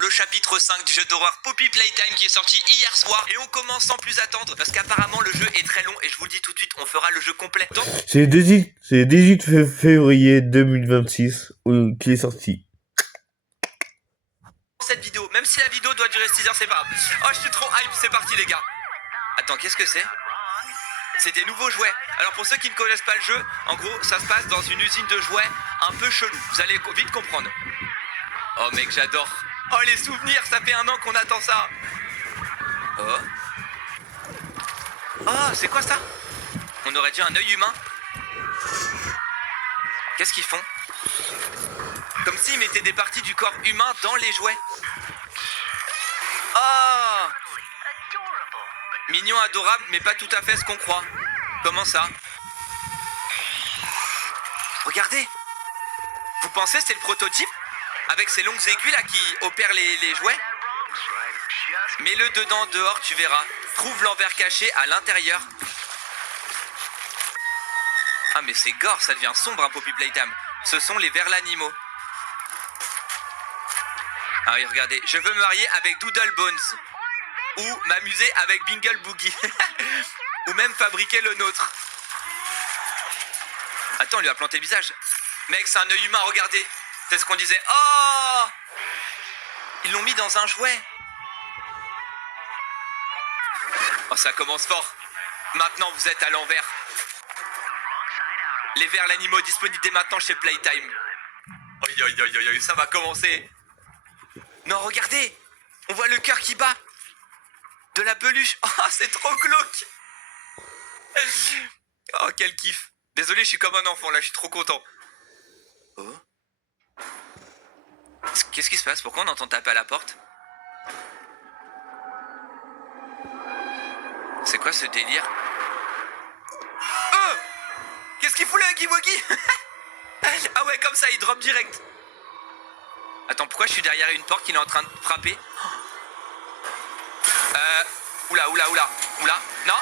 Le chapitre 5 du jeu d'horreur Poppy Playtime qui est sorti hier soir. Et on commence sans plus attendre parce qu'apparemment le jeu est très long et je vous le dis tout de suite, on fera le jeu complet. Donc, c'est le 18 février 2026 qu'il est sorti. Cette vidéo, même si la vidéo doit durer 6 heures, c'est pas grave. Oh, je suis trop hype, c'est parti les gars. Attends, qu'est-ce que c'est? C'est des nouveaux jouets. Alors pour ceux qui ne connaissent pas le jeu, en gros, ça se passe dans une usine de jouets un peu chelou. Vous allez vite comprendre. Oh mec, j'adore. Oh les souvenirs, ça fait 1 an qu'on attend ça. Oh. Oh, c'est quoi ça? On aurait dit un œil humain. Qu'est-ce qu'ils font? Comme s'ils mettaient des parties du corps humain dans les jouets. Oh! Mignon, adorable, mais pas tout à fait ce qu'on croit. Comment ça? Regardez! Vous pensez c'est le prototype? Avec ces longues aiguilles là qui opèrent les jouets? Mets-le dedans, dehors, tu verras. Trouve l'envers caché à l'intérieur. Ah mais c'est gore, ça devient sombre un Poppy Playtime. Ce sont les vers l'animaux. Ah oui, regardez, je veux me marier avec Doodle Bones. Ou m'amuser avec Bingle Boogie. Ou même fabriquer le nôtre. Attends, on lui a planté le visage. Mec, c'est un œil humain, regardez. C'est ce qu'on disait. Oh! Ils l'ont mis dans un jouet. Oh, ça commence fort. Maintenant, vous êtes à l'envers. Les vers l'animaux disponibles dès maintenant chez Playtime. Oi, oi, oi, oi, oi, ça va commencer. Non, regardez. On voit le cœur qui bat. De la peluche. Oh, c'est trop glauque. Oh, quel kiff. Désolé, je suis comme un enfant là, je suis trop content. Oh. Qu'est-ce qui se passe? Pourquoi on entend taper à la porte? C'est quoi ce délire? Oh! Qu'est-ce qu'il fout le Huggy Wuggy? Ah ouais, comme ça, il drop direct. Attends, pourquoi je suis derrière une porte qu'il est en train de frapper? Oula, oula, oula. Oula, non?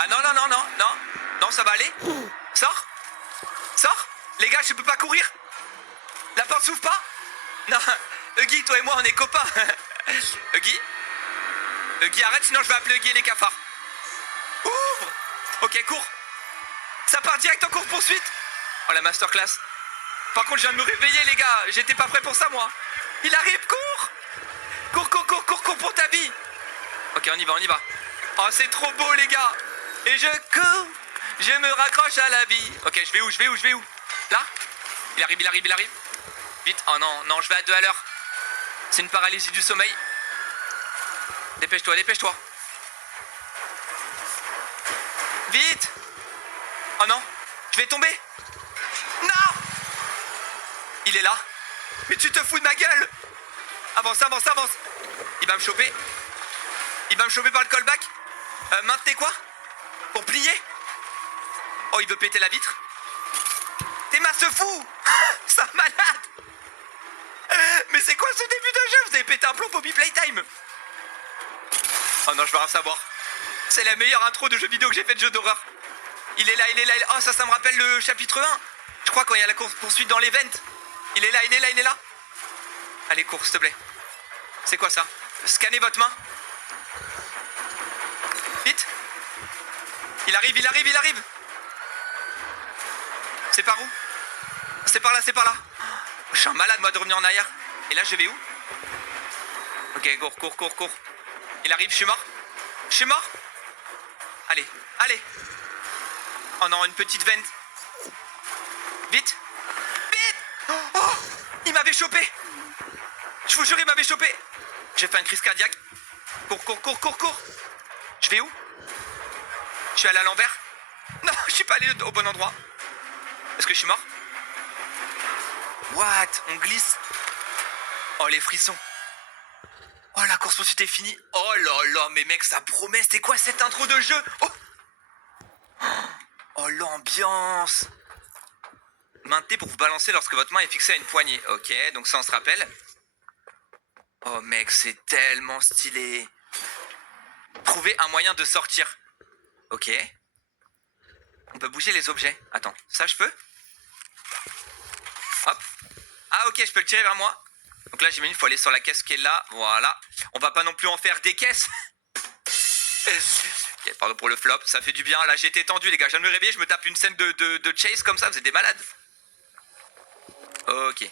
Ah non, non, non, non, non. Non, ça va aller? Sors! Sors! Les gars, je peux pas courir! La porte s'ouvre pas? Non, Huggy, toi et moi, on est copains. Huggy? Huggy, arrête, sinon je vais appeler Huggy et les cafards. Ouvre! Ok, cours. Ça part direct en course poursuite. Oh, la masterclass. Par contre, je viens de me réveiller, les gars. J'étais pas prêt pour ça, moi. Il arrive, cours! Cours, cours, cours, cours, cours pour ta vie. Ok, on y va, on y va. Oh, c'est trop beau, les gars. Et je cours. Je me raccroche à la vie. Ok, je vais où, je vais où, je vais où? Là? Il arrive, il arrive, il arrive. Vite. Oh non, non, je vais à 2 à l'heure. C'est une paralysie du sommeil. Dépêche-toi, dépêche-toi. Vite! Oh non, je vais tomber. Non! Il est là. Mais tu te fous de ma gueule! Avance, avance, avance. Il va me choper. Il va me choper par le callback. Maintenez quoi? Pour plier? Oh, il veut péter la vitre. T'es masse fou! C'est un malade! Mais c'est quoi ce début de jeu? Vous avez pété un plomb Poppy Playtime! Oh non, je veux rien savoir. C'est la meilleure intro de jeu vidéo que j'ai fait de jeu d'horreur. Il est là, il est là, il est... Oh, ça me rappelle le chapitre 1. Je crois quand il y a la course-poursuite dans l'event. Il est là, il est là, il est là. Allez, cours, s'il te plaît. C'est quoi ça? Scannez votre main. Vite. Il arrive, il arrive, il arrive. C'est par où? C'est par là, c'est par là. Je suis un malade, moi, de revenir en arrière. Et là, je vais où? Ok, cours, cours, cours, cours. Il arrive, je suis mort. Je suis mort. Allez, allez. Oh non, une petite vente. Vite. Vite. Oh, il m'avait chopé. Je vous jure, il m'avait chopé. J'ai fait une crise cardiaque. Cours, cours, cours, cours, cours. Je vais où? Je suis allé à l'envers. Non, je suis pas allé au bon endroit. Est-ce que je suis mort? What? On glisse. Oh, les frissons. Oh, la course poursuite est finie. Oh là là, mais mec, ça promet. C'était quoi cette intro de jeu? Oh, oh l'ambiance. Maintenez pour vous balancer lorsque votre main est fixée à une poignée. Ok, donc ça on se rappelle. Oh mec, c'est tellement stylé. Trouver un moyen de sortir. Ok. On peut bouger les objets. Attends, ça je peux? Hop. Ah ok, je peux le tirer vers moi. Donc là, j'imagine qu'il faut aller sur la caisse qui est là. Voilà. On va pas non plus en faire des caisses. Okay, pardon pour le flop, ça fait du bien. Là, j'ai été tendu, les gars. Je viens de me réveiller, je me tape une scène de chase comme ça. Vous êtes des malades. Ok.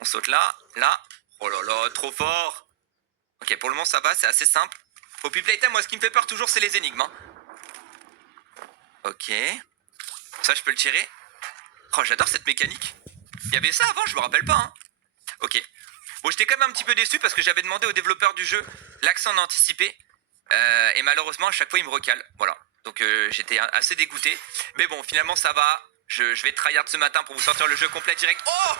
On saute là, là. Oh là là, trop fort. Ok, pour le moment, ça va, c'est assez simple. Poppy Playtime, moi, ce qui me fait peur toujours, c'est les énigmes. Hein. Ok. Ça, je peux le tirer. Oh, j'adore cette mécanique. Il y avait ça avant, je me rappelle pas. Hein. Ok. Bon, j'étais quand même un petit peu déçu parce que j'avais demandé aux développeurs du jeu l'accent en anticipé. Et malheureusement, à chaque fois, ils me recalent. Voilà. Donc, j'étais assez dégoûté. Mais bon, finalement, ça va. Je vais tryhard ce matin pour vous sortir le jeu complet direct. Oh!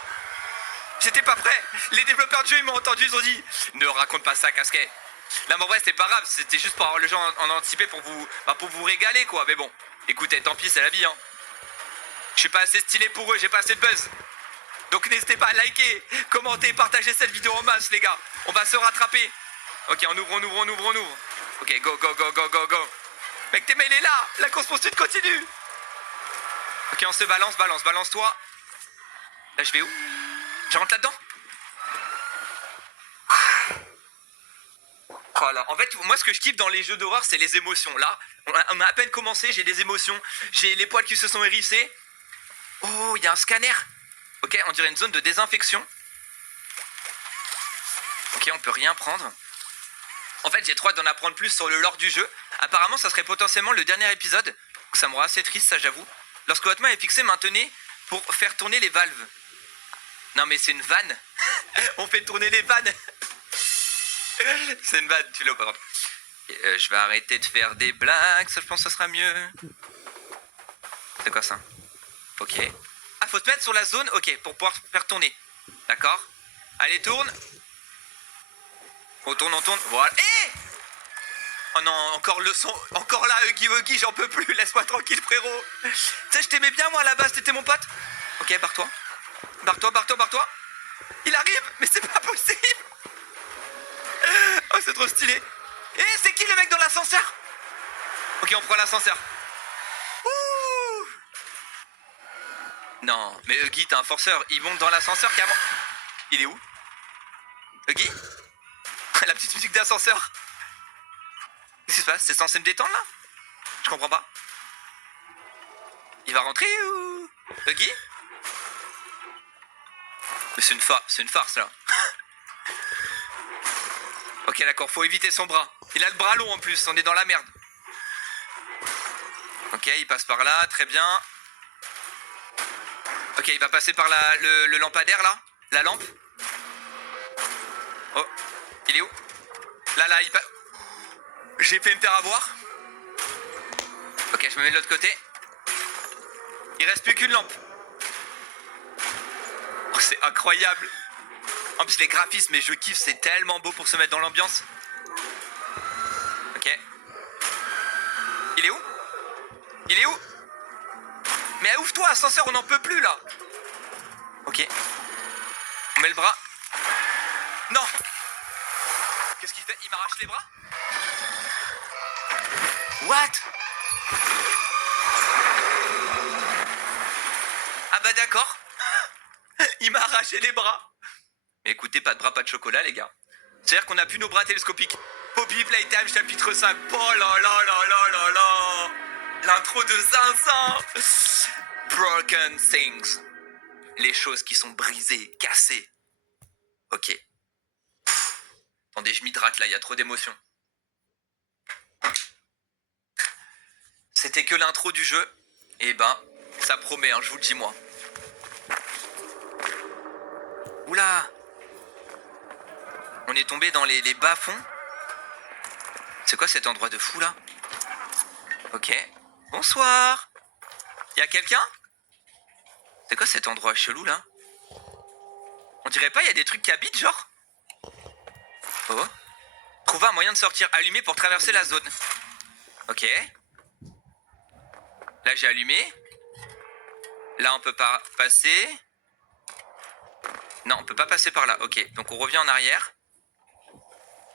J'étais pas prêt. Les développeurs du jeu, ils m'ont entendu. Ils ont dit ne raconte pas ça, Casquet. Là, mais en vrai, c'était pas grave. C'était juste pour avoir le jeu en anticipé pour vous régaler, quoi. Mais bon, écoutez, tant pis, c'est la vie, hein. Je suis pas assez stylé pour eux, j'ai pas assez de buzz. Donc n'hésitez pas à liker, commenter, partager cette vidéo en masse, les gars. On va se rattraper. Ok, on ouvre. Ok, go. Mec, t'es mêlé là. La course poursuite continue. Ok, on se balance-toi. Là, je vais où? Je rentre là-dedans? Voilà. En fait, moi, ce que je kiffe dans les jeux d'horreur, c'est les émotions. Là, on a à peine commencé, j'ai des émotions. J'ai les poils qui se sont hérissés. Oh, il y a un scanner. Ok, on dirait une zone de désinfection. Ok, on peut rien prendre. En fait, j'ai trop hâte d'en apprendre plus sur le lore du jeu. Apparemment, ça serait potentiellement le dernier épisode. Ça me rend assez triste, ça j'avoue. Lorsque Hotman est fixé, maintenez pour faire tourner les valves. Non mais c'est une vanne. On fait tourner les vannes. C'est une vanne, tu l'as pas. Je vais arrêter de faire des blagues, ça je pense que ça sera mieux. C'est quoi ça? Ok. Ah, faut te mettre sur la zone, ok, pour pouvoir faire tourner. D'accord. Allez, tourne. On tourne. Voilà. Eh! Oh non, encore le son. Encore là, Huggy, j'en peux plus. Laisse-moi tranquille, frérot. Tu sais, je t'aimais bien, moi, à la base, t'étais mon pote. Ok, barre-toi. Barre-toi. Il arrive, mais c'est pas possible. Oh, c'est trop stylé. Eh, c'est qui le mec dans l'ascenseur? Ok, on prend l'ascenseur. Ouh. Non, mais Huggy, t'es un forceur. Il monte dans l'ascenseur carrément. Il est où? Huggy? La petite musique d'ascenseur. Qu'est-ce qui se passe? C'est censé me détendre là? Je comprends pas. Il va rentrer ou... Huggy? Mais c'est une farce là. Ok, d'accord, faut éviter son bras. Il a le bras long en plus, on est dans la merde. Ok, il passe par là, très bien. Ok, il va passer par le lampadaire là. La lampe. Oh, il est où? Là, il passe. J'ai fait me faire avoir. Ok, je me mets de l'autre côté. Il reste plus qu'une lampe. Oh, c'est incroyable. En plus, les graphismes, mais je kiffe, c'est tellement beau pour se mettre dans l'ambiance. Ok. Il est où? Mais ouvre-toi, ascenseur, on n'en peut plus là. Ok. On met le bras. Non. Qu'est-ce qu'il fait? Il m'arrache les bras? What? Ah bah d'accord. Il m'a arraché les bras. Mais écoutez, pas de bras, pas de chocolat, les gars. C'est-à-dire qu'on a plus nos bras télescopiques. Poppy Playtime, chapitre 5. Oh là là. L'intro de Zinzin. Broken things. Les choses qui sont brisées, cassées. Ok. Attendez, je m'hydrate là, il y a trop d'émotions. C'était que l'intro du jeu. Et ben, ça promet, hein, je vous le dis moi. Oula! On est tombé dans les bas-fonds. C'est quoi cet endroit de fou là? Ok. Bonsoir! Y'a quelqu'un? C'est quoi cet endroit chelou là? On dirait pas, y a des trucs qui habitent genre? Oh. Trouver un moyen de sortir. Allumé pour traverser la zone. Ok. Là j'ai allumé. Là on peut pas passer. Non, on peut pas passer par là. Ok, donc on revient en arrière.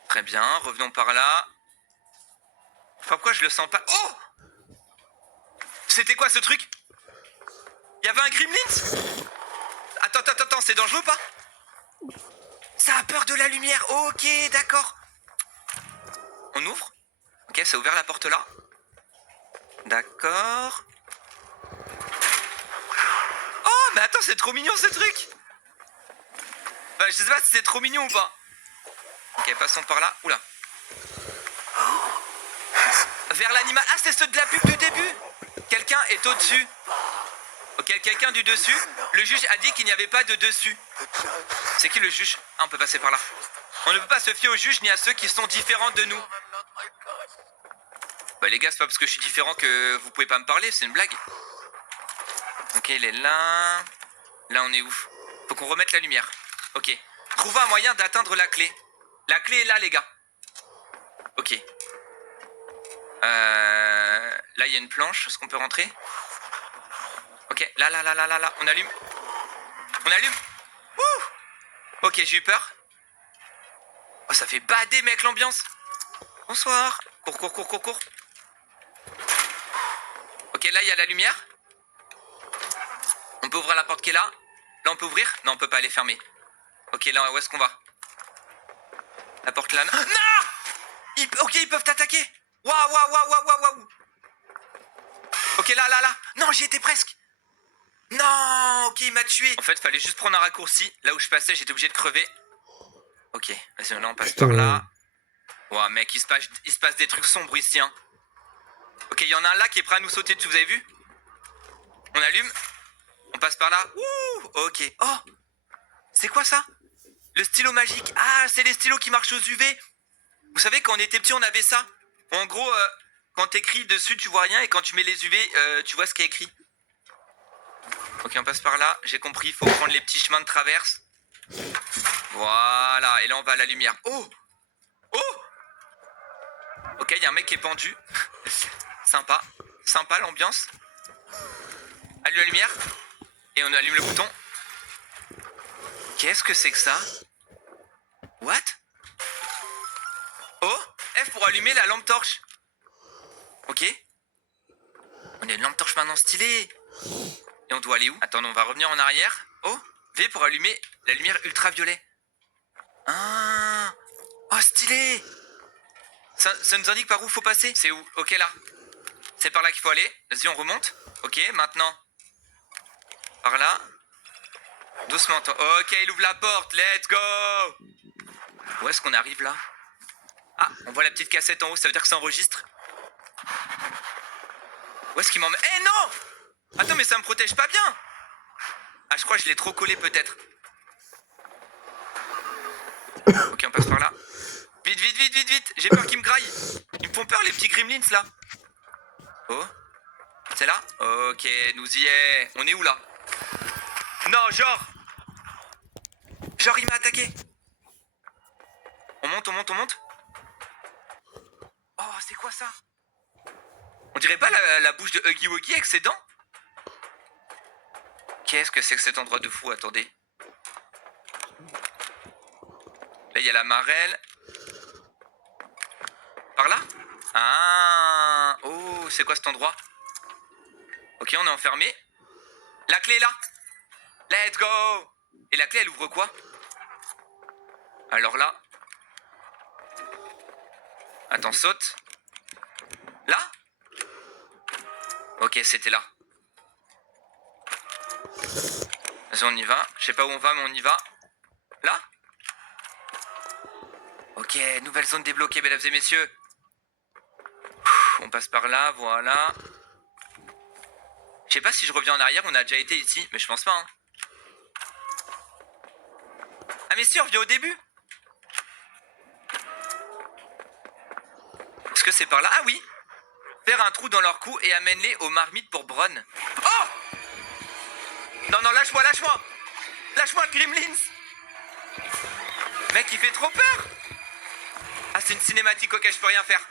Très bien, revenons par là. Pourquoi je le sens pas? Oh! C'était quoi ce truc? Il y avait un Gremlins? Attends, c'est dangereux ou pas? ça a peur de la lumière. Ok, d'accord. On ouvre. Ok, ça a ouvert la porte là. D'accord. Oh, mais attends, c'est trop mignon ce truc. Bah, je sais pas si c'est trop mignon ou pas. Ok, passons par là. Oula. Vers l'animal. Ah, c'est ceux de la pub du début. Quelqu'un est au-dessus. Ok, quelqu'un du dessus. Le juge a dit qu'il n'y avait pas de dessus. C'est qui le juge? Ah, on peut passer par là. On ne peut pas se fier aux juges ni à ceux qui sont différents de nous. Bah les gars, c'est pas parce que je suis différent que vous pouvez pas me parler, c'est une blague. Ok, il est là. Là, on est où? Faut qu'on remette la lumière. Ok. Trouvez un moyen d'atteindre la clé. La clé est là, les gars. Ok. Là, il y a une planche. Est-ce qu'on peut rentrer? Ok, là. On allume. On allume. Ouh! Ok, j'ai eu peur. Oh, ça fait bader, mec, l'ambiance. Bonsoir. Cours. Ok, là, il y a la lumière. On peut ouvrir la porte qui est là. Là, on peut ouvrir? Non, on peut pas aller fermer. Ok, là, où est-ce qu'on va? La porte là. Non! Ok, ils peuvent t'attaquer. Waouh. Ok, là. Non, j'y étais presque. Non, ok, il m'a tué. En fait, fallait juste prendre un raccourci. Là où je passais, j'étais obligé de crever. Ok, vas-y, là, on passe par là. Ouah, mec, il se passe des trucs sombres ici, hein. Ok, il y en a un là qui est prêt à nous sauter dessus, vous avez vu? On allume. On passe par là. Ouh, ok. Oh, c'est quoi ça? Le stylo magique. Ah, c'est les stylos qui marchent aux UV. Vous savez, quand on était petit, on avait ça. En gros, quand t'écris dessus, tu vois rien. Et quand tu mets les UV, tu vois ce qui est écrit. Ok, on passe par là. J'ai compris, il faut prendre les petits chemins de traverse. Voilà. Et là, on va à la lumière. Oh! Ok, il y a un mec qui est pendu. Sympa l'ambiance. Allume la lumière. Et on allume le bouton. Qu'est-ce que c'est que ça? What? Oh, F pour allumer la lampe torche. Ok. On a une lampe torche maintenant stylée. Et on doit aller où? Attends, on va revenir en arrière. Oh, V pour allumer la lumière ultraviolet. Ah. Oh, stylé. Ça nous indique par où faut passer. C'est où? Ok, là. C'est par là qu'il faut aller. Vas-y, on remonte. Ok, maintenant. Par là. Doucement. Ok, il ouvre la porte. Let's go. Où est-ce qu'on arrive là? Ah, on voit la petite cassette en haut. Ça veut dire que ça enregistre. Où est-ce qu'il m'emmène? Eh non! Attends, mais ça me protège pas bien. Ah, je crois que je l'ai trop collé peut-être. Ok, on passe par là. Vite. J'ai peur qu'ils me graillent. Ils me font peur les petits gremlins là. Oh. C'est là? Ok, nous y est. On est où là? Non, genre il m'a attaqué. On monte. Oh, c'est quoi ça? On dirait pas la bouche de Huggy Wuggy avec ses dents? Qu'est-ce que c'est que cet endroit de fou? Attendez. Là, il y a la marelle. Par là? Ah. Oh, c'est quoi cet endroit? Ok, on est enfermé. La clé est là. Let's go. Et la clé, elle ouvre quoi? Alors là. Attends, saute. Là? Ok, c'était là. Vas-y, on y va. Je sais pas où on va, mais on y va. Là? Ok, nouvelle zone débloquée, mesdames et messieurs. On passe par là, voilà. Je sais pas si je reviens en arrière, on a déjà été ici, mais je pense pas, hein. Ah mais si, on revient au début. Est-ce que c'est par là? Ah oui. Faire un trou dans leur cou et amène-les aux marmites pour Bron. Oh! Non, lâche-moi. Lâche-moi le Gremlins. Mec, il fait trop peur. Ah, c'est une cinématique, ok, je peux rien faire.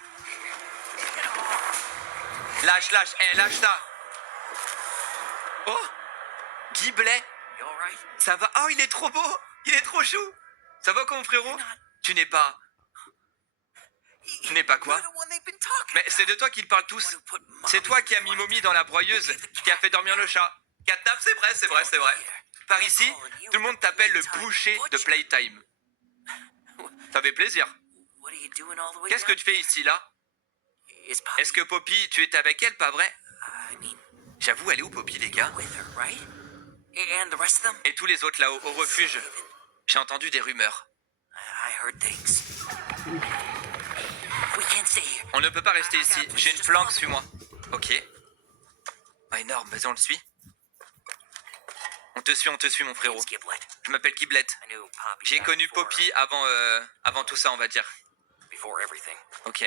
Lâche, lâche ça. Oh, Giblet. Ça va? Oh, il est trop beau. Il est trop chou. Ça va comment, frérot? Tu n'es pas quoi? Mais c'est de toi qu'ils parlent tous. C'est toi qui as mis Mommy dans la broyeuse, qui a fait dormir le chat. Catnap, c'est vrai. Par ici, tout le monde t'appelle le boucher de Playtime. Ça fait plaisir. What are you doing all the way Qu'est-ce que down tu fais ici, là? Is Poppy, Est-ce que Poppy, tu étais avec elle, pas vrai? I mean, J'avoue, elle est où, Poppy, les gars? with her, right? And the rest of them? Et tous les autres là-haut, au refuge. J'ai entendu des rumeurs. I heard things. We can't stay here. On ne peut pas rester ici. J'ai une planque, suis-moi. Ok. Ah, énorme, vas-y, on le suit. On te suit, mon frérot. It's Giblet. Je m'appelle Giblet. I knew Poppy J'ai back connu before- Poppy avant tout ça, on va dire. Before everything. Ok.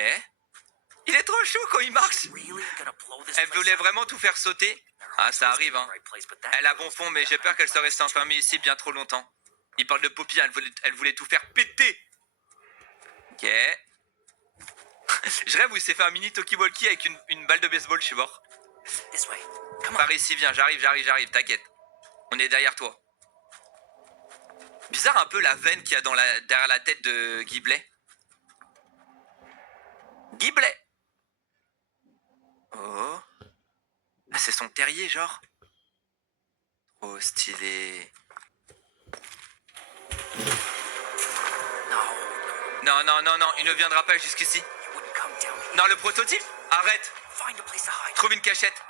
Il est trop chaud quand il marche. Really gonna blow this Elle place voulait up? vraiment tout faire sauter. Ah, ça arrive, hein. Elle a bon fond, mais j'ai peur qu'elle soit restée enfermée ici bien trop longtemps. Il parle de Poppy, elle voulait tout faire péter. Ok. Je rêve où il s'est fait un mini talkie-walkie avec une balle de baseball, je suis mort. This way. Come on. Par ici, viens, j'arrive, t'inquiète. On est derrière toi. Bizarre un peu la veine qu'il y a derrière la tête de Giblet. Giblet. Oh. Ah, c'est son terrier, genre. Oh, stylé. No, Non, il ne viendra pas jusqu'ici. he wouldn't come down here. Non, le prototype. Arrête. Find a place to hide. Trouve une cachette.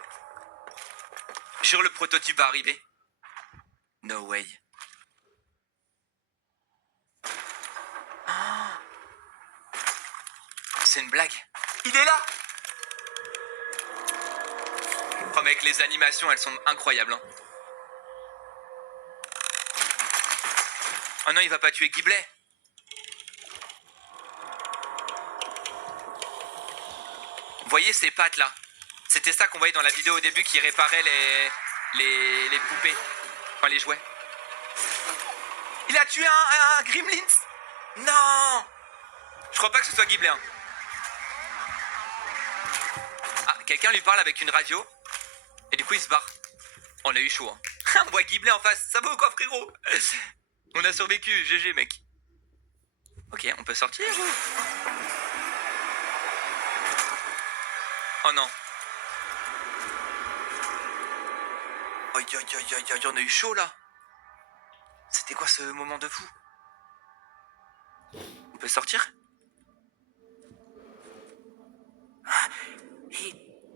Jure, le prototype va arriver. No way. Oh. C'est une blague. Il est là. Oh mec, les animations, elles sont incroyables. Hein. Oh non, il va pas tuer Giblet. Vous voyez ces pattes là? C'était ça qu'on voyait dans la vidéo au début qui réparait les poupées. Enfin, les jouets. Il a tué un Gremlins. Non. Je crois pas que ce soit Giblet. Hein. Ah, quelqu'un lui parle avec une radio. Et du coup, il se barre. On a eu chaud. Hein. On voit Giblet en face. Ça va ou quoi, frérot? On a survécu. GG, mec. Ok, on peut sortir ou... Oh non. Aïe, on a eu chaud là. C'était quoi ce moment de fou? On peut sortir?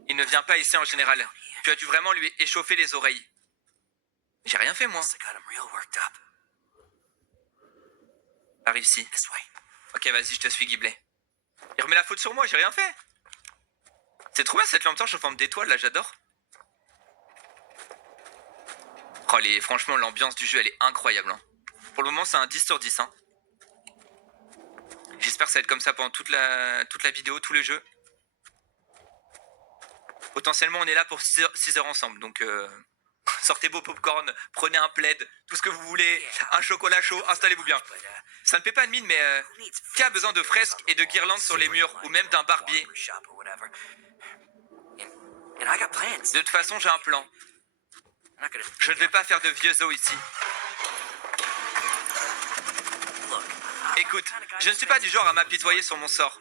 Il ne vient pas ici en général. Tu as dû vraiment lui échauffer les oreilles. J'ai rien fait moi. I got him real worked up. Par ici. This way. Ok, vas-y, je te suis, Giblet. Il remet la faute sur moi, j'ai rien fait. C'est trop bien cette lampe torche en forme d'étoile, là, j'adore. Oh, franchement, l'ambiance du jeu, elle est incroyable. Hein. Pour le moment, c'est un 10 sur 10. Hein. J'espère que ça va être comme ça pendant toute la vidéo, tout le jeu. Potentiellement, on est là pour 6 heures ensemble, donc... Sortez vos popcorn, prenez un plaid, tout ce que vous voulez, un chocolat chaud, installez-vous bien. But, Ça ne fait pas de mine, mais who needs qui a besoin de fresques et de guirlandes sur les murs, ou même d'un barbier? barber shop or whatever? And I got plans. De toute façon, j'ai un plan. I'm not gonna. Je ne vais pas faire de vieux os ici. Look. Écoute, je ne suis pas du genre à m'apitoyer sur mon sort.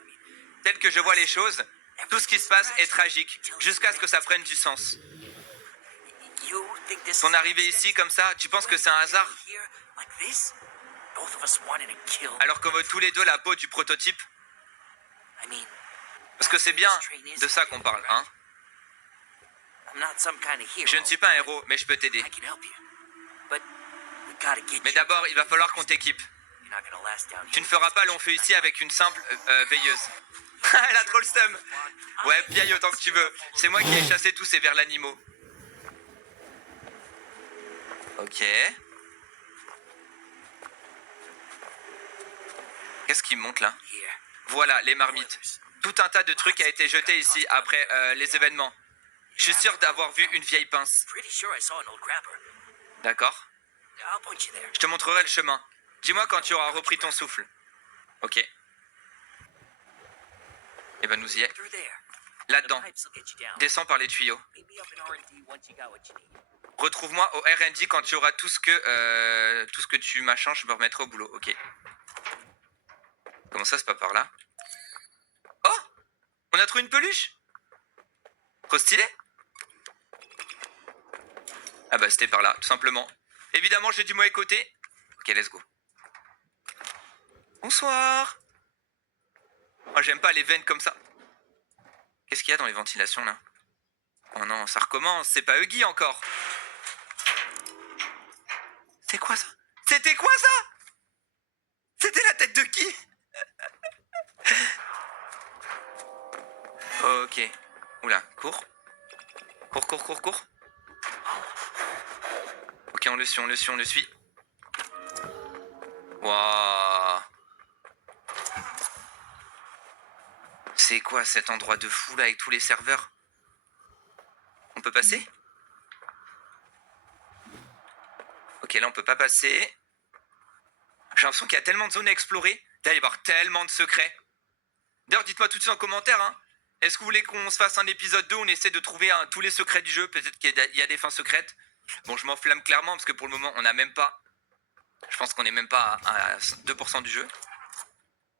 Tel que je vois les choses, tout ce qui se passe est tragique, jusqu'à ce que ça prenne du sens. You think this Ton is arrivée ici, comme ça, tu penses que c'est un hasard? here like this? Both of us wanted to kill. Alors qu'on veut tous les deux la peau du prototype? I mean, Parce que c'est bien de ça qu'on parle, hein? I'm not some kind of hero. Je ne suis pas un héros, mais je peux t'aider. I can help you. But we gotta get Mais you. d'abord, il va falloir qu'on t'équipe. You're not gonna last down Tu here. ne feras pas long feu ici avec une simple veilleuse. Elle a trop le seum. Ouais, piaille autant que tu veux. C'est moi qui ai chassé tous ces vers l'animaux. Ok. Qu'est-ce qui me monte là? Here. Voilà, les marmites. Tout un tas de trucs a été jeté ici après les événements. Je suis sûr d'avoir vu une vieille pince. Pretty sure I saw an old grabber. D'accord? I'll point you there. Je te montrerai le chemin. Dis-moi quand tu auras repris ton souffle. Ok. Et ben nous y est. Through there. Là-dedans. The pipes will get you down. Descends par les tuyaux. Meet me up in R&D once you got what you need. Retrouve-moi au R&D quand tu auras tout ce que tu machin, je me remettrai au boulot. Ok. Comment ça, c'est pas par là? Oh! On a trouvé une peluche! Trop stylé! Ah bah c'était par là, tout simplement. Évidemment, j'ai du mauvais côté. Ok, let's go. Bonsoir. Oh, j'aime pas les veines comme ça. Qu'est-ce qu'il y a dans les ventilations, là? Oh non, ça recommence. C'est pas Huggy, encore. C'est quoi, ça? C'était quoi, ça? C'était la tête de qui? Ok. Oula, cours. Cours. Ok, on le suit. Waouh. C'est quoi cet endroit de fou là avec tous les serveurs? On peut passer? Ok, là on peut pas passer. J'ai l'impression qu'il y a tellement de zones à explorer. Il va y avoir tellement de secrets. D'ailleurs, dites-moi tout de suite en commentaire, hein. Est-ce que vous voulez qu'on se fasse un épisode 2 où on essaie de trouver tous les secrets du jeu? Peut-être qu'il y a des fins secrètes. Bon, je m'enflamme clairement parce que pour le moment, on n'a même pas... Je pense qu'on n'est même pas à 2% du jeu.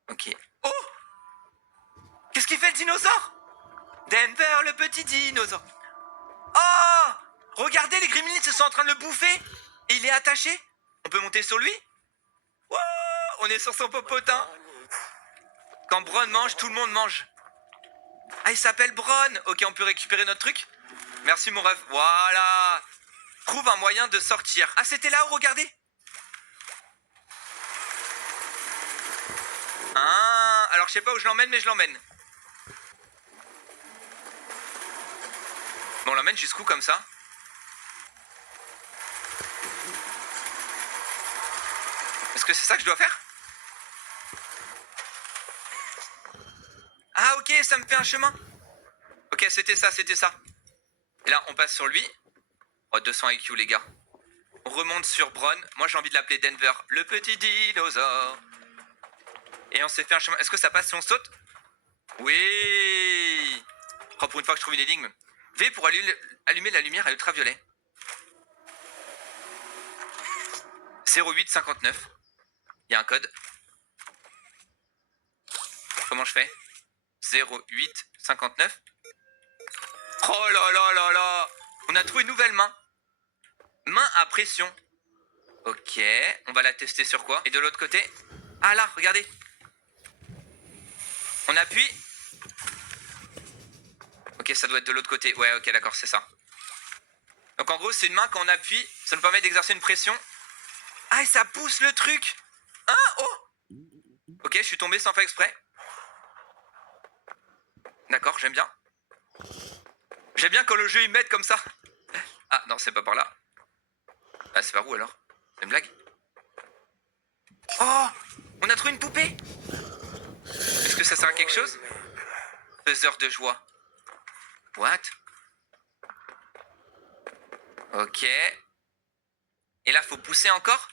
Ok. Oh! Qu'est-ce qu'il fait le dinosaure? Denver, le petit dinosaure. Oh! Regardez, les gremlins se sont en train de le bouffer. Et il est attaché. On peut monter sur lui? Wow! On est sur son popotin. Quand Bron mange, tout le monde mange. Ah, il s'appelle Bron. Ok, on peut récupérer notre truc. Merci, mon ref. Voilà. Trouve un moyen de sortir. Ah, c'était là-haut, regardez. Ah, alors je sais pas où je l'emmène, mais je l'emmène. Bon, on l'emmène jusqu'où comme ça? Est-ce que c'est ça que je dois faire? Ah, ok, ça me fait un chemin. Ok, c'était ça. Et là, on passe sur lui. Oh, 200 IQ, les gars. On remonte sur Bron. Moi, j'ai envie de l'appeler Denver, le petit dinosaure. Et on s'est fait un chemin. Est-ce que ça passe si on saute? Oui. Oh, pour une fois que je trouve une énigme. V pour allumer la lumière à ultraviolet. 0859. Il y a un code. Comment je fais? 0859. Oh là. On a trouvé une nouvelle main. Main à pression. Ok, on va la tester sur quoi? Et de l'autre côté? Ah là, regardez. On appuie. Ok, ça doit être de l'autre côté. Ouais, ok, d'accord, c'est ça. Donc en gros, c'est une main quand on appuie, ça nous permet d'exercer une pression. Ah, et ça pousse le truc. Hein? Oh! Ok, je suis tombé sans faire exprès. D'accord, j'aime bien. J'aime bien quand le jeu il m'aide comme ça. Ah, non, c'est pas par là. Ah, c'est par où alors? C'est une blague? Oh! On a trouvé une poupée! Est-ce que ça sert à quelque chose? Faiseur de joie. What? Ok. Et là, faut pousser encore?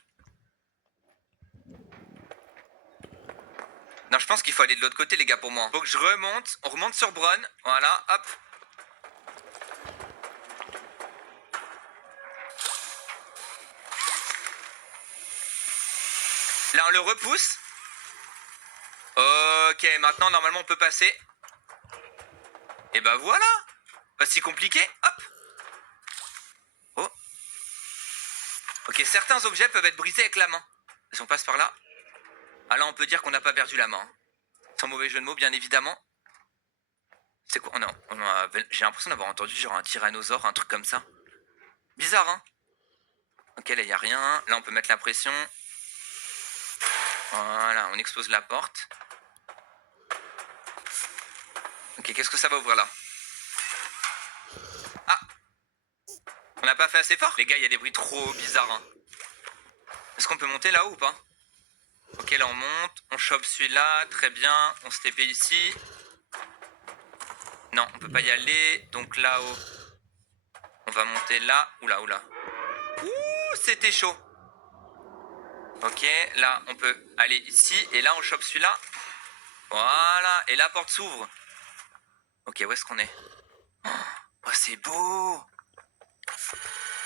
Non, je pense qu'il faut aller de l'autre côté, les gars, pour moi. Faut que je remonte. On remonte sur Bron. Voilà, hop. Là, on le repousse. Ok, maintenant, normalement, on peut passer. Et bah voilà. Pas si compliqué. Hop. Oh. Ok, certains objets peuvent être brisés avec la main. Si on passe par là. Ah là, on peut dire qu'on n'a pas perdu la main. Sans mauvais jeu de mots, bien évidemment. C'est quoi? J'ai l'impression d'avoir entendu genre un tyrannosaure, un truc comme ça. Bizarre, hein? Ok, là, il n'y a rien. Là, on peut mettre la pression. Voilà, on expose la porte. Ok, qu'est-ce que ça va ouvrir là? Ah! On n'a pas fait assez fort? Les gars, il y a des bruits trop bizarres, hein. Est-ce qu'on peut monter là-haut ou pas? Ok, là, on monte. On chope celui-là. Très bien. On se TP ici. Non, on peut pas y aller. Donc là-haut, on va monter là. Oula. Ouh, c'était chaud. Ok, là, on peut aller ici. Et là, on chope celui-là. Voilà. Et la porte s'ouvre. Ok, où est-ce qu'on est? Oh, c'est beau.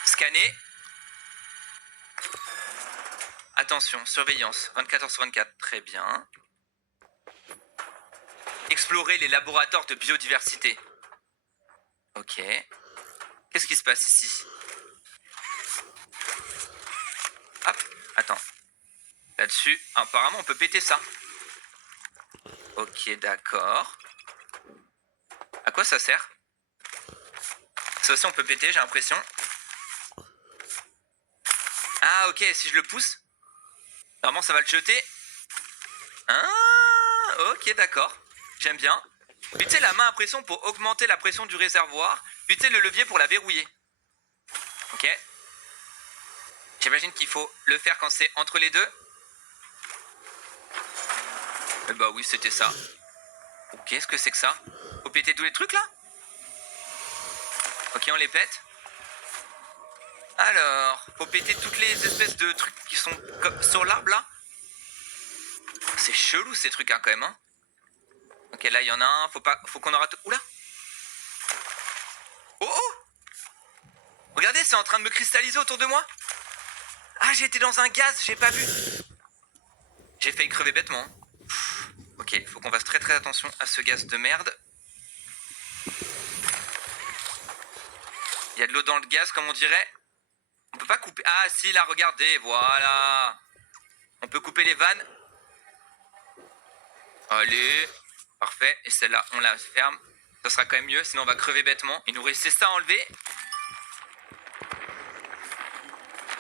Scanner. Attention, surveillance. 24h/24. Très bien. Explorer les laboratoires de biodiversité. Ok. Qu'est-ce qui se passe ici? Hop, attends. Là-dessus, apparemment, on peut péter ça. Ok, d'accord. À quoi ça sert? Ça aussi, on peut péter, j'ai l'impression. Ah, ok, si je le pousse, normalement, ça va le jeter. Ah, ok, d'accord. J'aime bien. Puis tu sais, la main à pression pour augmenter la pression du réservoir. Puis tu sais, le levier pour la verrouiller. Ok. J'imagine qu'il faut le faire quand c'est entre les deux. Eh bah oui, c'était ça. Ok, qu'est-ce que c'est que ça? Faut péter tous les trucs là? Ok, on les pète. Alors, faut péter toutes les espèces de trucs qui sont sur l'arbre là. C'est chelou ces trucs hein, quand même. Hein. Ok, là il y en a un. Faut qu'on en rate. Oula. Oh oh. Regardez, c'est en train de me cristalliser autour de moi. Ah, j'ai été dans un gaz, j'ai pas vu. J'ai failli crever bêtement. Ok, faut qu'on fasse très très attention à ce gaz de merde. Il y a de l'eau dans le gaz, comme on dirait. On peut pas couper. Ah si, là, regardez, voilà. On peut couper les vannes. Allez, parfait. Et celle-là, on la ferme. Ça sera quand même mieux, sinon on va crever bêtement. Il nous restait ça à enlever.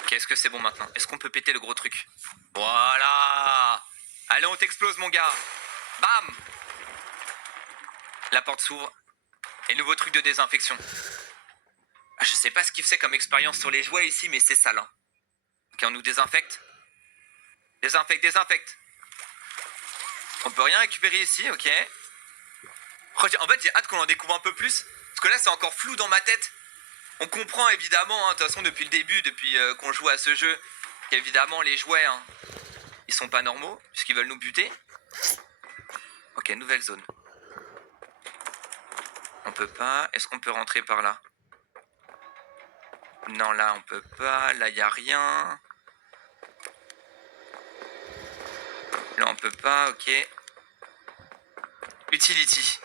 Ok, est-ce que c'est bon maintenant? Est-ce qu'on peut péter le gros truc? Voilà. Allez, on t'explose, mon gars. Bam. La porte s'ouvre. Et nouveau truc de désinfection. Ah, je sais pas ce qu'il faisait comme expérience sur les jouets ici, mais c'est sale. Hein. Ok, on nous désinfecte. Désinfecte. On peut rien récupérer ici, ok. En fait, j'ai hâte qu'on en découvre un peu plus. Parce que là, c'est encore flou dans ma tête. On comprend évidemment, hein, de toute façon, depuis le début, depuis qu'on joue à ce jeu, qu'évidemment, les jouets, hein, ils sont pas normaux, puisqu'ils veulent nous buter. Ok, nouvelle zone. On peut pas. Est-ce qu'on peut rentrer par là? Non, là, on peut pas. Là, y a rien. Là, on peut pas, ok. Utility.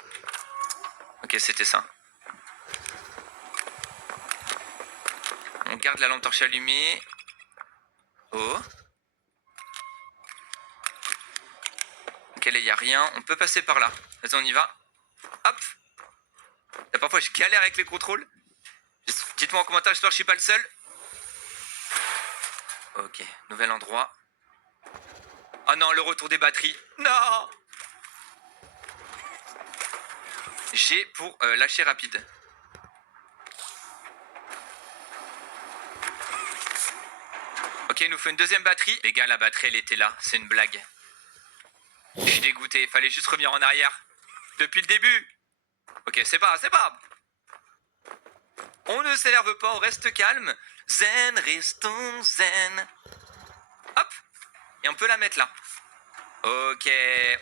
Ok, c'était ça. On garde la lampe torche allumée. Oh. Ok, là, y a rien. On peut passer par là. Vas-y, on y va. Hop. Là, parfois, je galère avec les contrôles. Dites-moi en commentaire, j'espère que je suis pas le seul. Ok, nouvel endroit. Oh non, le retour des batteries. Non. G pour lâcher rapide. Ok, il nous faut une deuxième batterie. Les gars, la batterie, elle était là. C'est une blague. Je suis dégoûté. Fallait juste revenir en arrière. Depuis le début. Ok, c'est pas. On ne s'énerve pas, on reste calme. Zen, restons zen. Hop. Et on peut la mettre là. Ok,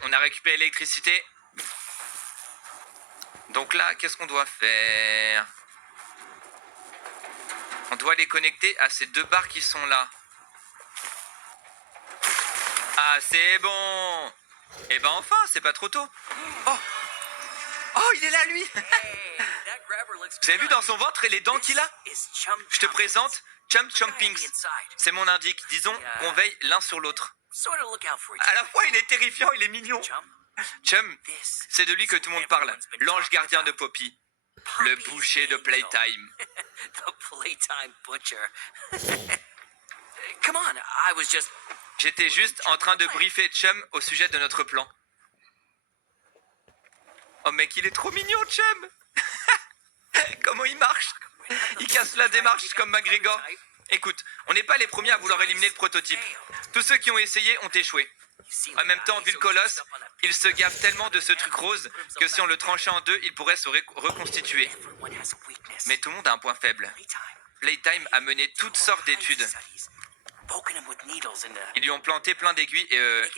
on a récupéré l'électricité. Donc là, qu'est-ce qu'on doit faire? On doit les connecter à ces deux barres qui sont là. Ah, c'est bon. Eh ben enfin, c'est pas trop tôt. Oh, il est là, lui. Vous avez vu dans son ventre et les dents qu'il a? Je te présente Chump Chumpings. C'est mon indique. Disons qu'on veille l'un sur l'autre. À la fois, il est terrifiant, il est mignon. Chum, c'est de lui que tout le monde parle. L'ange gardien de Poppy. Le boucher de Playtime. J'étais juste en train de briefer Chum au sujet de notre plan. Oh mec, il est trop mignon, Chum. Comment il marche? Il casse la démarche comme McGregor. Écoute, on n'est pas les premiers à vouloir éliminer le prototype. Tous ceux qui ont essayé ont échoué. En même temps, vu le colosse, il se gaffe tellement de ce truc rose que si on le tranchait en deux, il pourrait se reconstituer. Mais tout le monde a un point faible. Playtime a mené toutes sortes d'études. Ils lui ont planté plein d'aiguilles et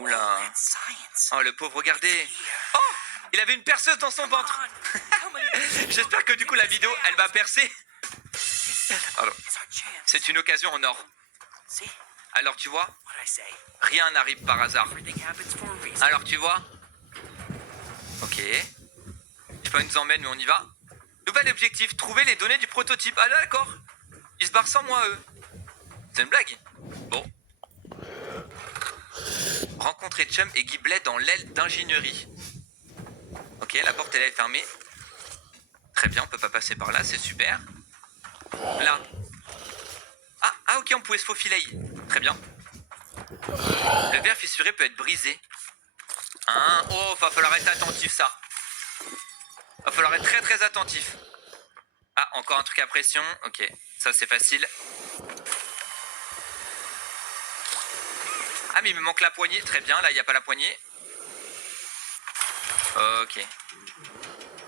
Oula. Oh, le pauvre, regardez. Oh, il avait une perceuse dans son ventre. J'espère que du coup la vidéo, elle va percer. Alors, c'est une occasion en or. Alors tu vois, rien n'arrive par hasard. Alors tu vois. Ok. Je sais pas où ils nous emmènent, mais on y va. Nouvel objectif, trouver les données du prototype. Ah d'accord. Ils se barrent sans moi, eux. C'est une blague. Bon, rencontrer Chum et Giblet dans l'aile d'ingénierie. Ok, la porte elle est fermée. Très bien, on peut pas passer par là, c'est super. Là. Ah ok, on pouvait se faufiler. Très bien. Le verre fissuré peut être brisé. Hein? Oh, va falloir être attentif ça. Va falloir être très très attentif. Ah, encore un truc à pression. Ok, ça c'est facile. Ah mais il me manque la poignée. Très bien, là il n'y a pas la poignée. Ok.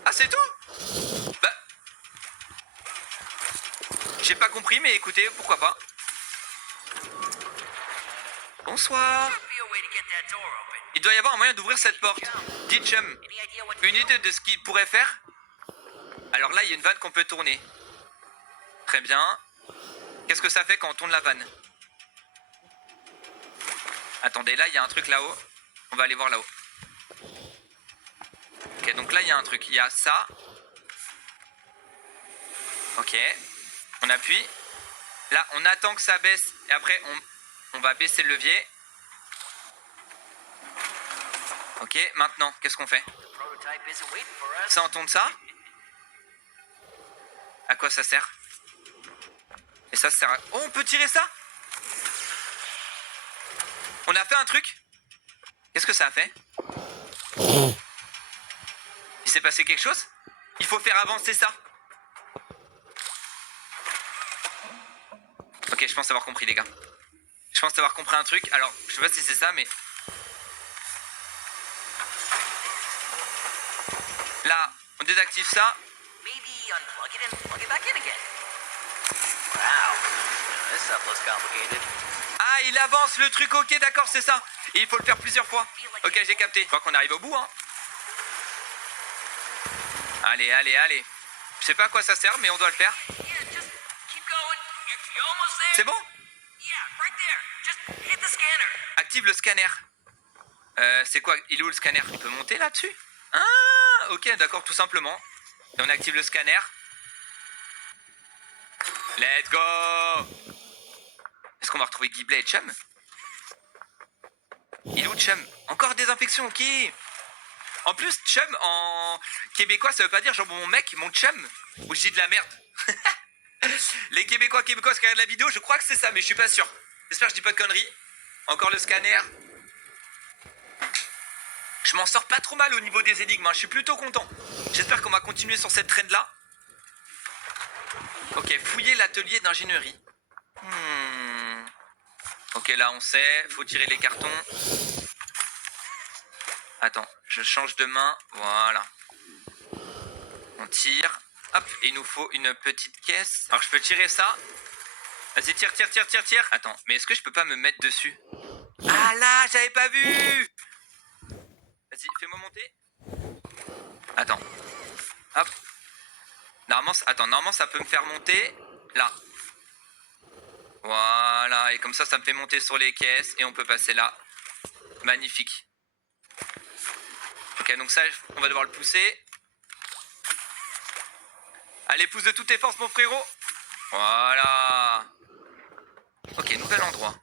Ah c'est tout? Bah... J'ai pas compris mais écoutez, pourquoi pas. Bonsoir. Il doit y avoir un moyen d'ouvrir cette porte. Dit Chum. Une idée de ce qu'il pourrait faire? Alors là, il y a une vanne qu'on peut tourner. Très bien. Qu'est-ce que ça fait quand on tourne la vanne? Attendez, là, il y a un truc là-haut. On va aller voir là-haut. Ok, donc là, il y a un truc. Il y a ça. Ok. On appuie. Là, on attend que ça baisse. Et après, on va baisser le levier. Ok, maintenant, qu'est-ce qu'on fait? Ça, on tourne ça? À quoi ça sert? Et ça sert à... Oh, on peut tirer ça? On a fait un truc? Qu'est-ce que ça a fait? Il s'est passé quelque chose? Il faut faire avancer ça. Ok, je pense avoir compris les gars. Je pense avoir compris un truc. Alors, je sais pas si c'est ça, mais... Là, on désactive ça. Ah, il avance le truc, ok, d'accord, c'est ça. Et il faut le faire plusieurs fois. Ok, j'ai capté. Je crois qu'on arrive au bout, hein. Allez, allez, allez. Je sais pas à quoi ça sert, mais on doit le faire. C'est bon? Active le scanner. C'est quoi? Il est où le scanner? Il peut monter là-dessus? Ah, ok, d'accord, tout simplement. Et on active le scanner. Let's go! Est-ce qu'on va retrouver Giblet et Chum? Il est où Chum? Encore des infections, ok. En plus, Chum en québécois, ça veut pas dire genre mon mec, mon Chum. Ou je dis de la merde. Les québécois qui regardent la vidéo, je crois que c'est ça, mais je suis pas sûr. J'espère que je dis pas de conneries. Encore le scanner. Je m'en sors pas trop mal au niveau des énigmes, hein. Je suis plutôt content. J'espère qu'on va continuer sur cette trend là. Ok, fouiller l'atelier d'ingénierie. Ok, là on sait, faut tirer les cartons. Attends, je change de main, voilà. On tire, hop, il nous faut une petite caisse. Alors je peux tirer ça. Vas-y, tire, tire, tire, tire, tire. Attends, mais est-ce que je peux pas me mettre dessus? Ah là, j'avais pas vu. Vas-y, fais-moi monter. Attends, hop. Normalement ça peut me faire monter, là. Voilà, et comme ça me fait monter sur les caisses et on peut passer là. Magnifique. Ok, donc ça, on va devoir le pousser. Allez, pousse de toutes tes forces, mon frérot. Voilà. Ok, nouvel endroit.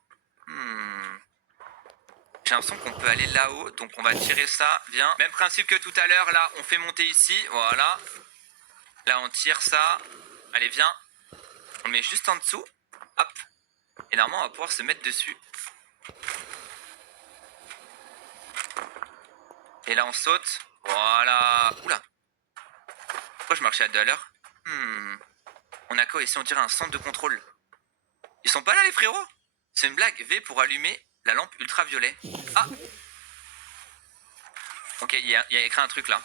J'ai l'impression qu'on peut aller là-haut, donc on va tirer ça. Viens. Même principe que tout à l'heure, là, on fait monter ici. Voilà. Là, on tire ça. Allez, viens. On met juste en dessous. Hop. Et normalement, on va pouvoir se mettre dessus. Et là, on saute. Voilà. Oula. Pourquoi je marchais à 2 à l'heure? On a quoi ici? On dirait un centre de contrôle. Ils sont pas là, les frérots? C'est une blague. V pour allumer la lampe ultraviolet. Ah. Ok, il y a écrit un truc là.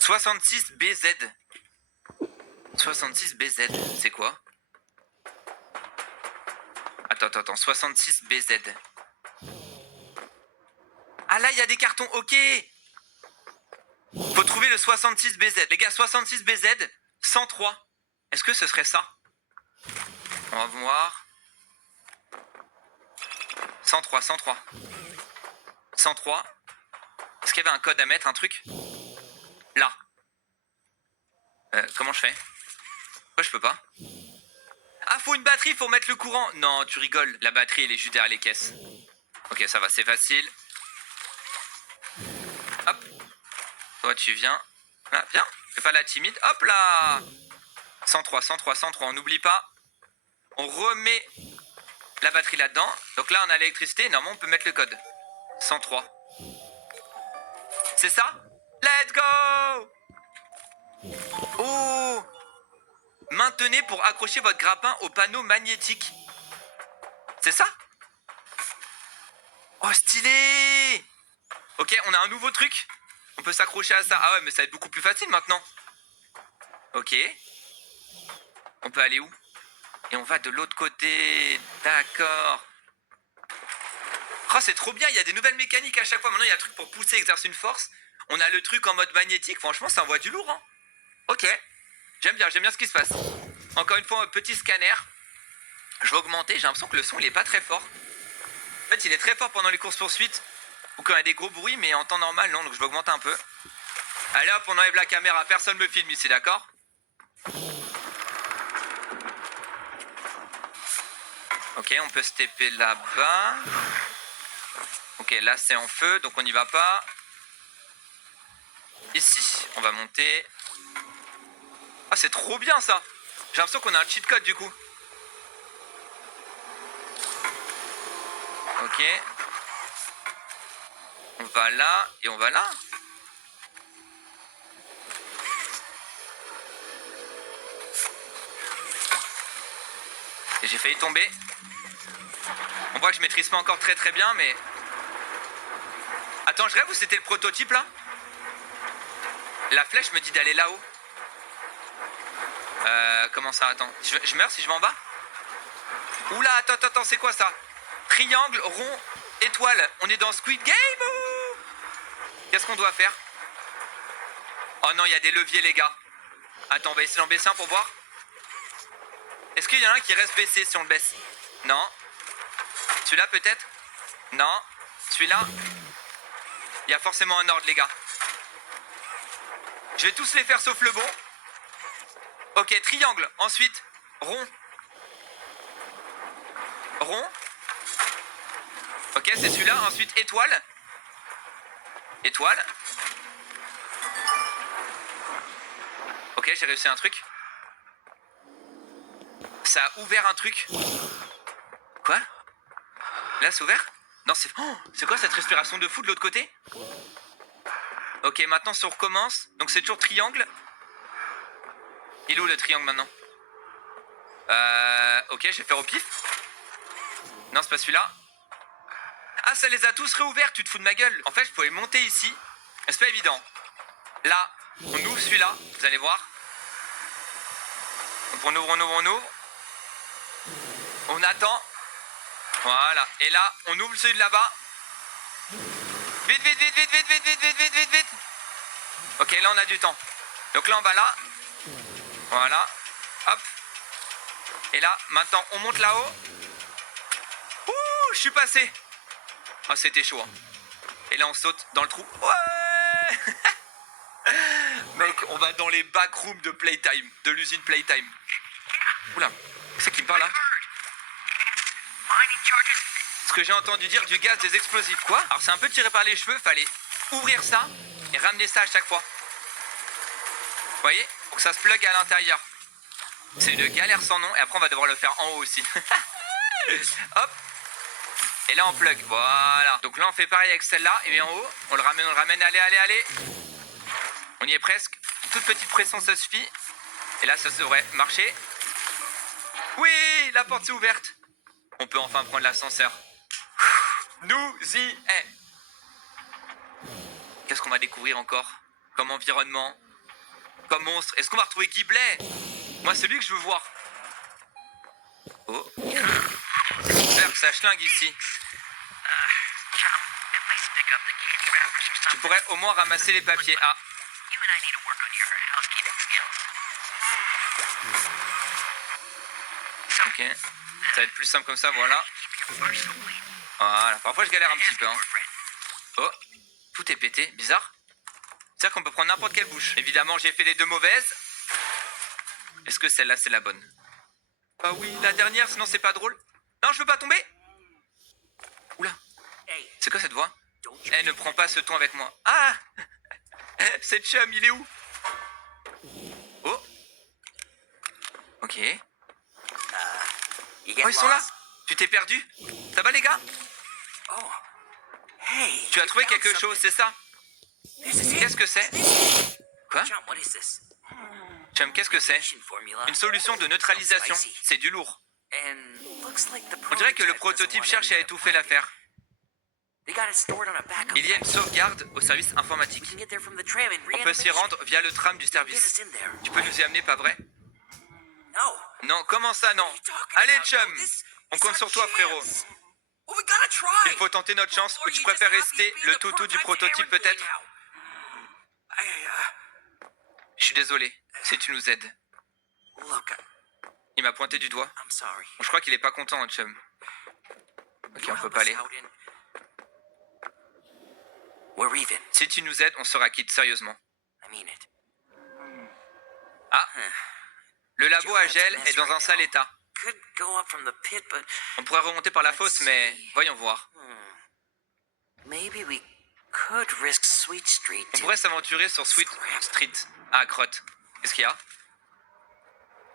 66 BZ. 66 BZ, c'est quoi? Attends, 66 BZ. Ah là, il y a des cartons, ok. Faut trouver le 66 BZ. Les gars, 66 BZ, 103. Est-ce que ce serait ça? On va voir. 103. 103. Est-ce qu'il y avait un code à mettre, un truc? Là. Comment je fais? Pourquoi je peux pas? Ah, faut une batterie pour mettre le courant. Non, tu rigoles. La batterie, elle est juste derrière les caisses. Ok, ça va, c'est facile. Hop. Toi, tu viens. Là, viens. Fais pas la timide. Hop là. 103, 103, 103. On n'oublie pas. On remet la batterie là-dedans. Donc là, on a l'électricité. Normalement, on peut mettre le code. 103. C'est ça? Let's go! Oh! Maintenez pour accrocher votre grappin au panneau magnétique. C'est ça? Oh, stylé! Ok, on a un nouveau truc. On peut s'accrocher à ça. Ah ouais, mais ça va être beaucoup plus facile maintenant. Ok. On peut aller où? Et on va de l'autre côté. D'accord. Oh, c'est trop bien, il y a des nouvelles mécaniques à chaque fois. Maintenant, il y a un truc pour pousser, exercer une force. On a le truc en mode magnétique. Franchement, ça envoie du lourd, hein. Ok. J'aime bien ce qui se passe. Encore une fois, un petit scanner. Je vais augmenter. J'ai l'impression que le son, il est pas très fort. En fait, il est très fort pendant les courses-poursuites. Ou quand il y a des gros bruits, mais en temps normal, non. Donc, je vais augmenter un peu. Allez hop, on enlève la caméra. Personne me filme ici, d'accord? Ok, on peut se TP là-bas. Ok, là c'est en feu, donc on n'y va pas. Ici, on va monter. Ah, c'est trop bien ça. J'ai l'impression qu'on a un cheat code du coup. Ok. On va là et on va là. Et j'ai failli tomber. On voit que je maîtrise pas encore très très bien, mais... Attends, je rêve ou c'était le prototype là? La flèche me dit d'aller là-haut. Comment ça? Attends. Je meurs si je vais en bas? Oula, attends, c'est quoi ça? Triangle, rond, étoile. On est dans Squid Game ou... Qu'est-ce qu'on doit faire? Oh non, il y a des leviers les gars. Attends, on va essayer d'en baisser un pour voir. Est-ce qu'il y en a un qui reste baissé si on le baisse? Non. Celui-là peut-être? Non. Celui-là? Il y a forcément un ordre les gars. Je vais tous les faire sauf le bon. Ok, triangle. Ensuite, rond. Rond. Ok, c'est celui-là. Ensuite, étoile. Étoile. Ok, j'ai réussi un truc. Ça a ouvert un truc. Quoi? Là, c'est ouvert? Non, c'est... Oh, c'est quoi cette respiration de fou de l'autre côté? Ok, maintenant, si on recommence. Donc, c'est toujours triangle. Il est où le triangle maintenant? Ok, je vais faire au pif. Non, c'est pas celui-là. Ah, ça les a tous réouverts, tu te fous de ma gueule. En fait, je pouvais monter ici. C'est pas évident. Là, on ouvre celui-là, vous allez voir. Donc on ouvre. On attend. Voilà. Et là, on ouvre celui de là-bas. Vite. Ok, là, on a du temps. Donc là, on va là. Voilà. Hop. Et là, maintenant, on monte là-haut. Ouh, je suis passé. Oh, c'était chaud. Hein. Et là, on saute dans le trou. Ouais. Mec, on va dans les backrooms de Playtime, de l'usine Playtime. Oula, c'est qui me parle là? Ce que j'ai entendu dire du gaz des explosifs, quoi? Alors c'est un peu tiré par les cheveux, fallait ouvrir ça et ramener ça à chaque fois. Vous voyez? Pour que ça se plug à l'intérieur. C'est une galère sans nom et après on va devoir le faire en haut aussi. Hop. Et là on plug, voilà. Donc là on fait pareil avec celle-là et bien en haut, on le ramène, allez. On y est presque. Toute petite pression, ça suffit. Et là, ça devrait marcher. Oui, la porte s'est ouverte. On peut enfin prendre l'ascenseur. Nous y est. Qu'est-ce qu'on va découvrir encore? Comme environnement, comme monstre. Est-ce qu'on va retrouver Ghibli? Moi, celui que je veux voir. Oh. J'espère que ça schlingue ici. Tu pourrais au moins ramasser les papiers. Ah. Ok, ça va être plus simple comme ça, voilà. Voilà, parfois je galère un petit peu. Hein. Oh, tout est pété, bizarre. C'est-à-dire qu'on peut prendre n'importe quelle bouche. Évidemment, j'ai fait les deux mauvaises. Est-ce que celle-là, c'est la bonne? Ah oui, la dernière, sinon c'est pas drôle. Non, je veux pas tomber. Oula, C'est quoi cette voix? Don't you Eh, ne prends pas ce ton avec moi. Ah! C'est Chum, il est où? Oh! Ok. you get Oh, ils sont là! lost? Tu t'es perdu? Ça va, les gars? Oh. Hey. Tu as trouvé found quelque chose, c'est ça? This is it. Qu'est-ce que c'est? Quoi? Chum, what is this? Chum, qu'est-ce que c'est? Fusion formula. Une solution de neutralisation. Spicy. C'est du lourd. And looks like the On dirait que le prototype doesn't prototype want cherche à anyone to étouffer find it. l'affaire. They got it stored on a backup. Il y a une sauvegarde au service informatique. We can get there from the tram in On peut s'y reanimation. rendre via le tram du Get service. us in there. Tu peux nous y amener, pas vrai? No. Non, comment ça, non? What are you talking Allez, about? Chum! This On is compte our sur toi, chance. frérot. Well, we gotta try. Il faut tenter notre chance, Or ou tu you préfères just happy rester to be le the toutou du prototype prototype, Aaron peut-être? Boy now. Je suis désolé, si tu nous aides. Look, Il m'a pointé du doigt. I'm sorry. Bon, je crois qu'il est pas content, hein, Chum. Ok, You on peut help pas us aller. out and we're even. Si tu nous aides, on sera quitte, sérieusement. I mean it. Ah! Le labo à gel est dans un sale état. Could go up from the pit, but On pourrait remonter par la fosse, mais voyons voir. maybe we could risk Sweet Street. On pourrait s'aventurer sur Sweet Street. Ah, crotte. Qu'est-ce qu'il y a?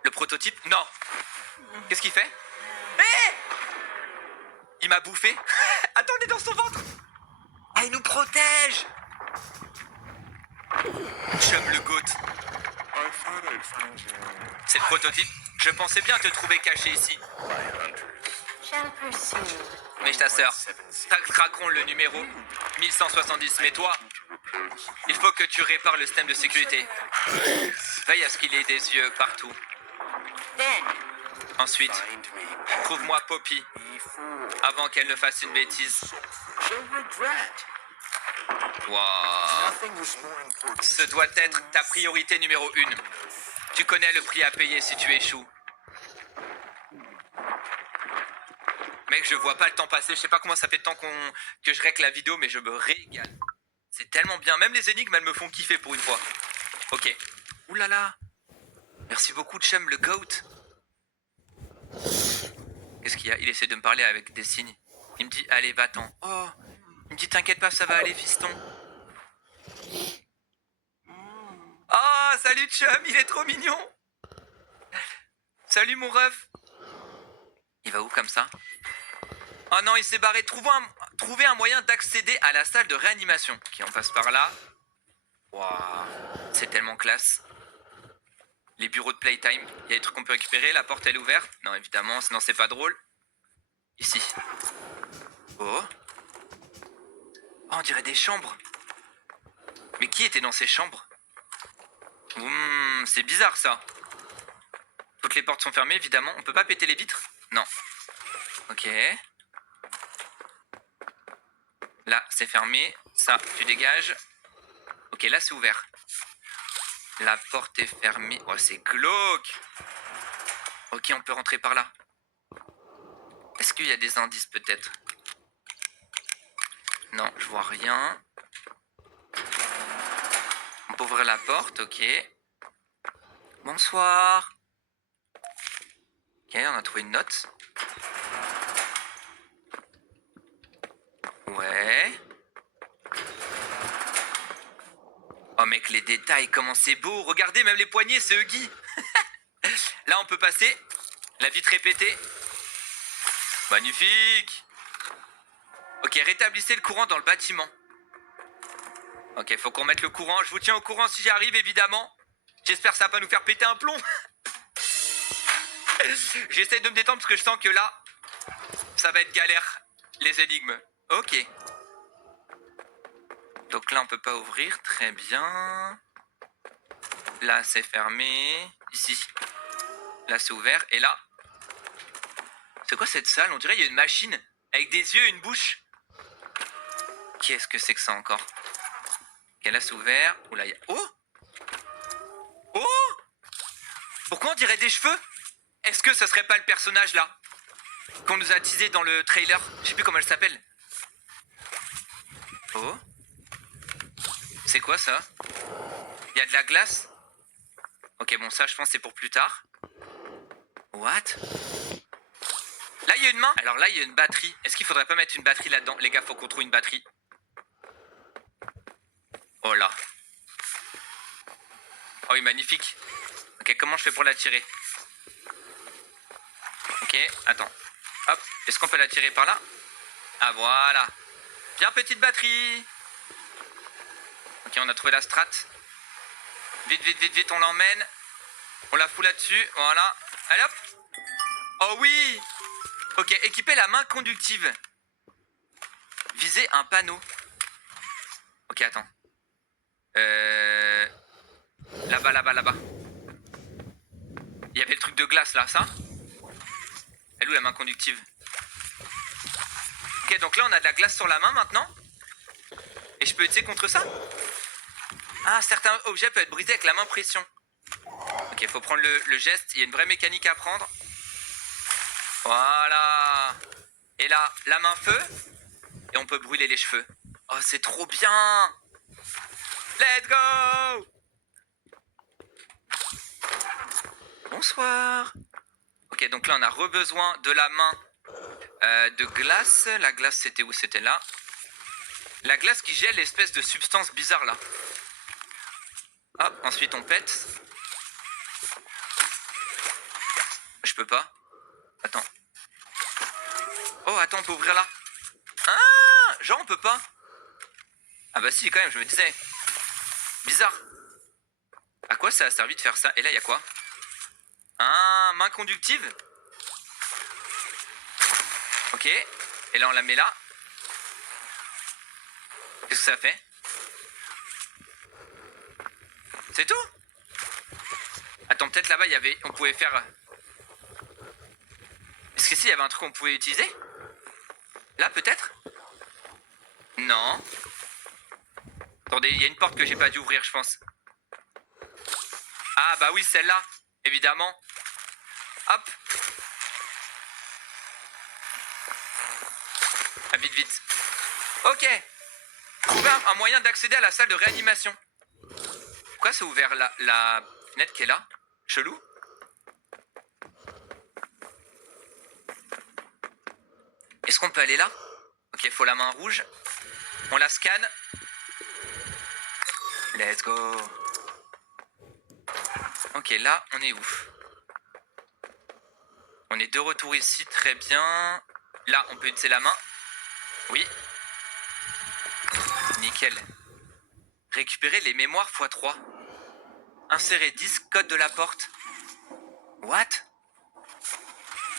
Le prototype? Non! Qu'est-ce qu'il fait? Hé! Il m'a bouffé. Attends, on est dans son ventre! Ah, il nous protège! Chum le goat. C'est le prototype. Je pensais bien te trouver caché ici. Shall pursue. Mais ta sœur, traqueront le numéro 1170. Mais toi, il faut que tu répares le système de sécurité. Veille à ce qu'il ait des yeux partout. Then, Ensuite, trouve-moi Poppy avant qu'elle ne fasse une bêtise. Wow. Ce doit être ta priorité numéro 1. Tu connais le prix à payer si tu échoues. Mec, je vois pas le temps passer. Je sais pas comment ça fait de temps que je règle la vidéo, mais je me régale. C'est tellement bien. Même les énigmes, elles me font kiffer pour une fois. Ok. Ouh là là. Merci beaucoup, Chum, le goat. Qu'est-ce qu'il y a? Il essaie de me parler avec des signes. Il me dit, allez, va-t'en. Oh. Il me dit, t'inquiète pas, ça va aller, fiston. Oh, salut, Chum, il est trop mignon. Salut, mon ref. Il va où comme ça? Oh non, il s'est barré. Trouvez un moyen d'accéder à la salle de réanimation. Ok, on passe par là. Waouh, c'est tellement classe. Les bureaux de Playtime. Il y a des trucs qu'on peut récupérer. La porte, elle est ouverte. Non, évidemment, sinon c'est pas drôle. Ici. Oh. Oh, on dirait des chambres. Mais qui était dans ces chambres? C'est bizarre, ça. Toutes les portes sont fermées, évidemment. On peut pas péter les vitres? Non. Ok. Là, c'est fermé. Ça, tu dégages. Ok, là, c'est ouvert. La porte est fermée. Oh, c'est glauque. Ok, on peut rentrer par là. Est-ce qu'il y a des indices, peut-être? Non, je vois rien. On peut ouvrir la porte, ok. Bonsoir. Ok, on a trouvé une note. Ouais. Oh mec, les détails, comment c'est beau. Regardez, même les poignées, c'est Huggy. Là, on peut passer. La vitre répétée. Magnifique. Ok, rétablissez le courant dans le bâtiment. Ok, faut qu'on mette le courant. Je vous tiens au courant si j'y arrive, évidemment. J'espère que ça va pas nous faire péter un plomb. J'essaie de me détendre parce que je sens que là, ça va être galère, les énigmes. Ok. Donc là, on peut pas ouvrir. Très bien. Là, c'est fermé. Ici. Là, c'est ouvert. Et là, c'est quoi cette salle? On dirait qu'il y a une machine avec des yeux et une bouche. Qu'est-ce que c'est que ça encore? Ok, là, c'est ouvert. Oula, il y a... Oh! Oh! Pourquoi on dirait des cheveux? Est-ce que ce serait pas le personnage là qu'on nous a teasé dans le trailer? Je sais plus comment elle s'appelle. Oh. C'est quoi ça? Il y a de la glace? Ok, bon, ça je pense c'est pour plus tard. What? Là Là, il y a une main. Alors là, il y a une batterie. Est-ce qu'il faudrait pas mettre une batterie là-dedans? Les gars, faut qu'on trouve une batterie. Oh là. Oh oui, magnifique. Ok, comment je fais pour la tirer? Ok, attends. Hop, est-ce qu'on peut la tirer par là? Ah, voilà. Bien, petite batterie. Ok, on a trouvé la strat. Vite, vite, vite, vite, on l'emmène. On la fout là-dessus, voilà. Allez hop. Oh oui. Ok, équiper la main conductive. Viser un panneau. Ok, attends. Là-bas, là-bas, là-bas. Il y avait le truc de glace là, ça? Elle est où la main conductive? Ok, donc là on a de la glace sur la main maintenant. Et je peux lutter contre ça? Ah, certains objets peuvent être brisés avec la main pression. Ok, faut prendre le geste. Il y a une vraie mécanique à prendre. Voilà. Et là, la main feu. Et on peut brûler les cheveux. Oh, c'est trop bien. Let's go. Bonsoir. Ok, donc là on a re-besoin de la main de glace. La glace c'était où? C'était là. La glace qui gèle l'espèce de substance bizarre là. Hop, ensuite on pète. Je peux pas. Attends. Oh, attends, on peut ouvrir là. Ah, genre on peut pas. Ah bah si, quand même, je me disais. Bizarre. À quoi ça a servi de faire ça? Et là, il y a quoi? Ah, main conductive. Ok. Et là, on la met là. Qu'est-ce que ça fait? C'est tout? Attends, peut-être là-bas, il y avait... On pouvait faire... Est-ce que si, il y avait un truc qu'on pouvait utiliser? Là, peut-être? Non. Attendez, il y a une porte que j'ai pas dû ouvrir, je pense. Ah, bah oui, celle-là. Évidemment. Hop. Ah, vite, vite. Ok. Trouver un moyen d'accéder à la salle de réanimation. Pourquoi c'est ouvert la fenêtre qui est là? Chelou. Est-ce qu'on peut aller là? Ok, faut la main rouge. On la scanne. Let's go. Ok, là, on est où? On est de retour ici, très bien. Là, on peut utiliser la main. Oui. Nickel. Récupérer les mémoires x3. Insérer disque, code de la porte. What?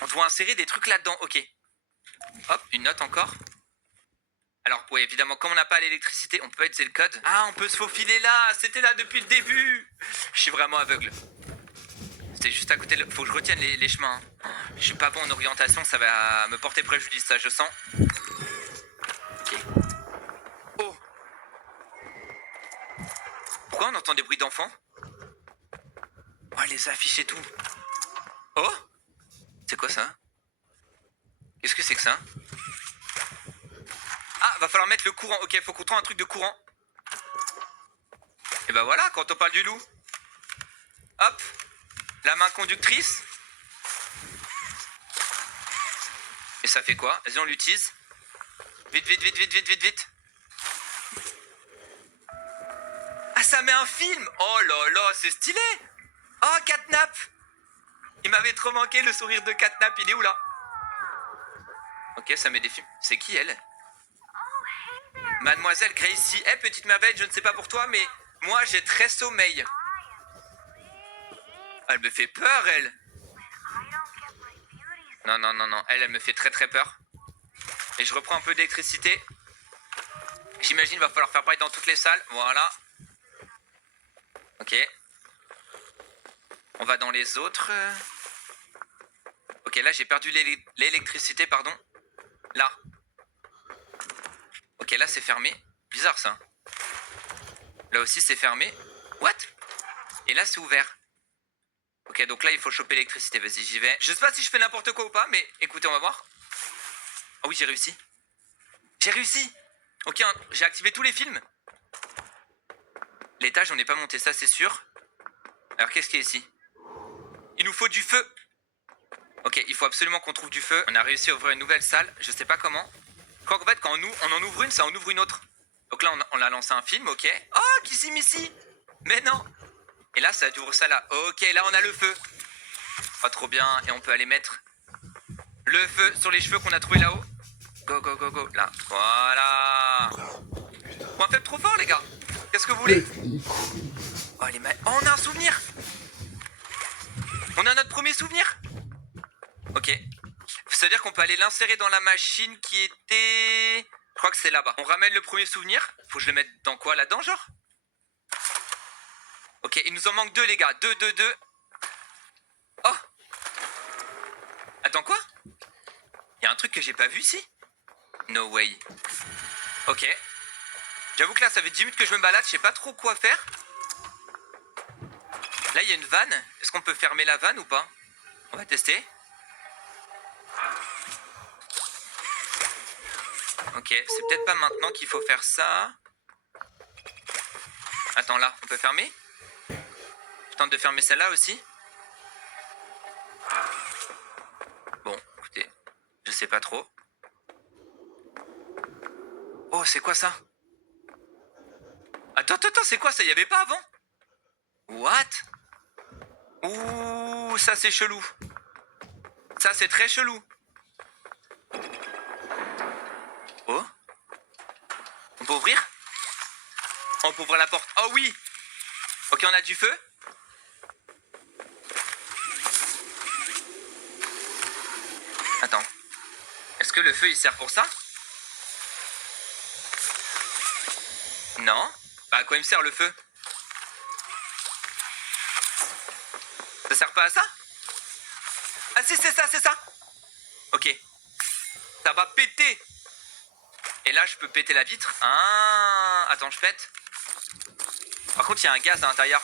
On doit insérer des trucs là-dedans, ok. Hop, une note encore. Alors, oui, évidemment, comme on n'a pas l'électricité, on peut pas utiliser le code. Ah, on peut se faufiler là. C'était là depuis le début. Je suis vraiment aveugle. C'était juste à côté. Faut que je retienne les chemins. Hein. Je suis pas bon en orientation, ça va me porter préjudice, ça, je sens. Ok. Oh. Pourquoi on entend des bruits d'enfants? Oh, les affiches et tout. Oh. C'est quoi ça? Qu'est-ce que c'est que ça? Ah, va falloir mettre le courant. Ok, faut qu'on trouve un truc de courant. Et bah voilà, quand on parle du loup. Hop. La main conductrice. Et ça fait quoi? Vas-y, on l'utilise. Vite, vite, vite, vite, vite, vite, vite. Ah, ça met un film. Oh là là, c'est stylé. Oh, Catnap. Il m'avait trop manqué le sourire de Catnap. Il est où là? Ok, ça met des films. C'est qui elle? Mademoiselle Gracie. Eh, petite merveille, je ne sais pas pour toi, mais moi j'ai très sommeil. Elle me fait peur, elle. Non, non, non, non. Elle me fait très très peur. Et je reprends un peu d'électricité. J'imagine qu'il va falloir faire pareil dans toutes les salles. Voilà. Ok. On va dans les autres. Ok, là j'ai perdu l'électricité, pardon. Là. Ok, là c'est fermé. Bizarre ça. Là aussi c'est fermé. What? Et là c'est ouvert. Ok, donc là il faut choper l'électricité. Vas-y, j'y vais. Je sais pas si je fais n'importe quoi ou pas, mais écoutez, on va voir. Ah oui, j'ai réussi. J'ai réussi. Ok, j'ai activé tous les films. L'étage, on n'est pas monté, ça c'est sûr. Alors qu'est-ce qu'il y a ici? Il nous faut du feu. Ok, il faut absolument qu'on trouve du feu. On a réussi à ouvrir une nouvelle salle, je sais pas comment. Je crois qu'en fait, quand on en ouvre une, ça en ouvre une autre. Donc là, on a lancé un film, ok. Oh, Kissy Missy. Mais non. Et là, ça ouvre ça là. Ok, là, on a le feu. Pas trop bien, et on peut aller mettre le feu sur les cheveux qu'on a trouvé là-haut. Go, go, go, go. Là, voilà. Point faible trop fort, les gars. Qu'est-ce que vous voulez? Oh, oh, on a un souvenir. On a notre premier souvenir. Ok. C'est-à-dire qu'on peut aller l'insérer dans la machine qui était... Je crois que c'est là-bas. On ramène le premier souvenir. Faut que je le mette dans quoi? Là-dedans, genre? Ok, il nous en manque 2, les gars. 2, 2, 2. Oh. Attends, quoi? Il y a un truc que j'ai pas vu ici? No way. Ok. J'avoue que là, ça fait 10 minutes que je me balade. Je sais pas trop quoi faire. Là, il y a une vanne. Est-ce qu'on peut fermer la vanne ou pas? On va tester. Ok, c'est peut-être pas maintenant qu'il faut faire ça. Attends, là, on peut fermer? Je tente de fermer celle-là aussi. Bon, écoutez, je sais pas trop. Oh, c'est quoi ça? Attends, c'est quoi ça? Il y avait pas avant? What? Ouh, ça c'est chelou. Ça c'est très chelou. Oh? On peut ouvrir? On peut ouvrir la porte. Oh oui! Ok, on a du feu. Attends. Est-ce que le feu il sert pour ça? Non? Bah à quoi il me sert le feu? Ça sert pas à ça? Ah si, c'est ça, c'est ça. Ok. Ça va péter. Et là, je peux péter la vitre. Ah, attends, je pète. Par contre, il y a un gaz à l'intérieur.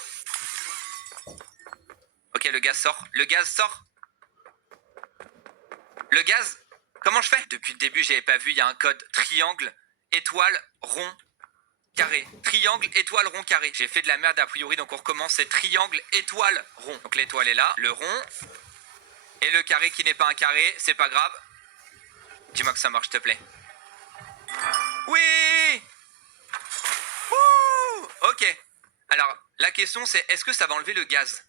Ok, le gaz sort. Le gaz sort. Le gaz, comment je fais? Depuis le début, j'avais pas vu, il y a un code triangle, étoile, rond, carré. Triangle, étoile, rond, carré. J'ai fait de la merde a priori, donc on recommence. C'est triangle, étoile, rond. Donc l'étoile est là, le rond. Et le carré qui n'est pas un carré, c'est pas grave. Dis-moi que ça marche, s'il te plaît. Oui! Ouh! Ok. Alors, la question c'est, est-ce que ça va enlever le gaz?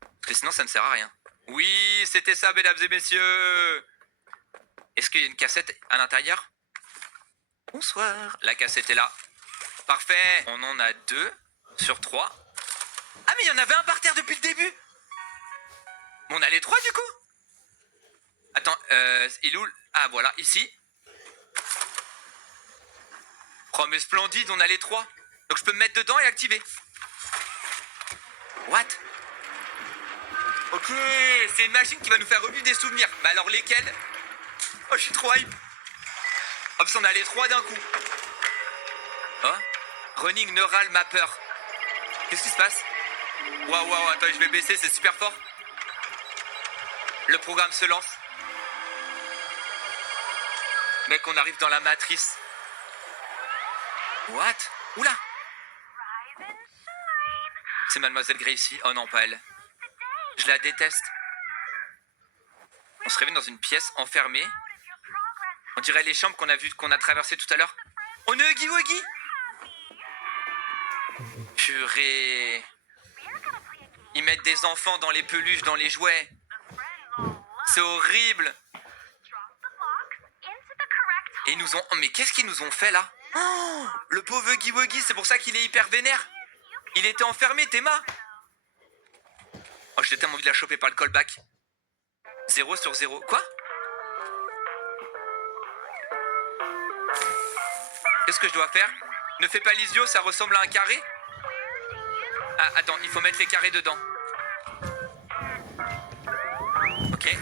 Parce que sinon, ça ne sert à rien. Oui, c'était ça, mesdames et messieurs. Est-ce qu'il y a une cassette à l'intérieur? Bonsoir. La cassette est là. Parfait. On en a 2 sur 3. Ah, mais il y en avait un par terre depuis le début. Bon, on a les 3 du coup. Attends, il est où? Ah, voilà, ici. Oh, mais splendide, on a les 3. Donc je peux me mettre dedans et activer. What? Ok, c'est une machine qui va nous faire revivre des souvenirs. Bah alors lesquels? Oh, je suis trop hype. Hop, on a les 3 d'un coup. Oh, Running Neural Mapper. Qu'est-ce qui se passe? Waouh, attends, je vais baisser, c'est super fort. Le programme se lance. Mec, on arrive dans la matrice. What? Oula! C'est Mademoiselle Gracie. Oh non, pas elle. Je la déteste. On se réveille dans une pièce enfermée. On dirait les chambres qu'on a traversées tout à l'heure. On est Huggy Wuggy! Purée. Ils mettent des enfants dans les peluches, dans les jouets. C'est horrible. Et ils nous ont... Oh, mais qu'est-ce qu'ils nous ont fait là? Oh, le pauvre Huggy Wuggy, c'est pour ça qu'il est hyper vénère. Il était enfermé, Théma. Oh, j'ai tellement envie de la choper par le callback. 0 sur 0. Quoi? Qu'est-ce que je dois faire? Ne fais pas l'idiot, ça ressemble à un carré. Ah, attends, il faut mettre les carrés dedans. Ok.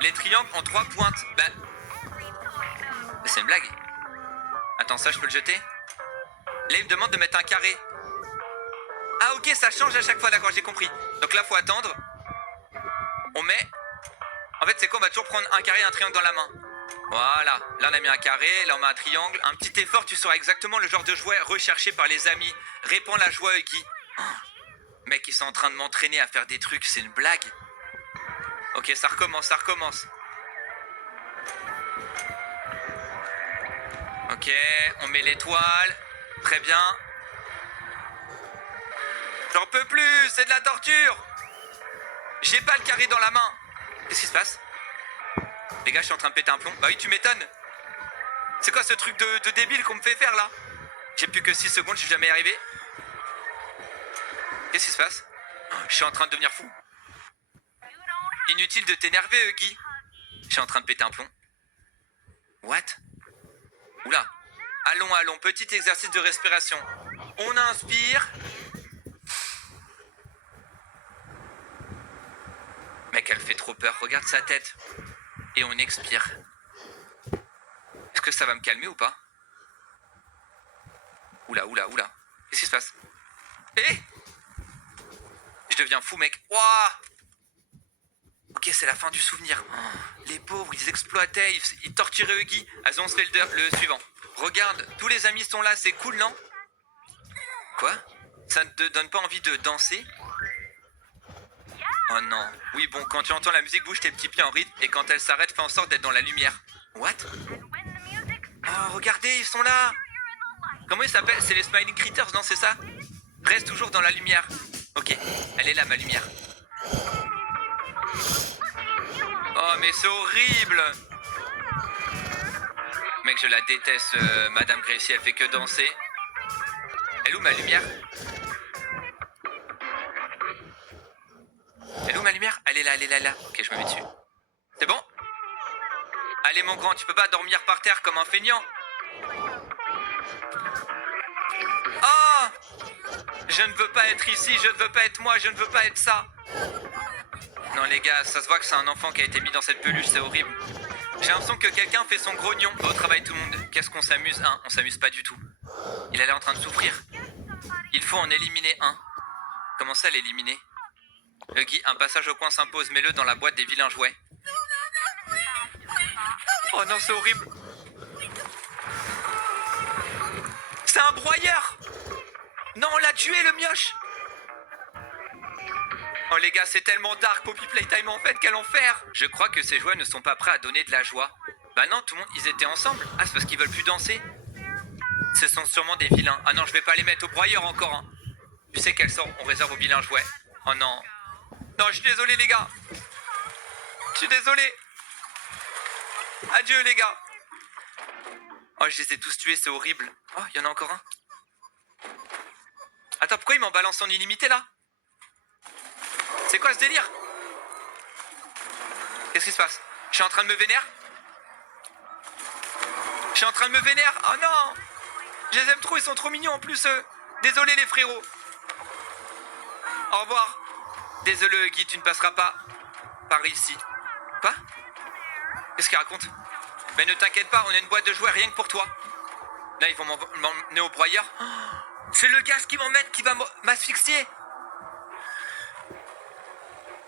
Les triangles en 3 pointes. Ben... C'est une blague. Attends, ça, je peux le jeter? Là, il me demande de mettre un carré. Ah, ok, ça change à chaque fois, d'accord, j'ai compris. Donc là, faut attendre. On met... En fait, c'est quoi? On va toujours prendre un carré et un triangle dans la main. Voilà. Là, on a mis un carré, là, on met un triangle. Un petit effort, tu sauras exactement le genre de jouet recherché par les amis. Répand la joie, Huggy. Oh, mec, ils sont en train de m'entraîner à faire des trucs, c'est une blague. Ok, ça recommence, ça recommence. Ok, on met l'étoile. Très bien. J'en peux plus, c'est de la torture. J'ai pas le carré dans la main. Qu'est-ce qui se passe? Les gars, je suis en train de péter un plomb. Bah oui, tu m'étonnes. C'est quoi ce truc de débile qu'on me fait faire là? J'ai plus que 6 secondes, je suis jamais arrivé. Qu'est-ce qui se passe? Je suis en train de devenir fou. Inutile de t'énerver, Guy. Je suis en train de péter un plomb. What? Oula. Allons, allons, petit exercice de respiration. On inspire. Mec, elle fait trop peur. Regarde sa tête. Et on expire. Est-ce que ça va me calmer ou pas? Oula, oula, oula. Qu'est-ce qui se passe? Eh! Je deviens fou, mec. Ouah! Ok, c'est la fin du souvenir. Oh, les pauvres, ils exploitaient, ils torturaient Huggy. Elles ont fait le suivant. Regarde, tous les amis sont là, c'est cool, non? Quoi? Ça ne te donne pas envie de danser? Oh non. Oui, bon, quand tu entends la musique, bouge tes petits pieds en rythme, et quand elle s'arrête, fais en sorte d'être dans la lumière. What? Oh, regardez, ils sont là! Comment ils s'appellent? C'est les Smiling Critters, non, c'est ça? Reste toujours dans la lumière. Ok, elle est là, ma lumière. Oh, mais c'est horrible! Mec, je la déteste, Madame Gracie, elle fait que danser. Elle est où ma lumière? Elle est où ma lumière? Elle est là, elle est là, là. Ok, je me mets dessus. C'est bon? Allez, mon grand, tu peux pas dormir par terre comme un feignant. Oh! Je ne veux pas être ici, je ne veux pas être moi, je ne veux pas être ça. Non, les gars, ça se voit que c'est un enfant qui a été mis dans cette peluche, c'est horrible. J'ai l'impression que quelqu'un fait son grognon. Au travail, tout le monde. Qu'est-ce qu'on s'amuse? On s'amuse pas du tout. Il a l'air en train de souffrir. Il faut en éliminer un. Comment ça, l'éliminer? Huggy, un passage au coin s'impose. Mets-le dans la boîte des vilains jouets. Oh non, c'est horrible. C'est un broyeur. Non, on l'a tué, le mioche. Oh les gars, c'est tellement dark, Poppy Playtime en fait, quel enfer! Je crois que ces jouets ne sont pas prêts à donner de la joie. Bah non, tout le monde, ils étaient ensemble. Ah, c'est parce qu'ils veulent plus danser. Ce sont sûrement des vilains. Ah non, je vais pas les mettre au broyeur encore, hein. Tu sais quel sort on réserve aux vilains jouets? Oh non. Non, je suis désolé les gars. Je suis désolé. Adieu les gars. Oh, je les ai tous tués, c'est horrible. Oh, il y en a encore un. Attends, pourquoi il m'en balance en illimité là? C'est quoi ce délire? Qu'est-ce qui se passe? Je suis en train de me vénère? Je suis en train de me vénère? Oh non! Je les aime trop, ils sont trop mignons en plus. Désolé les frérots. Au revoir. Désolé Guy, tu ne passeras pas par ici. Quoi? Qu'est-ce qu'il raconte? Mais ne t'inquiète pas, on a une boîte de jouets rien que pour toi. Là, ils vont m'emmener au broyeur. Oh, c'est le gaz qui m'emmène qui va m'asphyxier.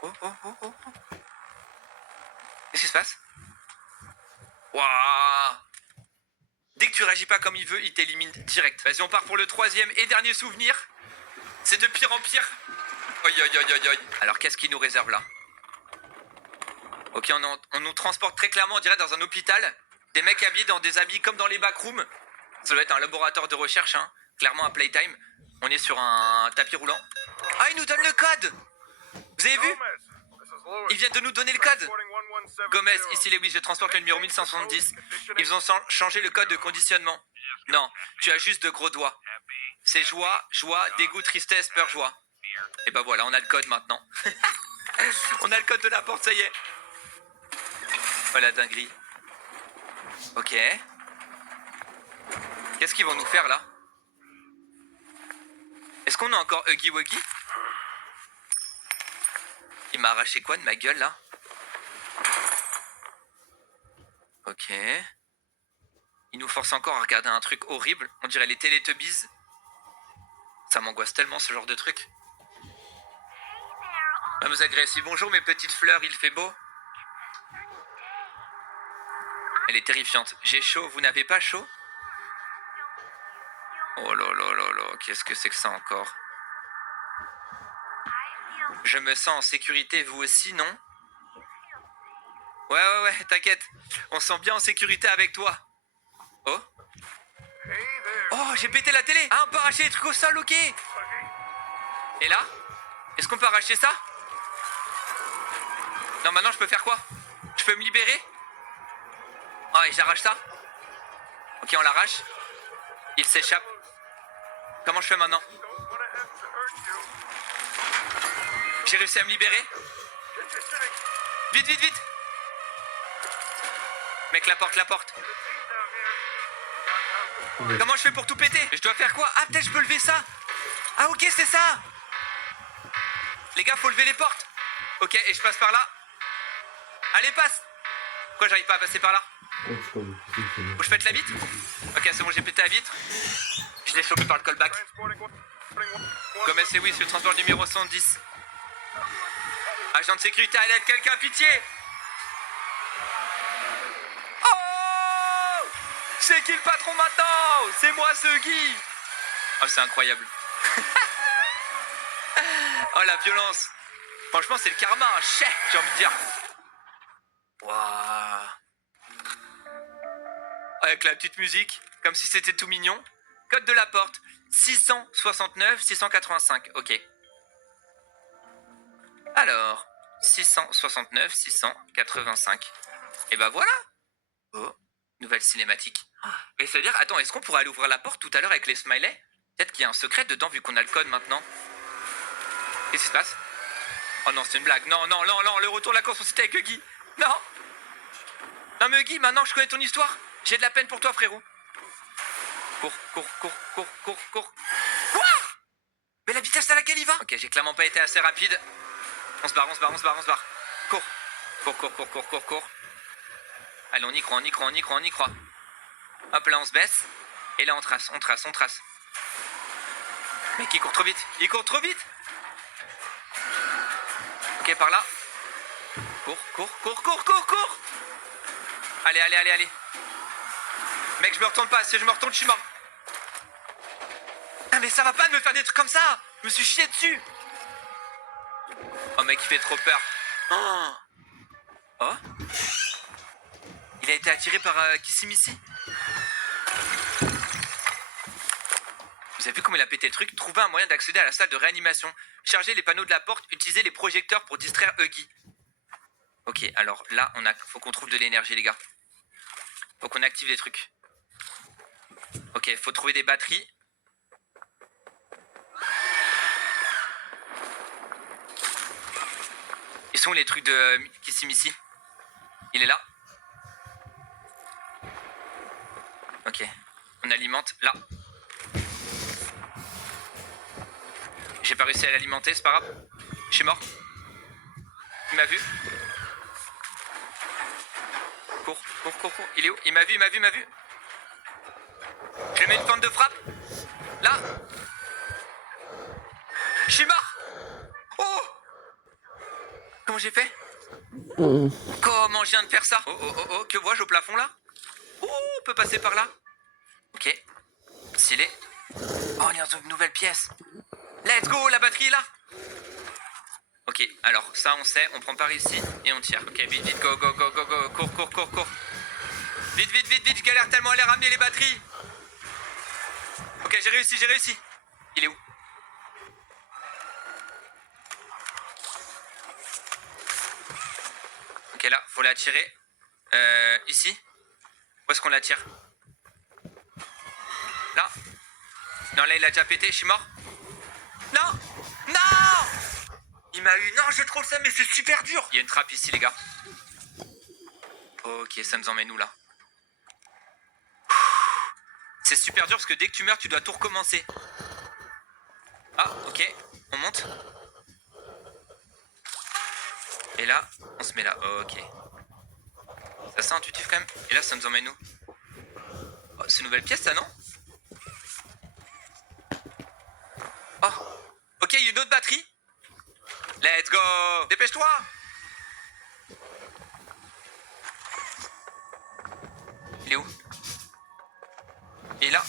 Oh, oh, oh, oh, oh. Qu'est-ce qui se passe? Waouh! Dès que tu réagis pas comme il veut, il t'élimine direct. Vas-y, on part pour le troisième et dernier souvenir. C'est de pire en pire. Oi, oi, oi, oi, oi. Alors, qu'est-ce qu'il nous réserve là? Ok, on nous transporte très clairement, on dirait, dans un hôpital. Des mecs habillés dans des habits comme dans les backrooms. Ça doit être un laboratoire de recherche, hein. Clairement un Playtime. On est sur un tapis roulant. Ah, il nous donne le code! Vous avez vu? Ils viennent de nous donner le code. Gomez, ici Lewis, je transporte le numéro 1170. Ils ont changé le code de conditionnement. Non, tu as juste de gros doigts. C'est joie, joie, dégoût, tristesse, peur, joie. Et ben voilà, on a le code maintenant. On a le code de la porte, ça y est. Oh la dinguerie. Ok. Qu'est-ce qu'ils vont nous faire là? Est-ce qu'on a encore Huggy Wuggy? Il m'a arraché quoi de ma gueule là? Ok. Il nous force encore à regarder un truc horrible. On dirait les Teletubbies. Ça m'angoisse tellement ce genre de truc. Mademoiselle Gracie, bonjour mes petites fleurs, il fait beau? Elle est terrifiante. J'ai chaud, vous n'avez pas chaud? Oh là là là là, qu'est-ce que c'est que ça encore? Je me sens en sécurité, vous aussi, non? Ouais, t'inquiète. On se sent bien en sécurité avec toi. Oh. Oh, j'ai pété la télé. Ah, on peut arracher les trucs au sol, ok. Et là, est-ce qu'on peut arracher ça? Non, maintenant je peux faire quoi? Je peux me libérer? Oh, et j'arrache ça. Ok, on l'arrache. Il s'échappe. Comment je fais maintenant? J'ai réussi à me libérer. Vite, vite, vite. Mec, la porte. Comment je fais pour tout péter? Je dois faire quoi? Ah, peut-être je peux lever ça. Ah, ok, c'est ça. Les gars, faut lever les portes. Ok, et je passe par là. Allez, passe. Pourquoi j'arrive pas à passer par là? Faut que je pète la vitre? Ok, c'est bon, j'ai pété la vitre. Je l'ai chopé par le callback. Comme c'est oui, c'est le transport numéro 110. Agent de sécurité, à l'aide, quelqu'un, pitié. Oh! C'est qui le patron maintenant? C'est moi, ce Guy. Oh, c'est incroyable. Oh, la violence. Franchement, c'est le karma, un chef, j'ai envie de dire. Waouh. Avec la petite musique, comme si c'était tout mignon. Code de la porte, 669 685, ok. Alors, 669 685. Et bah voilà. Oh, nouvelle cinématique. Et c'est-à-dire, attends, est-ce qu'on pourrait aller ouvrir la porte tout à l'heure avec les smileys? Peut-être qu'il y a un secret dedans vu qu'on a le code maintenant. Qu'est-ce qui se passe? Oh non, c'est une blague. Non, le retour de la course, on s'était avec Guy. Non. Non mais Guy, maintenant que je connais ton histoire, j'ai de la peine pour toi, frérot. Cours. Quoi? Mais la vitesse à laquelle il va? Ok, j'ai clairement pas été assez rapide. On se barre. Cours. Allez, on y croit. Hop là, on se baisse. Et là, on trace. Mec, il court trop vite. Ok, par là. Cours. Allez. Mec, je me retourne pas. Si je me retourne, je suis mort. Ah, mais ça va pas de me faire des trucs comme ça. Je me suis chié dessus. Oh, mec, il fait trop peur. Oh. Il a été attiré par Kissimisi. Vous avez vu comment il a pété le truc? Trouver un moyen d'accéder à la salle de réanimation. Charger les panneaux de la porte. Utiliser les projecteurs pour distraire Huggy. Ok, alors là, faut qu'on trouve de l'énergie, les gars. Faut qu'on active les trucs. Ok, faut trouver des batteries. Ils sont où les trucs de Kissimisi? Il est là. Ok, on alimente là. J'ai pas réussi à l'alimenter, c'est pas grave. Je suis mort. Il m'a vu. Cours. Il est où? Il m'a vu. Je lui mets une fente de frappe. Là. Je suis mort. Oh! Comment j'ai fait? Comment je viens de faire ça? Oh, que vois-je au plafond là? Oh, on peut passer par là. Ok. Stylé. Oh, on est dans une nouvelle pièce. Let's go, la batterie est là. Ok, alors ça on sait, on prend par ici et on tire. Ok, vite, go. Cours. Vite, je galère tellement à les ramener les batteries. Ok, j'ai réussi. Il est où? Ok, là, faut la tirer. Ici. Où est-ce qu'on la tire? Là. Non, là, il a déjà pété, je suis mort. Non. Il m'a eu. Non, j'ai trop le seum, mais c'est super dur. Il y a une trappe ici, les gars. Ok, ça nous emmène où, là? C'est super dur parce que dès que tu meurs, tu dois tout recommencer. Ah, ok. On monte. Et là, on se met là. Ok. Ça c'est intuitif quand même. Et là, ça nous emmène où? Oh, c'est une nouvelle pièce, ça, non? Oh. Ok, il y a une autre batterie. Let's go. Dépêche-toi. Il est où? Il est là.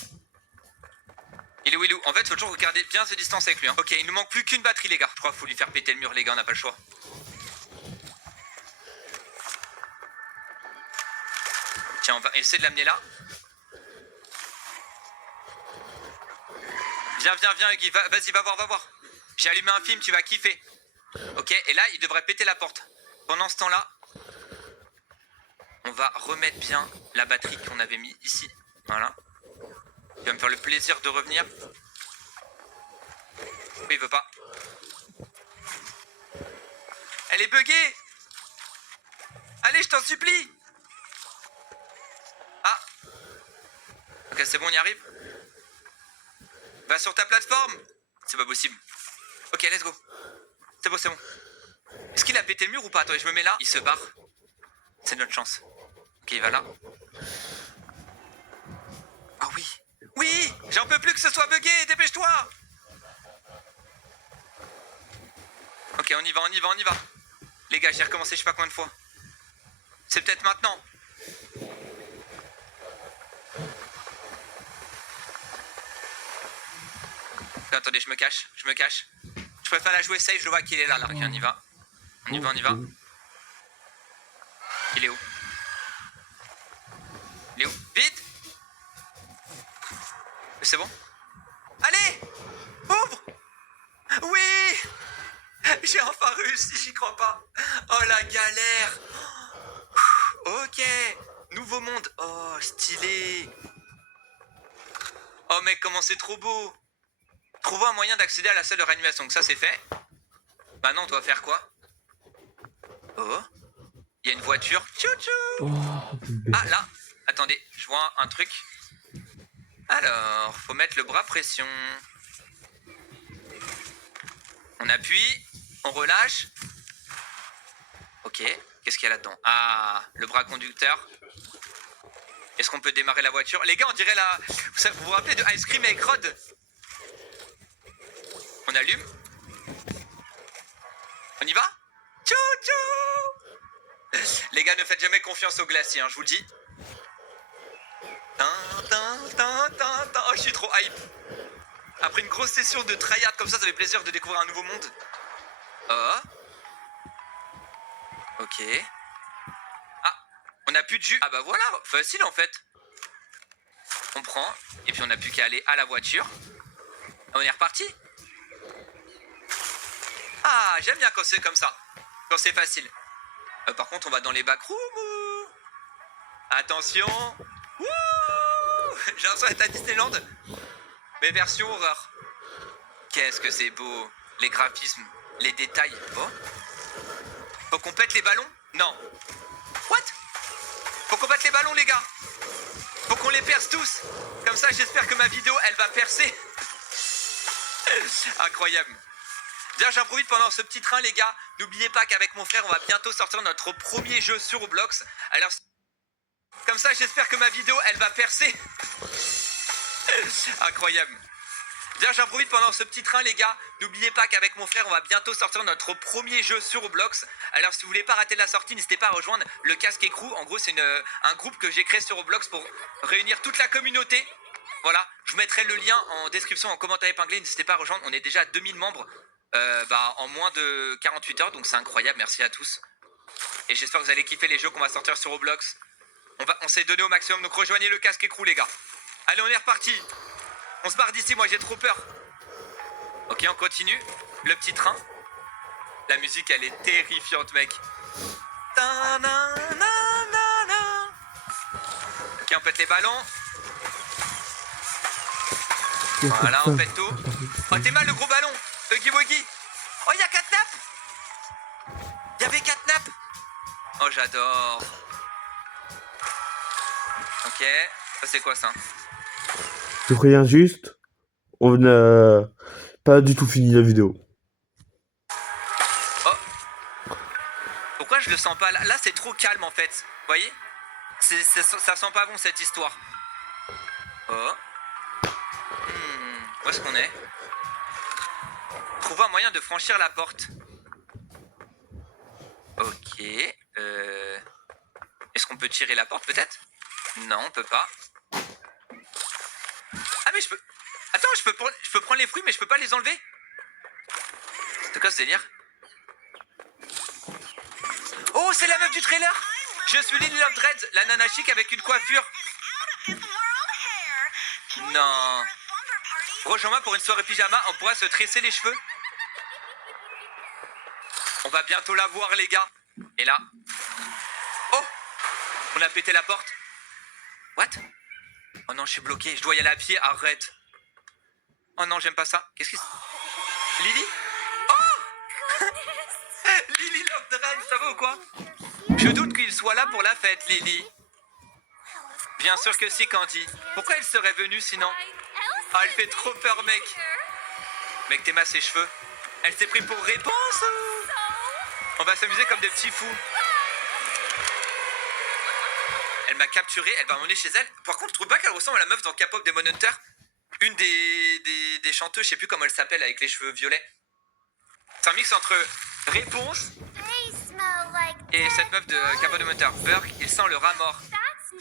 Il est où? En fait, faut toujours regarder bien ses distances avec lui. Hein. Ok, il nous manque plus qu'une batterie, les gars. Je crois qu'il faut lui faire péter le mur, les gars. On n'a pas le choix. Tiens, on va essayer de l'amener là. Viens, Huggy. Vas-y, va voir. J'ai allumé un film, tu vas kiffer. Ok, et là, il devrait péter la porte. Pendant ce temps-là, on va remettre bien la batterie qu'on avait mis ici. Voilà. Il va me faire le plaisir de revenir. Oui, il veut pas. Elle est buggée. Allez, je t'en supplie. Ah. Ok, c'est bon, on y arrive. Va sur ta plateforme. C'est pas possible. Ok, let's go. C'est bon. Est-ce qu'il a pété le mur ou pas? Attends, je me mets là. Il se barre. C'est notre chance. Ok, il va là. Ah oui. Oui, j'en peux plus que ce soit bugué. Dépêche-toi. Ok, on y va. Les gars, j'ai recommencé je sais pas combien de fois. C'est peut-être maintenant. Attendez, je me cache. Je préfère la jouer safe, je vois qu'il est là. Ok, on y va. On y va. Il est où? Vite! C'est bon? Allez! Ouvre! Oui! J'ai enfin réussi, j'y crois pas. Oh la galère! Ok! Nouveau monde. Oh, stylé! Oh mec, comment c'est trop beau! Trouvons un moyen d'accéder à la salle de réanimation. Donc ça c'est fait. Maintenant on doit faire quoi? Oh! Il y a une voiture. Tchou-tchou! Ah là! Attendez, je vois un truc. Alors, faut mettre le bras pression. On appuie, on relâche. Ok, qu'est-ce qu'il y a là-dedans? Ah, le bras conducteur. Est-ce qu'on peut démarrer la voiture? Les gars, on dirait la... Vous vous rappelez de Ice Cream avec Rod? On allume. On y va? Tchou-tchou! Les gars, ne faites jamais confiance au glacier, hein, je vous le dis. Oh, je suis trop hype. Après une grosse session de tryhard comme ça fait plaisir de découvrir un nouveau monde. Oh. Ok. Ah, on a plus de jus. Ah bah voilà, facile en fait. On prend, et puis on n'a plus qu'à aller à la voiture. On est reparti. Ah, j'aime bien quand c'est comme ça. Quand c'est facile. Par contre, on va dans les backrooms. Attention. Wouh! J'ai l'impression d'être à Disneyland. Mais version horreur. Qu'est-ce que c'est beau. Les graphismes, les détails. Oh. Faut qu'on pète les ballons? Non. What? Faut qu'on pète les ballons, les gars. Faut qu'on les perce tous. Comme ça, j'espère que ma vidéo, elle va percer. Incroyable. Bien, j'en profite pendant ce petit train, les gars. N'oubliez pas qu'avec mon frère, on va bientôt sortir notre premier jeu sur Roblox. Alors, comme ça, j'espère que ma vidéo, elle va percer. Incroyable. Bien, j'en profite pendant ce petit train, les gars. N'oubliez pas qu'avec mon frère, on va bientôt sortir notre premier jeu sur Roblox. Alors, si vous voulez pas rater la sortie, n'hésitez pas à rejoindre le Casque Écrou. En gros, c'est un groupe que j'ai créé sur Roblox pour réunir toute la communauté. Voilà, je vous mettrai le lien en description, en commentaire épinglé. N'hésitez pas à rejoindre. On est déjà à 2000 membres en moins de 48 heures. Donc, c'est incroyable. Merci à tous. Et j'espère que vous allez kiffer les jeux qu'on va sortir sur Roblox. On s'est donné au maximum. Donc, rejoignez le Casque Écrou, les gars. Allez, on est reparti. On se barre d'ici, moi j'ai trop peur. Ok, on continue. Le petit train. La musique, elle est terrifiante, mec. Ok, on pète les ballons. Voilà, on pète tout. Oh, t'es mal le gros ballon. Huggy Wuggy. Oh, il y a Catnap. Il y avait Catnap. Oh, j'adore. Ok, ça c'est quoi ça? Je préviens juste, on n'a pas du tout fini la vidéo. Oh. Pourquoi je le sens pas là? Là c'est trop calme en fait. Vous voyez? Ça sent pas bon cette histoire. Oh. Où est-ce qu'on est? Trouver un moyen de franchir la porte. Ok. Est-ce qu'on peut tirer la porte peut-être? Non, on peut pas. Ah mais je peux... Attends, je peux prendre les fruits mais je peux pas les enlever. C'est quoi ce délire? Oh, c'est la meuf du trailer. Je suis Lily Love Dreads, la nana chic avec une coiffure. Non. Rejoins-moi pour une soirée pyjama, on pourra se tresser les cheveux. On va bientôt la voir, les gars. Et là... Oh! On a pété la porte. What? Oh non, je suis bloqué, je dois y aller à pied, arrête. Oh non, j'aime pas ça. Qu'est-ce qui se... Lily? Oh! Lily Love Dreads, ça va ou quoi? Je doute qu'il soit là pour la fête, Lily. Bien sûr que si, Candy. Pourquoi elle serait venue sinon? Ah, elle fait trop peur, mec. Mec, t'aimes ses cheveux. Elle s'est pris pour réponse. On va s'amuser comme des petits fous. Elle m'a capturé, elle va m'emmener chez elle. Par contre, je trouve pas qu'elle ressemble à la meuf dans K-pop Demon Hunter. Une des chanteuses, je sais plus comment elle s'appelle, avec les cheveux violets. C'est un mix entre réponse et cette meuf de K-pop Demon Hunter. Burke, il sent le rat mort.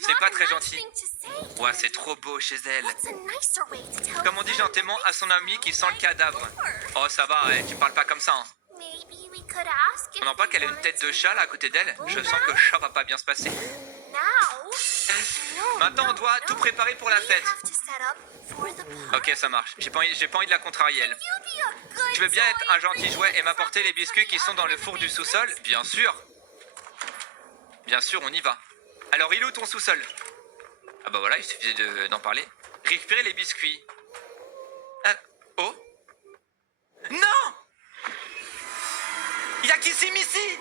C'est pas très gentil. Ouais, c'est trop beau chez elle. Comme on dit gentiment à son ami qui sent le cadavre. Oh, ça va, tu parles pas comme ça. Hein. On en parle qu'elle a une tête de chat là à côté d'elle. Je sens que le chat va pas bien se passer. Maintenant, on doit tout préparer pour la fête. Ok, ça marche. J'ai pas envie de la contrarier, elle. Tu veux bien être un gentil jouet et m'apporter les biscuits qui sont dans le four du sous-sol? Bien sûr. Bien sûr, on y va. Alors, il est où ton sous-sol? Ah bah voilà, il suffisait d'en parler. Récupérer les biscuits. Ah, oh. Non! Il y a Kissy Missy! Et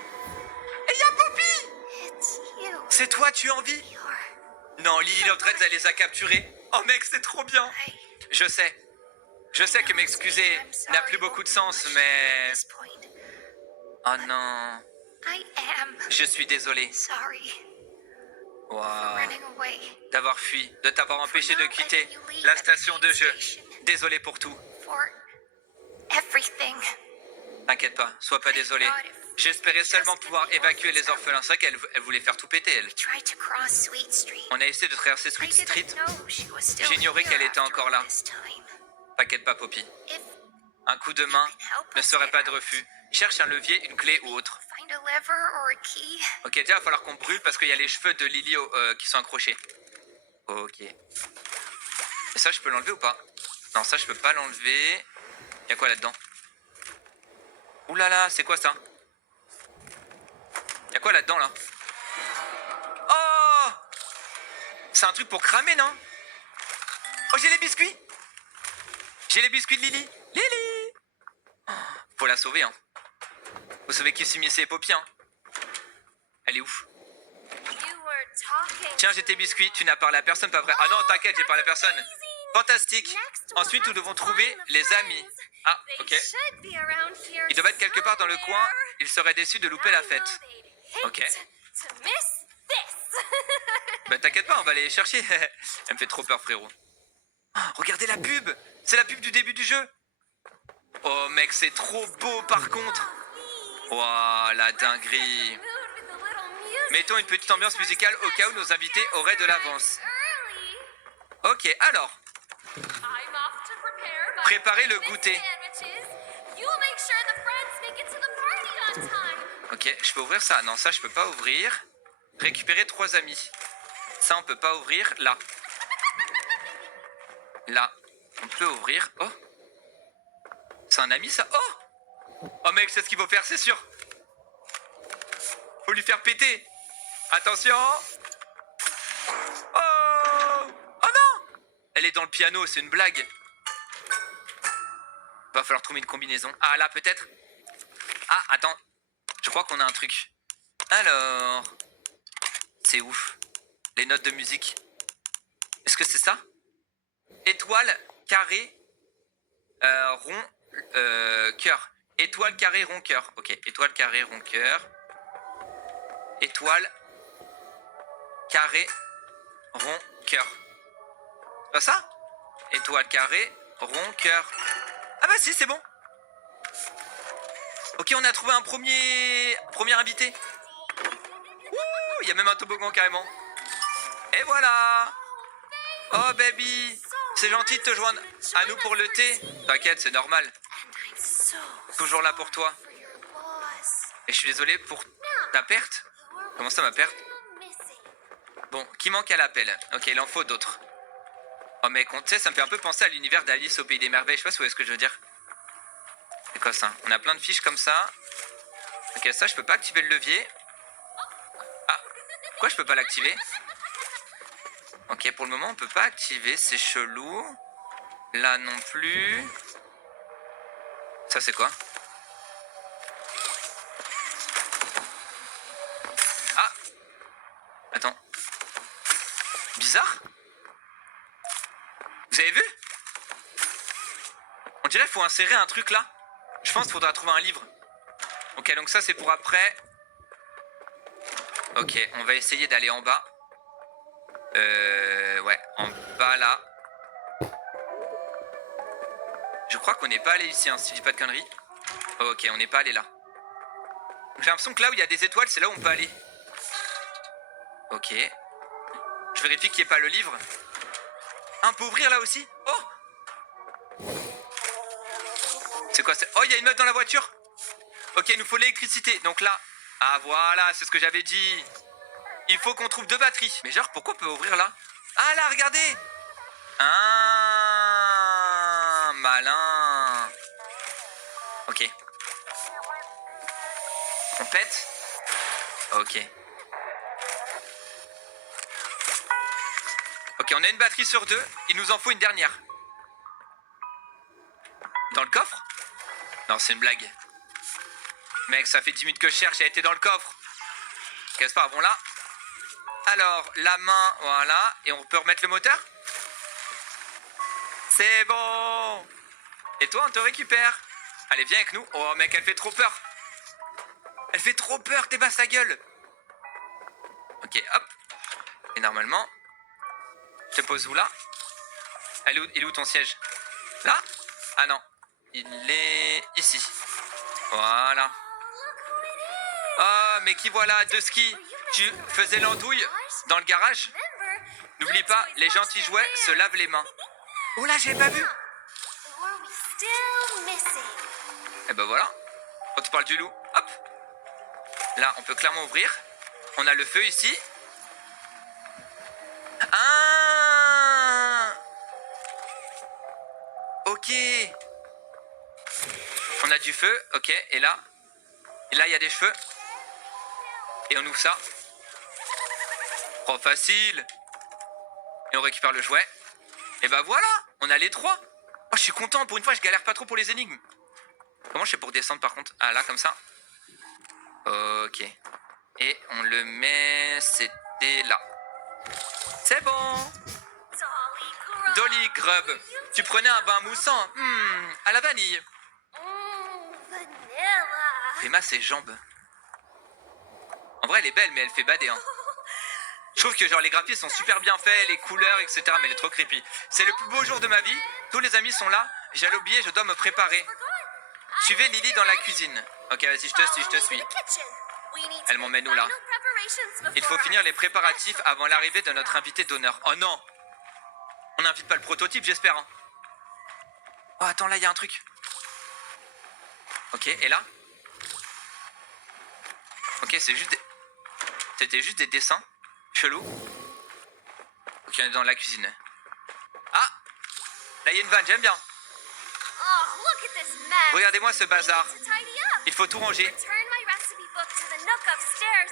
il y a Poppy! C'est toi, tu en vis? Non, Lily Love Dreads, elle les a capturés. Oh mec, c'est trop bien. Je sais. Je sais que m'excuser n'a plus beaucoup de sens, mais... Oh non. Je suis désolé. Wow. D'avoir fui, de t'avoir empêché de quitter la station de jeu. Désolé pour tout. T'inquiète pas, sois pas désolé. J'espérais seulement pouvoir évacuer les orphelins. C'est vrai qu'elle voulait faire tout péter, elle. On a essayé de traverser Sweet Street. J'ignorais qu'elle était encore là. T'inquiète pas, Poppy. Un coup de main ne serait pas de refus. Cherche un levier, une clé ou autre. Ok, déjà, il va falloir qu'on brûle parce qu'il y a les cheveux de Lily qui sont accrochés. Ok. Et ça, je peux l'enlever ou pas? Non, ça, je peux pas l'enlever. Il y a quoi là-dedans? Ouh là là, c'est quoi ça? Il y a quoi là-dedans, là? Oh! C'est un truc pour cramer, non? Oh, j'ai les biscuits! J'ai les biscuits de Lily! Lily! Oh, faut la sauver, hein. Faut sauver Kissy Missy et Poppy, hein. Elle est ouf. Tiens, j'ai tes biscuits, tu n'as parlé à personne, pas vrai? Ah non, t'inquiète, j'ai parlé à personne. Fantastique. Ensuite, nous devons trouver les amis. Ah, ok. Ils doivent être quelque part dans le coin. Ils seraient déçus de louper la fête. Ok. Bah t'inquiète pas, on va aller les chercher. Elle me fait trop peur, frérot. Oh, regardez la pub. C'est la pub du début du jeu. Oh mec, c'est trop beau par contre. Wow, la dinguerie. Mettons une petite ambiance musicale au cas où nos invités auraient de l'avance. Ok, alors. Préparez le goûter. Ok, je peux ouvrir ça? Non, ça je peux pas ouvrir. Récupérer 3 amis. Ça on peut pas ouvrir. Là. Là. On peut ouvrir. Oh. C'est un ami ça? Oh. Oh mec, c'est ce qu'il faut faire, c'est sûr. Faut lui faire péter. Attention. Oh. Oh non. Elle est dans le piano, c'est une blague. Va falloir trouver une combinaison. Ah là peut-être. Ah attends. Je crois qu'on a un truc. Alors. C'est ouf. Les notes de musique. Est-ce que c'est ça? Étoile, carré, rond, cœur. Étoile, carré, rond, cœur. Ok, étoile, carré, rond, cœur. Étoile, carré, rond, cœur. C'est pas ça? Étoile, carré, rond, cœur. Ah bah si, c'est bon. Ok, on a trouvé un premier invité. Ouh, il y a même un toboggan carrément. Et voilà. Oh baby, c'est gentil de te joindre à nous pour le thé. T'inquiète, c'est normal. Toujours là pour toi. Et je suis désolé pour ta perte. Comment ça, ma perte? Bon, qui manque à l'appel? Ok, il en faut d'autres. Oh mec, tu sais, ça me fait un peu penser à l'univers d'Alice au Pays des Merveilles. Je sais pas si vous voyez ce que je veux dire. C'est quoi ça? On a plein de fiches comme ça. Ok, ça, je peux pas activer le levier. Ah, pourquoi je peux pas l'activer? Ok, pour le moment, on peut pas activer. C'est chelou. Là non plus. Ça, c'est quoi? Ah! Attends. Bizarre? Vous avez vu? On dirait qu'il faut insérer un truc là. Je pense qu'il faudra trouver un livre. Ok, donc ça c'est pour après. Ok, on va essayer d'aller en bas. Ouais, en bas là. Je crois qu'on n'est pas allé ici, hein, si je dis pas de conneries. Ok, on n'est pas allé là. J'ai l'impression que là où il y a des étoiles, c'est là où on peut aller. Ok. Je vérifie qu'il n'y ait pas le livre. Ah, on peut ouvrir là aussi? Oh! C'est quoi? Oh, il y a une meuf dans la voiture. Ok, il nous faut l'électricité. Donc là... Ah, voilà, c'est ce que j'avais dit. Il faut qu'on trouve 2 batteries. Mais genre, pourquoi on peut ouvrir là? Ah, là, regardez! Ah, malin. Ok. On pète? Ok. Ok, on a une batterie sur 2. Il nous en faut une dernière. Dans le coffre? Non, c'est une blague. Mec, ça fait 10 minutes que je cherche, elle était dans le coffre. Qu'est-ce pas, bon là. Alors, la main, voilà. Et on peut remettre le moteur? C'est bon. Et toi, on te récupère. Allez, viens avec nous. Oh, mec, elle fait trop peur. Elle fait trop peur, t'es basse ta gueule. Ok, hop. Et normalement, je te pose où là? Il est où ton siège? Là? Ah non. Il est ici. Voilà. Oh, mais qui voilà, de ski. Tu faisais l'andouille dans le garage? N'oublie pas, les gentils jouets se lavent les mains. Oh là, j'ai pas vu. Et ben voilà. On te parle du loup. Hop. Là, on peut clairement ouvrir. On a le feu ici. Ah! Ok. On a du feu, ok. Et là, il y a des cheveux. Et on ouvre ça. Trop facile. Et on récupère le jouet. Et bah voilà, on a les 3. Oh, je suis content, pour une fois, je galère pas trop pour les énigmes. Comment je fais pour descendre par contre? Ah là, comme ça. Ok. Et on le met... C'était là. C'est bon. Dolly Grub. Tu prenais un bain moussant. À la vanille. Fais-moi ses jambes. En vrai, elle est belle, mais elle fait bader, hein. Je trouve que genre les graphismes sont super bien faits, les couleurs, etc. Mais elle est trop creepy. C'est le plus beau jour de ma vie. Tous les amis sont là. J'allais oublier, je dois me préparer. Suivez Lily dans la cuisine. Ok, vas-y, je te suis. Elle m'emmène où là? Il faut finir les préparatifs avant l'arrivée de notre invité d'honneur. Oh non! On n'invite pas le prototype, j'espère. Hein. Oh, attends, là, il y a un truc. Ok, et là? Ok, c'est juste des... C'était juste des dessins. Chelou. Ok, on est dans la cuisine. Ah! Là, il y a une vanne, j'aime bien. Regardez-moi ce bazar. Il faut tout ranger.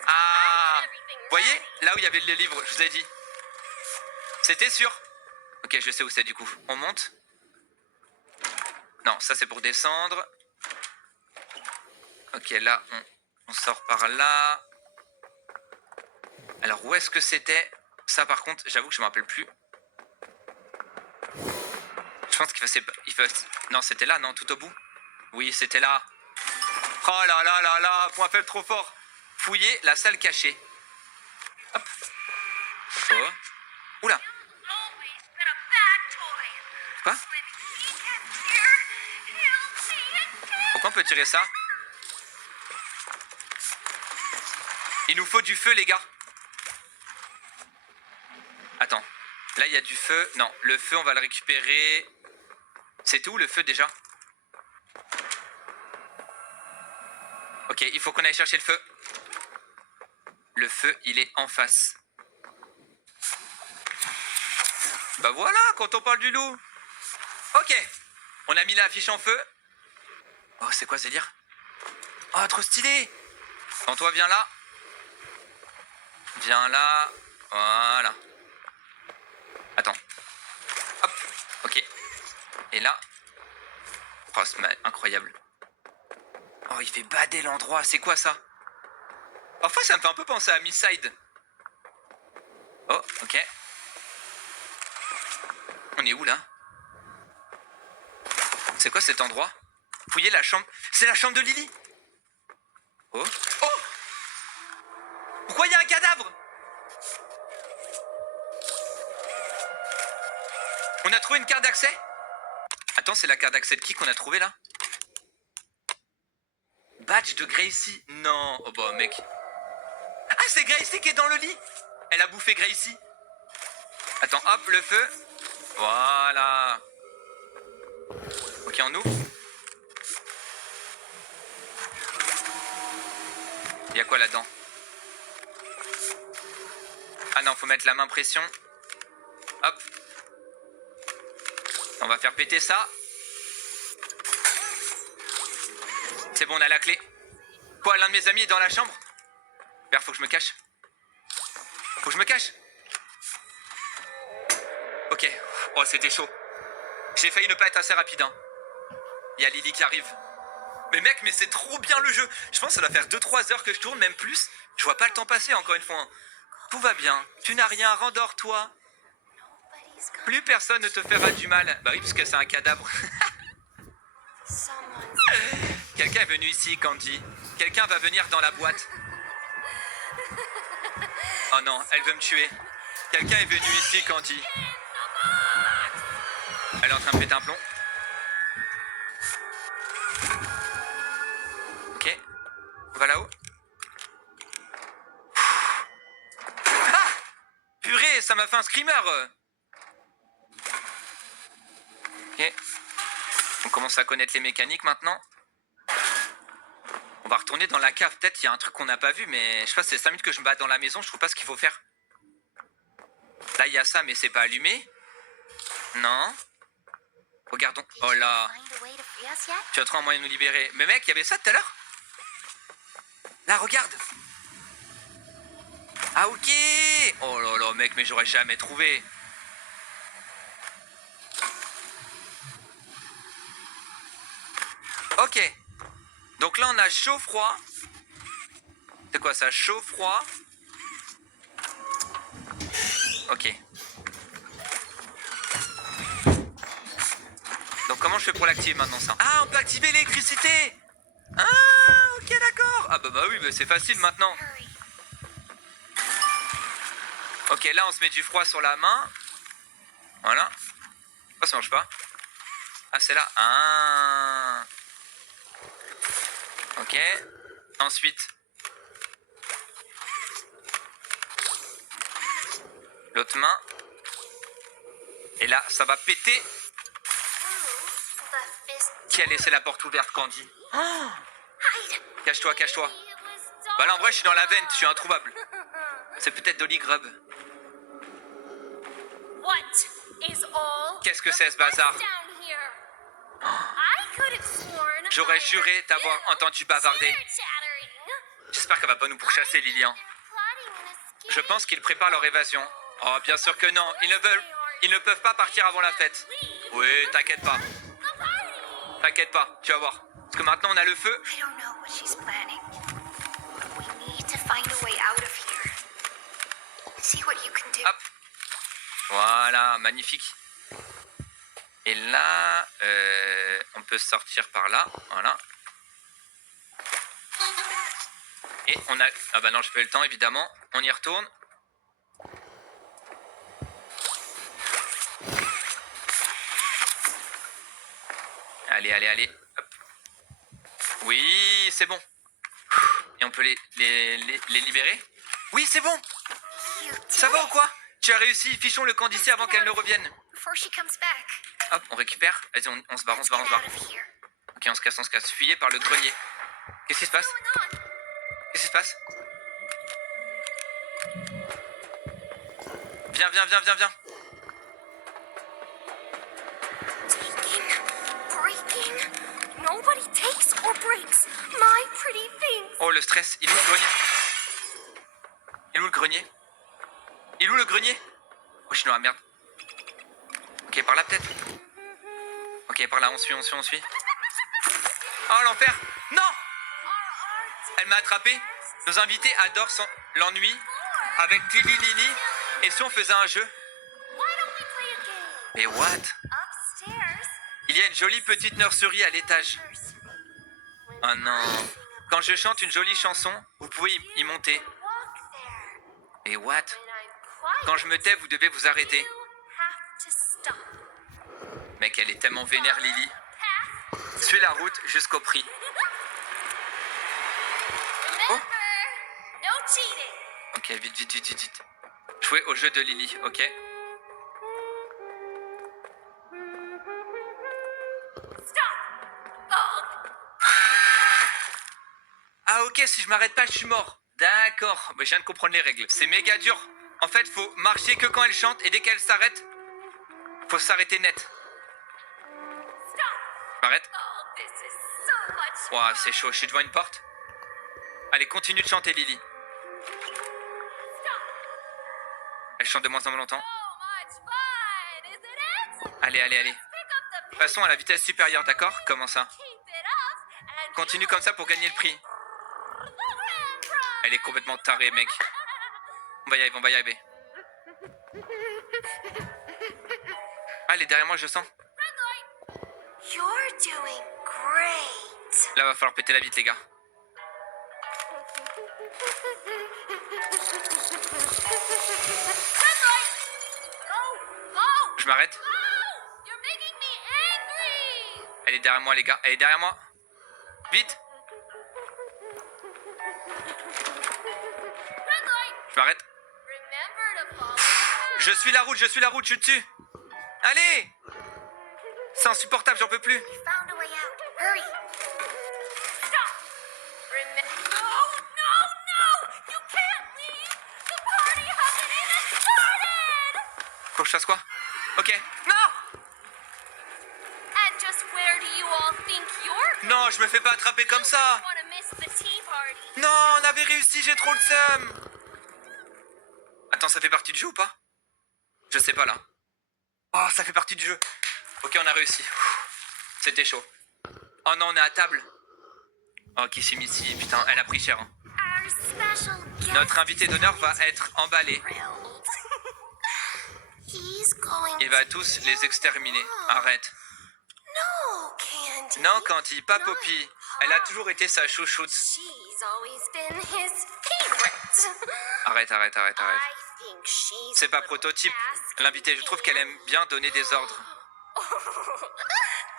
Ah! Vous voyez? Là où il y avait le livre, je vous ai dit. C'était sûr. Ok, je sais où c'est du coup. On monte? Non, ça c'est pour descendre. Ok, là, on sort par là. Alors, où est-ce que c'était? Ça, par contre, j'avoue que je me rappelle plus. Je pense qu'il faut... Non, c'était là, non, tout au bout. Oui, c'était là. Oh là là là là, point faible trop fort. Fouiller la salle cachée. Hop. Oh. Oula. Quoi? Pourquoi on peut tirer ça? Il nous faut du feu, les gars. Attends. Là, il y a du feu. Non, le feu, on va le récupérer. C'était où le feu déjà? Ok, il faut qu'on aille chercher le feu. Le feu, il est en face. Bah voilà, quand on parle du loup. Ok, on a mis l'affiche en feu. Oh, c'est quoi ce délire? Oh, trop stylé. Quand toi, viens là. Viens là. Voilà. Attends. Hop, ok. Et là. Oh, c'est incroyable. Oh, il fait bader l'endroit, c'est quoi ça? Parfois, ça me fait un peu penser à Misside. Oh, ok. On est où, là? C'est quoi cet endroit? Fouiller la chambre. C'est la chambre de Lily. Oh. Oh! Pourquoi il y a un cadavre? On a trouvé une carte d'accès? Attends, c'est la carte d'accès de qui qu'on a trouvé là? Badge de Gracie. Non. Oh bah mec. Ah, c'est Gracie qui est dans le lit. Elle a bouffé Gracie. Attends, hop, le feu. Voilà. Ok, on ouvre. Il y a quoi là-dedans? Ah non, faut mettre la main pression. Hop. On va faire péter ça. C'est bon, on a la clé. Quoi, l'un de mes amis est dans la chambre? Merde, faut que je me cache. Faut que je me cache. Ok. Oh, c'était chaud. J'ai failli ne pas être assez rapide, hein. Il y a Lily qui arrive. Mais mec, mais c'est trop bien le jeu. Je pense que ça doit faire 2-3 heures que je tourne, même plus. Je vois pas le temps passer, encore une fois, hein. Tout va bien. Tu n'as rien, rendors-toi. Nobody's gonna. Plus personne ne te fera du mal. Bah oui, parce que c'est un cadavre. Someone's. Quelqu'un est venu ici, Candy. Quelqu'un va venir dans la boîte. Oh non, elle veut me tuer. Quelqu'un est venu ici, Candy. Elle est en train de péter un plomb. Ok. On va là-haut. Ah! Purée, ça m'a fait un screamer. Ok. On commence à connaître les mécaniques maintenant. On va retourner dans la cave. Peut-être qu'il y a un truc qu'on n'a pas vu, mais je sais pas, c'est 5 minutes que je me bats dans la maison, je trouve pas ce qu'il faut faire. Là, il y a ça, mais c'est pas allumé. Non. Regardons. Oh là. Find a way to free us yet? Tu as trouvé un moyen de nous libérer. Mais mec, il y avait ça tout à l'heure. Là, regarde. Ah, ok. Oh là là, mec, mais j'aurais jamais trouvé. Ok. Donc là, on a chaud-froid. C'est quoi ça? Chaud-froid. Ok. Donc comment je fais pour l'activer maintenant ça? Ah, on peut activer l'électricité. Ah, ok, d'accord. Ah bah oui, bah, c'est facile maintenant. Hurry. Ok, là on se met du froid sur la main. Voilà. Pourquoi ça marche pas? Ah, c'est là. Ah. Ok. Ensuite. L'autre main. Et là, ça va péter. The fist. Qui a laissé la porte ouverte, Candy? Hide. Cache-toi, cache-toi. It was Bah là, en vrai, je suis dans la vente, je suis introuvable. C'est peut-être Dolly Grub. What is all Qu'est-ce que c'est ce bazar? down here? I could have sworn. J'aurais juré t'avoir entendu bavarder. Chattering. J'espère qu'elle va pas nous pourchasser, Lilian. Plotting an escape. Je pense qu'ils préparent leur évasion. Oh, bien sûr que non. Ils ne peuvent pas partir avant la fête. Oui, t'inquiète pas. T'inquiète pas, tu vas voir. Parce que maintenant on a le feu. I don't know what she's planning. We need to find a way out of here. See what you can do. Hop. Voilà, magnifique. Et là, on peut sortir par là. Voilà. Et on a... Ah bah non, je fais le temps, évidemment. On y retourne. Allez, allez, allez. Hop. Oui, c'est bon. Et on peut les libérer. Oui, c'est bon. You did Ça va ou it. quoi? Tu as réussi. Fichons le camp d'ici avant qu'elle ne revienne. Before she comes back. Hop, on récupère. Vas-y, on se barre, on se barre, on se Get barre. out of here. Ok, on se casse, on se casse. Fuyez par le grenier. Qu'est-ce qui se passe? What's going on? Qu'est-ce qui se passe? Viens, viens, viens, viens, viens. Taking, breaking. Nobody takes or breaks my pretty things. Oh, le stress. Il est où le grenier? Il est où le grenier? Il est où le grenier? Oh, je suis noir, merde. Ok, par là peut-être. Ok, par là, on suit. Oh, l'enfer. Non! Elle m'a attrapé. Nos invités adorent l'ennui avec Tilly Lily. Et si on faisait un jeu? Why don't we play a game? Mais what? Upstairs. Il y a une jolie petite nurserie à l'étage. Oh non. Quand je chante une jolie chanson, vous pouvez y monter. Walk there. Mais what? When I'm quiet, Quand je me tais, vous devez vous arrêter. you have to stop. Mec, elle est tellement vénère, Lily. Suis la route jusqu'au prix. Remember, no cheating. Ok, vite. Jouer au jeu de Lily, ok? Stop. Oh, Ah ok, si je m'arrête pas, je suis mort. D'accord, mais je viens de comprendre les règles. C'est méga dur. En fait, faut marcher que quand elle chante et dès qu'elle s'arrête, faut s'arrêter net. stop. M'arrête. Oh, this is so much Ouah, c'est chaud, je suis devant une porte. Allez, continue de chanter, Lily. Stop. Elle chante de moins en moins longtemps. So much fun, isn't it? Allez. Pick up the Passons à la vitesse supérieure, d'accord? Comment ça? keep it up, and Continue comme ça pour gagner le prix. Elle est complètement tarée, mec. On va y arriver. Ah, elle est derrière moi, je sens. You're doing great. Là, va falloir péter la vitre, les gars. Go. Je m'arrête. Go. You're making me angry. Elle est derrière moi, les gars. Elle est derrière moi. Vite. Red light. Je m'arrête. Remember to follow. Je suis la route, je suis dessus. Allez. C'est insupportable, j'en peux plus. Found a way out. Hurry. Stop. No. You can't leave. The party hasn't even started. Faut que je fasse quoi? Ok. Non. And just where do you all think you're Non, je me fais pas attraper comme ça. want to miss the tea party? Non, on avait réussi, j'ai trop le seum. Attends, ça fait partie du jeu ou pas? Je sais pas là. Oh, ça fait partie du jeu. Ok, on a réussi. C'était chaud. Oh non, on est à table. Oh, Kissy Missy, putain, elle a pris cher. Hein. Our special guest Notre invité d'honneur va être emballé. thrilled. He's going Il va to tous les exterminer. Arrête. No, Candy. Non, Candy, pas Poppy. Elle a toujours été sa chouchoute. She's always been his favorite. Arrête. I think she's C'est a pas little prototype. ass L'invité, je trouve qu'elle aime bien donner des ordres.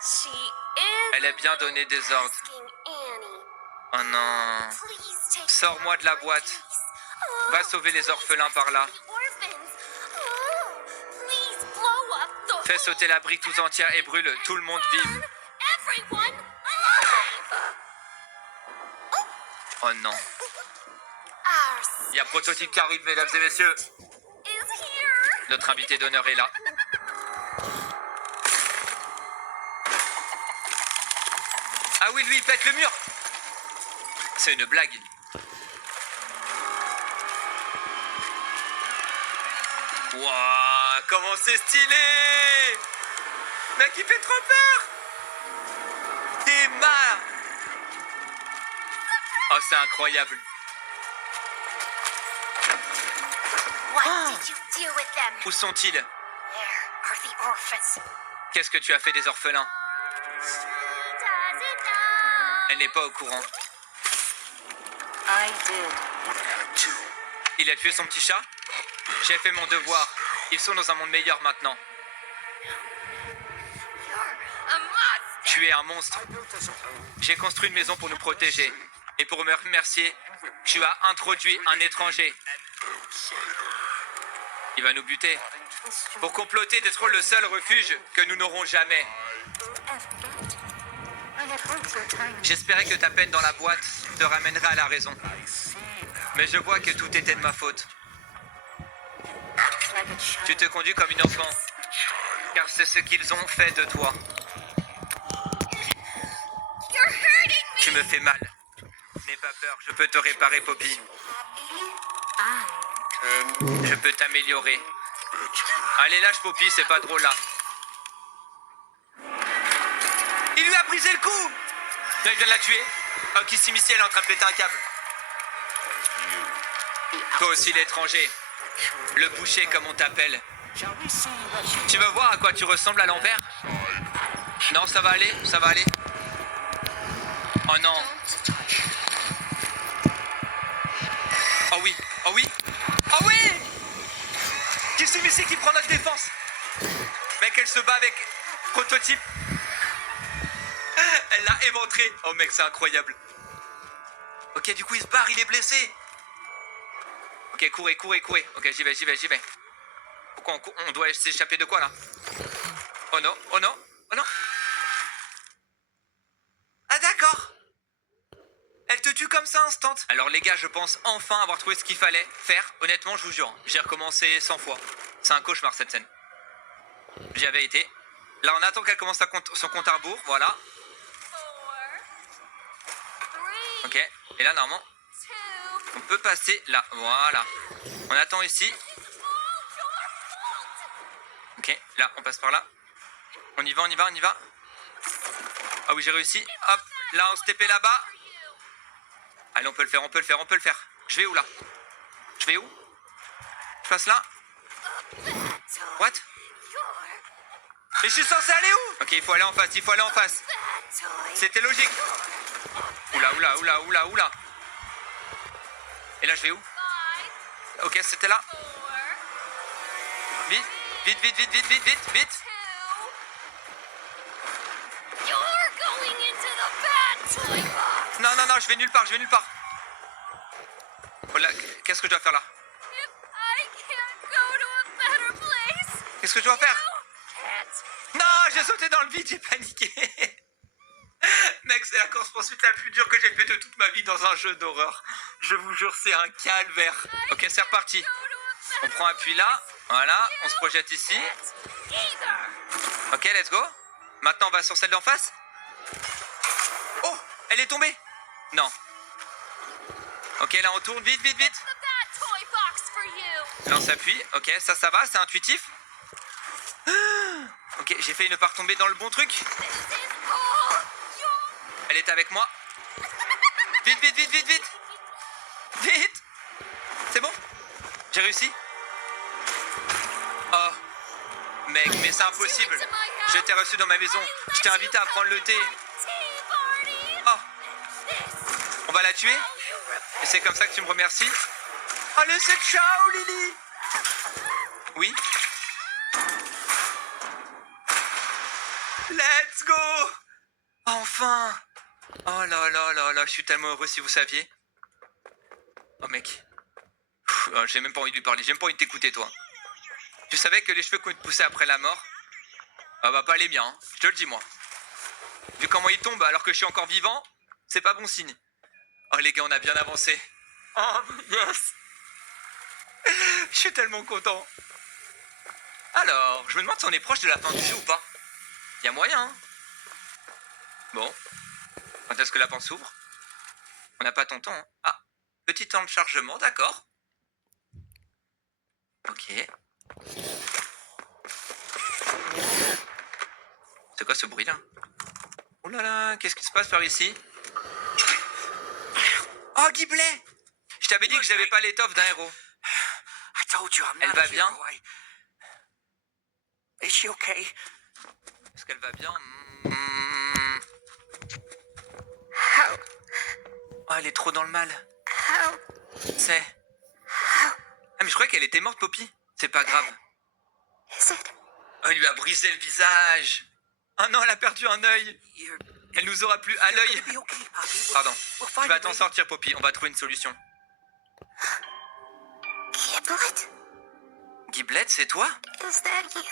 She is Elle aime bien donner des ordres. asking Annie. Oh non. Please take Sors-moi de la boîte. case. Va sauver les orphelins par là. The orphans. Please blow up the Fais sauter la brique tout entière et brûle tout le monde vive. everyone alive. Oh non. Our Il y a Prototype qui arrive, mesdames et messieurs. is here. Notre invité d'honneur est là. Ah oui, lui, il pète le mur. C'est une blague. Wouah, comment c'est stylé. Mec, il fait trop peur. T'es marre. Oh, c'est incroyable. What did you do with them? Où sont-ils? Where are the orphans? Qu'est-ce que tu as fait des orphelins? She doesn't know. Elle n'est pas au courant. I did. Il a tué son petit chat? J'ai fait mon devoir. Ils sont dans un monde meilleur maintenant. You're a monster. Tu es un monstre. J'ai construit une maison pour nous protéger. Et pour me remercier, tu as introduit un étranger. Il va nous buter. Pour comploter d'être le seul refuge que nous n'aurons jamais. J'espérais que ta peine dans la boîte te ramènerait à la raison. Mais je vois que tout était de ma faute. Tu te conduis comme une enfant. car c'est ce qu'ils ont fait de toi. You're hurting me! Tu me fais mal. N'aie pas peur, je peux te réparer, Poppy. Je peux t'améliorer. Allez, lâche Poppy, c'est pas drôle là. Il lui a brisé le cou. Non, il vient de la tuer. Oh, Kissy Missy, elle est en train de péter un câble. Toi aussi, l'étranger. Le boucher, comme on t'appelle. Tu veux voir à quoi tu ressembles à l'envers? Non, ça va aller, ça va aller. Oh non. Oh oui, oh oui, oh oui. Kissy Missy qui prend notre défense. Mec, elle se bat avec Prototype. Elle l'a éventré. Oh mec, c'est incroyable. Ok, du coup, il se barre, il est blessé. Ok, courez, courez, courez. Ok, j'y vais, j'y vais, j'y vais. Pourquoi on doit s'échapper de quoi, là? Oh non, oh non, oh non. Ah d'accord. Elle te tue comme ça, instant. Alors les gars, je pense enfin avoir trouvé ce qu'il fallait faire. Honnêtement, je vous jure, j'ai recommencé 100 fois. C'est un cauchemar, cette scène. J'y avais été. Là, on attend qu'elle commence son compte à rebours, voilà. Ok, et là, normalement, on peut passer là, voilà. On attend ici. Ok, là, on passe par là. On y va, on y va, on y va. Ah oui, j'ai réussi. Hop, là, on se TP là-bas. Allez, on peut le faire, on peut le faire, on peut le faire. Je vais où, là? Je vais où? Je passe là? What? Mais je suis censé aller où? Ok, il faut aller en face, il faut aller en face. C'était logique. Oula, oula, oula, oula, oula. Et là, je vais où? Ok, c'était là. Vite, vite, vite, vite, vite, vite, vite, vite. Non, non, non, je vais nulle part, je vais nulle part. Oh là, qu'est-ce que je dois faire là? Qu'est-ce que je dois faire? Non, j'ai sauté dans le vide, j'ai paniqué. Mec, c'est la course-poursuite la plus dure que j'ai fait de toute ma vie dans un jeu d'horreur. Je vous jure, c'est un calvaire. Ok, c'est reparti. On prend appui là. Voilà, on se projette ici. Ok, let's go. Maintenant, on va sur celle d'en face. Oh, elle est tombée. Non. Ok, là, on tourne vite, vite, vite. Là, on s'appuie. Ok, ça va, c'est intuitif. Ok, j'ai failli ne pas retomber dans le bon truc. Elle est avec moi. Vite, vite, vite, vite, vite. Vite. C'est bon? J'ai réussi? Oh. Mec, mais c'est impossible. Je t'ai reçu dans ma maison. Je t'ai invité à prendre le thé. Oh. On va la tuer? Et c'est comme ça que tu me remercies? Allez, c'est ciao, Lily. Oui? Let's go! Enfin! Oh là là là là, je suis tellement heureux si vous saviez. Oh mec. J'ai même pas envie de lui parler, j'ai même pas envie de t'écouter toi. Tu savais que les cheveux qu'on te poussait après la mort? Ah bah pas les miens, hein. Je te le dis moi. Vu comment ils tombent alors que je suis encore vivant, c'est pas bon signe. Oh les gars, on a bien avancé. Oh yes! Je suis tellement content. Alors, je me demande si on est proche de la fin du jeu ou pas. Y a moyen, hein? Bon. Quand est-ce que la porte s'ouvre? On n'a pas ton temps, hein? Ah, petit temps de chargement, d'accord. Ok. C'est quoi ce bruit-là? Oh là là, qu'est-ce qui se passe par ici? Oh, Giblet! Je t'avais dit que j'avais pas l'étoffe d'un héros. Elle va bien? Est-ce qu'elle va bien? Oh, elle est trop dans le mal. C'est... Ah, mais je croyais qu'elle était morte, Poppy. C'est pas grave. Oh, il lui a brisé le visage. Oh non, elle a perdu un œil. Elle nous aura plus à l'œil. Pardon. Tu vas t'en sortir, Poppy. On va trouver une solution. Giblet, Giblet, c'est toi? is that you?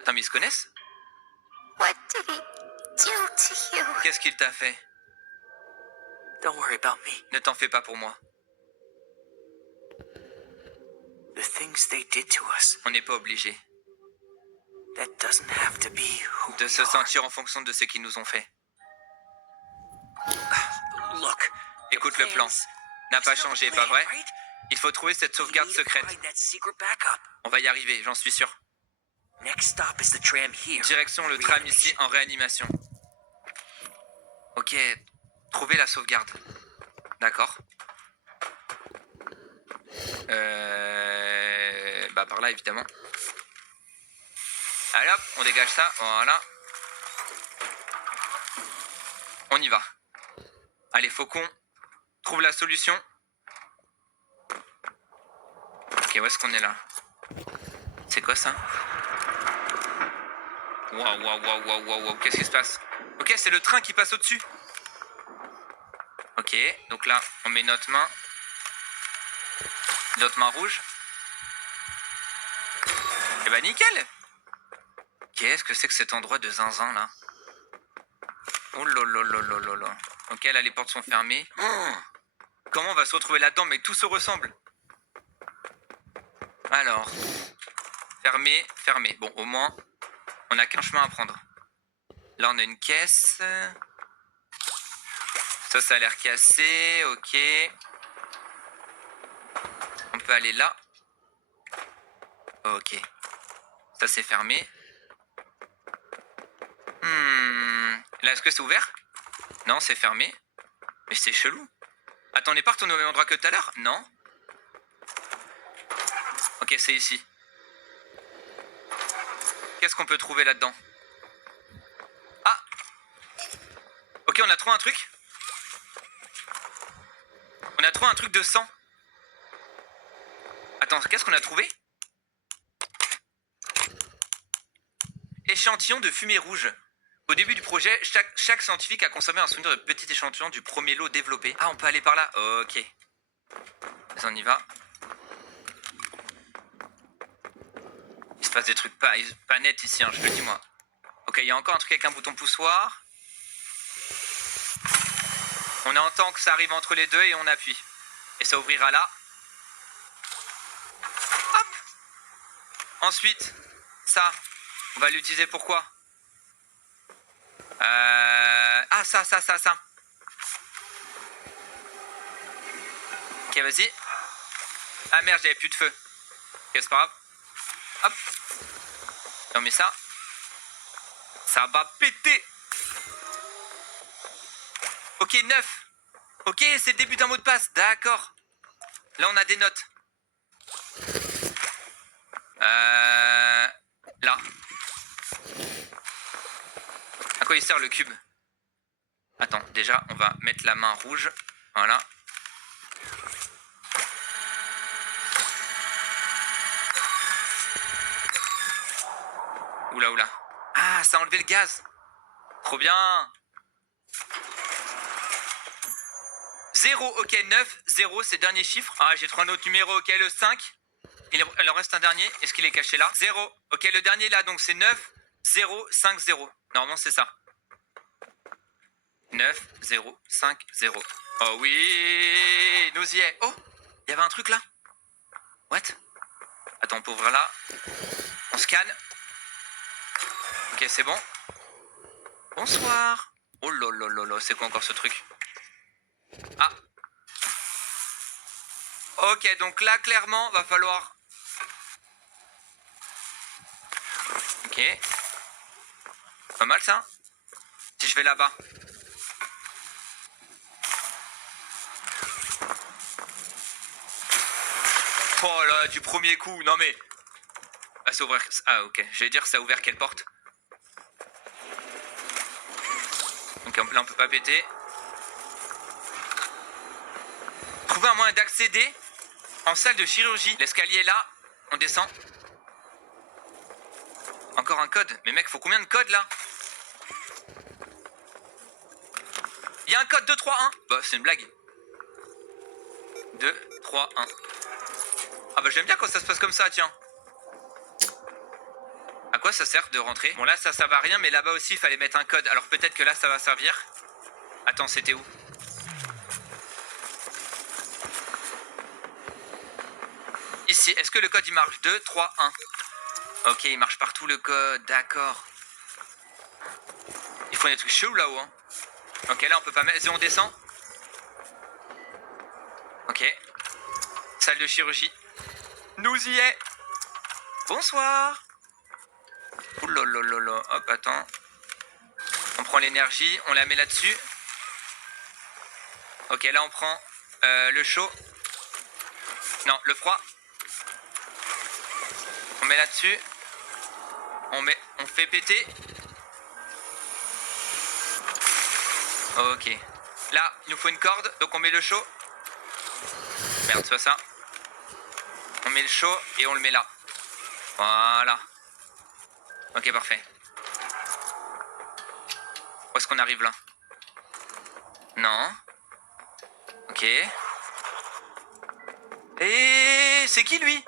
Attends, mais ils se connaissent? What did he do to you? Qu'est-ce qu'il t'a fait? Don't worry about me. Ne t'en fais pas pour moi. The things they did to us. On n'est pas obligé. That doesn't have to be who De we se are. sentir en fonction de ce qu'ils nous ont fait. Look, Écoute, le plan n'a pas changé, pas vrai? right? Il faut trouver cette sauvegarde secrète. Find that secret backup. On va y arriver, j'en suis sûr. Next stop is the tram here. Direction le tram ici en réanimation. Ok, trouver la sauvegarde. D'accord. Bah par là évidemment. Allez hop, on dégage ça, voilà. On y va. Allez, faucon, trouve la solution. Ok, où est-ce qu'on est là? C'est quoi ça? Waouh, qu'est-ce qui se passe? Ok, c'est le train qui passe au-dessus. Ok, donc là, on met notre main. Notre main rouge. Et bah nickel. Qu'est-ce que c'est que cet endroit de zinzin là? Oh là. Ok, là les portes sont fermées. Oh, comment on va se retrouver là-dedans? Mais tout se ressemble. Alors, fermé. Bon, au moins, on n'a qu'un chemin à prendre. Là, on a une caisse. Ça a l'air cassé. Ok. On peut aller là. Ok. Ça, c'est fermé. Là, est-ce que c'est ouvert? Non, c'est fermé. Mais c'est chelou. Attends, on n'est pas retourné au même endroit que tout à l'heure? Non. Ok, c'est ici. Qu'est-ce qu'on peut trouver là-dedans? Ah! Ok, on a trouvé un truc. On a trouvé un truc de sang. Attends, qu'est-ce qu'on a trouvé? Échantillon de fumée rouge. Au début du projet, chaque scientifique a conservé un souvenir de petit échantillon du premier lot développé. Ah, on peut aller par là? Ok. On y va. Il se passe des trucs pas nets ici, hein, je te le dis moi. Ok, il y a encore un truc avec un bouton poussoir. On entend que ça arrive entre les deux et on appuie. Et ça ouvrira là. Hop! Ensuite, ça, on va l'utiliser pour quoi? Ah, ça. Ok, vas-y. Ah merde, j'avais plus de feu. Ok, c'est pas grave. Hop. Et on met ça. Ça va péter. Ok, 9. Ok, c'est le début d'un mot de passe. D'accord. Là, on a des notes. Là. À quoi il sert le cube? Attends, déjà, on va mettre la main rouge. Voilà. Oula. Ah, ça a enlevé le gaz. Trop bien. 0, ok, 9, 0, c'est le dernier chiffre. Ah, j'ai trouvé un autre numéro, ok, le 5. Il en reste un dernier. Est-ce qu'il est caché là? 0. Ok, le dernier là, donc c'est 9, 0, 5, 0. Normalement, c'est ça. 9, 0, 5, 0. Oh oui, nous y est. Oh, il y avait un truc là. What? Attends, on peut ouvrir là. On scanne. Ok, c'est bon. Bonsoir. Oh là, c'est quoi encore ce truc? Ah. Ok, donc là, clairement, va falloir... Ok. Pas mal, ça. Si je vais là-bas. Oh là, du premier coup. Non, mais... Ah, c'est ouvert... Ah, ok. J'allais dire, ça a ouvert quelle porte? Donc là, on peut pas péter. Trouver un moyen d'accéder en salle de chirurgie. L'escalier est là. On descend. Encore un code. Mais mec, faut combien de codes là? Il y a un code 2, 3, 1. Bah, c'est une blague. 2, 3, 1. Ah bah, j'aime bien quand ça se passe comme ça, tiens. À quoi ça sert de rentrer? Bon, là, ça va à rien, mais là-bas aussi, il fallait mettre un code. Alors peut-être que là, ça va servir. Attends, c'était où? Ici, est-ce que le code il marche? 2, 3, 1. Ok, il marche partout le code, d'accord. Il faut des trucs chelous là-haut. Hein. Ok, là on peut pas mettre... Et on descend. Ok. Salle de chirurgie. Nous y est. Bonsoir. Ouh. Hop, attends. On prend l'énergie, on la met là-dessus. Ok, là on prend le chaud. Non, le froid. On met là-dessus. On fait péter. Ok. Là, il nous faut une corde, donc on met le chaud. Merde, c'est pas ça. On met le chaud et on le met là. Voilà. Ok, parfait. Où est-ce qu'on arrive là? Non. Ok. Et c'est qui lui?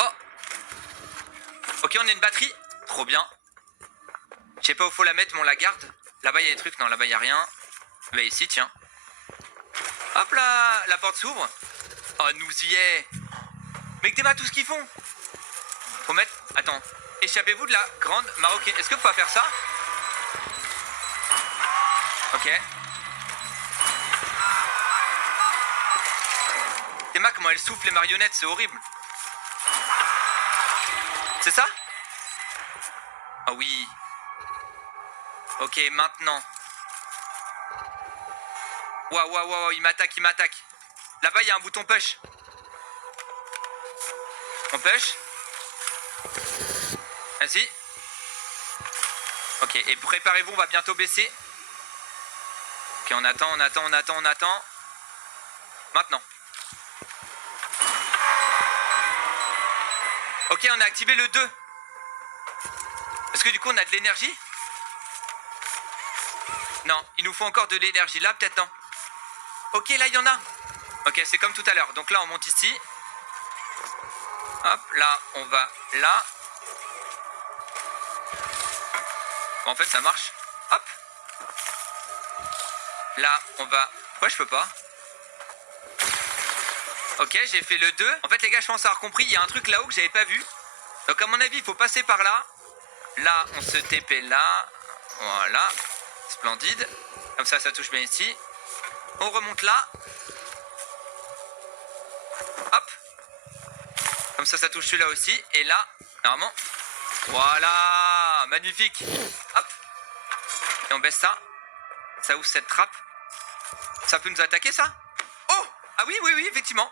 Oh. Ok, on a une batterie. Trop bien. Je sais pas où faut la mettre, mais on la garde. Là-bas, il y a des trucs. Non, là-bas, il y a rien. Bah ici, tiens. Hop là, la porte s'ouvre. Oh, nous y est. Mais que t'es pas tout ce qu'ils font. Faut mettre... Attends. Échappez-vous de la grande marocaine. Est-ce que faut faire ça? Ok. Théma, comment elle souffle les marionnettes, c'est horrible. C'est ça? Ah oui. Ok, maintenant. Waouh, il m'attaque. Là-bas, il y a un bouton push. On push. Vas-y. Ok, et préparez-vous, on va bientôt baisser. Ok, on attend. Maintenant. Ok, on a activé le 2. Est-ce que du coup, on a de l'énergie? Non, il nous faut encore de l'énergie. Là, peut-être non. Ok, là, il y en a. Ok, c'est comme tout à l'heure. Donc là, on monte ici. Hop, là, on va là. Bon, en fait, ça marche. Hop. Là, on va... Pourquoi je peux pas? Ok, j'ai fait le 2. En fait, les gars, je pense avoir compris. Il y a un truc là-haut que j'avais pas vu. Donc, à mon avis, il faut passer par là. Là, on se TP là. Voilà. Splendide. Comme ça, ça touche bien ici. On remonte là. Hop. Comme ça touche celui-là aussi. Et là, normalement. Voilà. Magnifique. Hop. Et on baisse ça. Ça ouvre cette trappe. Ça peut nous attaquer, ça? Oh! Ah oui, effectivement.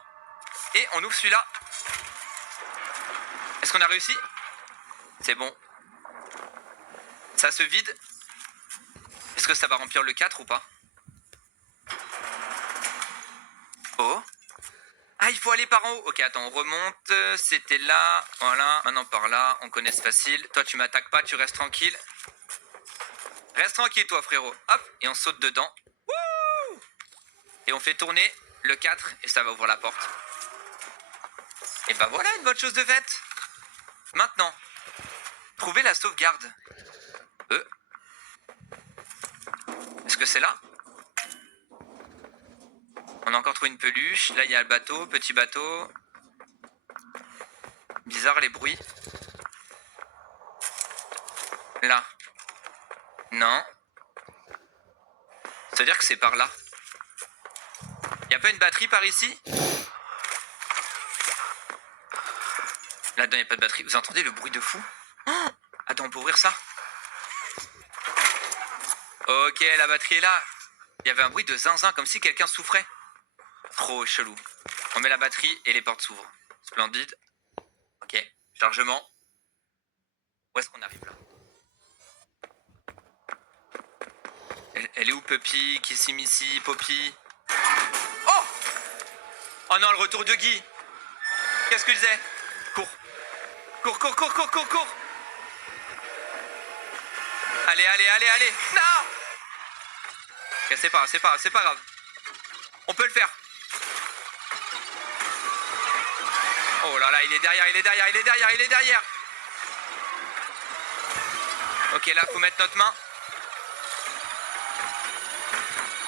Et on ouvre celui-là. Est-ce qu'on a réussi? C'est bon. Ça se vide. Est-ce que ça va remplir le 4 ou pas? Oh. Ah, il faut aller par en haut. Ok, attends, on remonte. C'était là. Voilà. Maintenant par là. On connaît, c'est facile. Toi, tu m'attaques pas. Tu restes tranquille. Reste tranquille, toi, frérot. Hop. Et on saute dedans. Wouh! Et on fait tourner le 4. Et ça va ouvrir la porte. Et bah voilà, une bonne chose de faite. Maintenant, trouver la sauvegarde. Est-ce que c'est là? On a encore trouvé une peluche. Là, il y a le bateau, petit bateau. Bizarre les bruits. Là. Non. Ça veut dire que c'est par là. Y a pas une batterie par ici? Là-dedans, y a pas de batterie. Vous entendez le bruit de fou? Oh, attends, on peut ouvrir ça? Ok, la batterie est là. Il y avait un bruit de zinzin, comme si quelqu'un souffrait. Trop chelou. On met la batterie et les portes s'ouvrent. Splendide. Ok, chargement. Où est-ce qu'on arrive là? Elle est où, Puppy? Kissy Missy, Poppy? Oh! Oh non, le retour de Guy. Qu'est-ce que je disais? Cours. Cours. Allez. Non! Ok, c'est pas grave. On peut le faire. Oh là là, il est derrière. Ok, là, faut mettre notre main.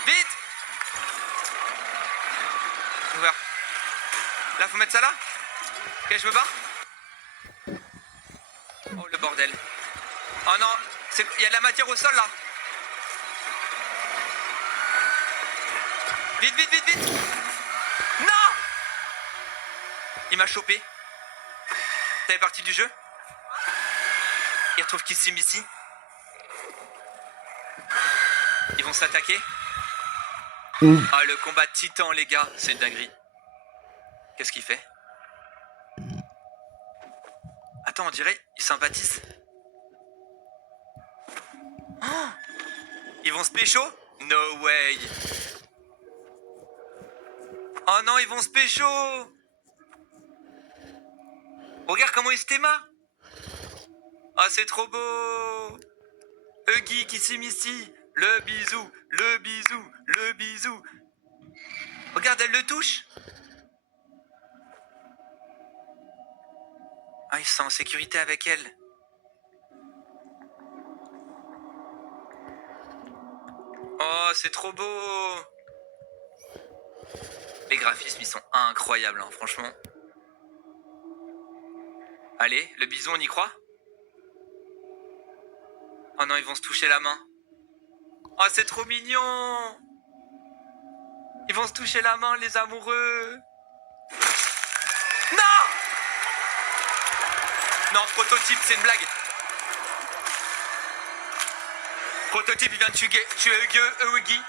Vite! Ouvert. Là, faut mettre ça là? Ok, je me barre. Oh, le bordel. Oh non, il y a de la matière au sol, là. Vite, vite, vite, vite. Non! Il m'a chopé. Ça fait partie du jeu. Il retrouve Kissy Missy. Ils vont s'attaquer. Ah, le combat de titan, les gars, c'est une dinguerie. Qu'est-ce qu'il fait? Attends, on dirait, ils sympathisent. Oh, ils vont se pécho? No way. Oh non, ils vont se pécho. Regarde comment ils se t'aiment. Ah, c'est trop beau. Huggy, Kissy Missy. Le bisou, le bisou, le bisou. Regarde, elle le touche. Ah, il se sent en sécurité avec elle. Oh, c'est trop beau. Les graphismes, ils sont incroyables, hein, franchement. Allez, le bisou, on y croit? Oh non, ils vont se toucher la main. Oh, c'est trop mignon. Ils vont se toucher la main, les amoureux. Non! Non, prototype, c'est une blague. Prototype, il vient de tuer Huggy.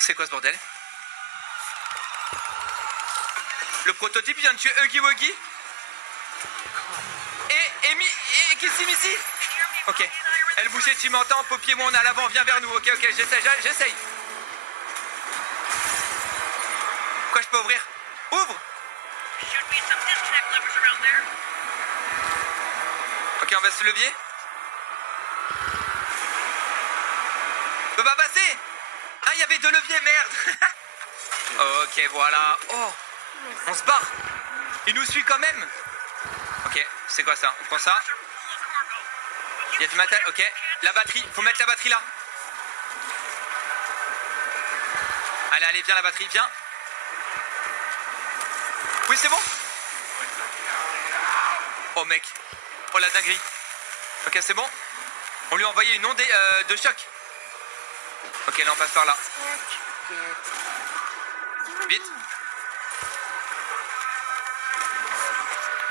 C'est quoi ce bordel? Le prototype, il vient de tuer Huggy Wuggy. Et Kissy Missy. Ok. Elle bouchait, tu m'entends? Poppy et moi, on est à l'avant. Viens vers nous. Ok, j'essaye. Quoi, je peux ouvrir? Ouvre! Ok, on va se levier. Peut pas passer. Ah, il y avait 2 leviers, merde. Ok, voilà. Oh, on se barre. Il nous suit quand même. Ok, c'est quoi ça? On prend ça. Il y a du matériel. Ok, la batterie. Faut mettre la batterie là. Allez, viens la batterie, viens. Oui, c'est bon. Oh mec. Oh la dinguerie. Ok, c'est bon. On lui a envoyé une onde de choc. Ok, là on passe par là. Vite.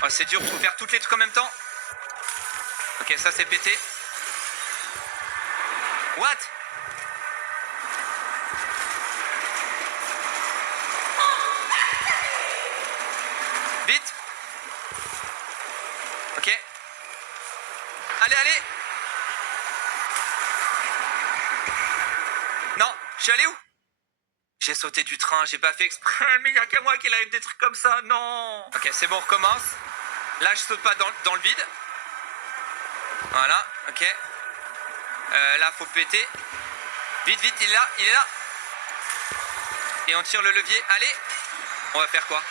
Oh, c'est dur, faut faire toutes les trucs en même temps. Ok, ça c'est pété. What? Vite. Ok. Allez. Non, je suis allé où? J'ai sauté du train, j'ai pas fait exprès, mais il y a qu'à moi qu'il arrive des trucs comme ça, non. Ok, c'est bon, on recommence. Là, je saute pas dans le vide. Voilà, ok. Là, faut péter. Vite, il est là. Et on tire le levier. Allez, on va faire quoi?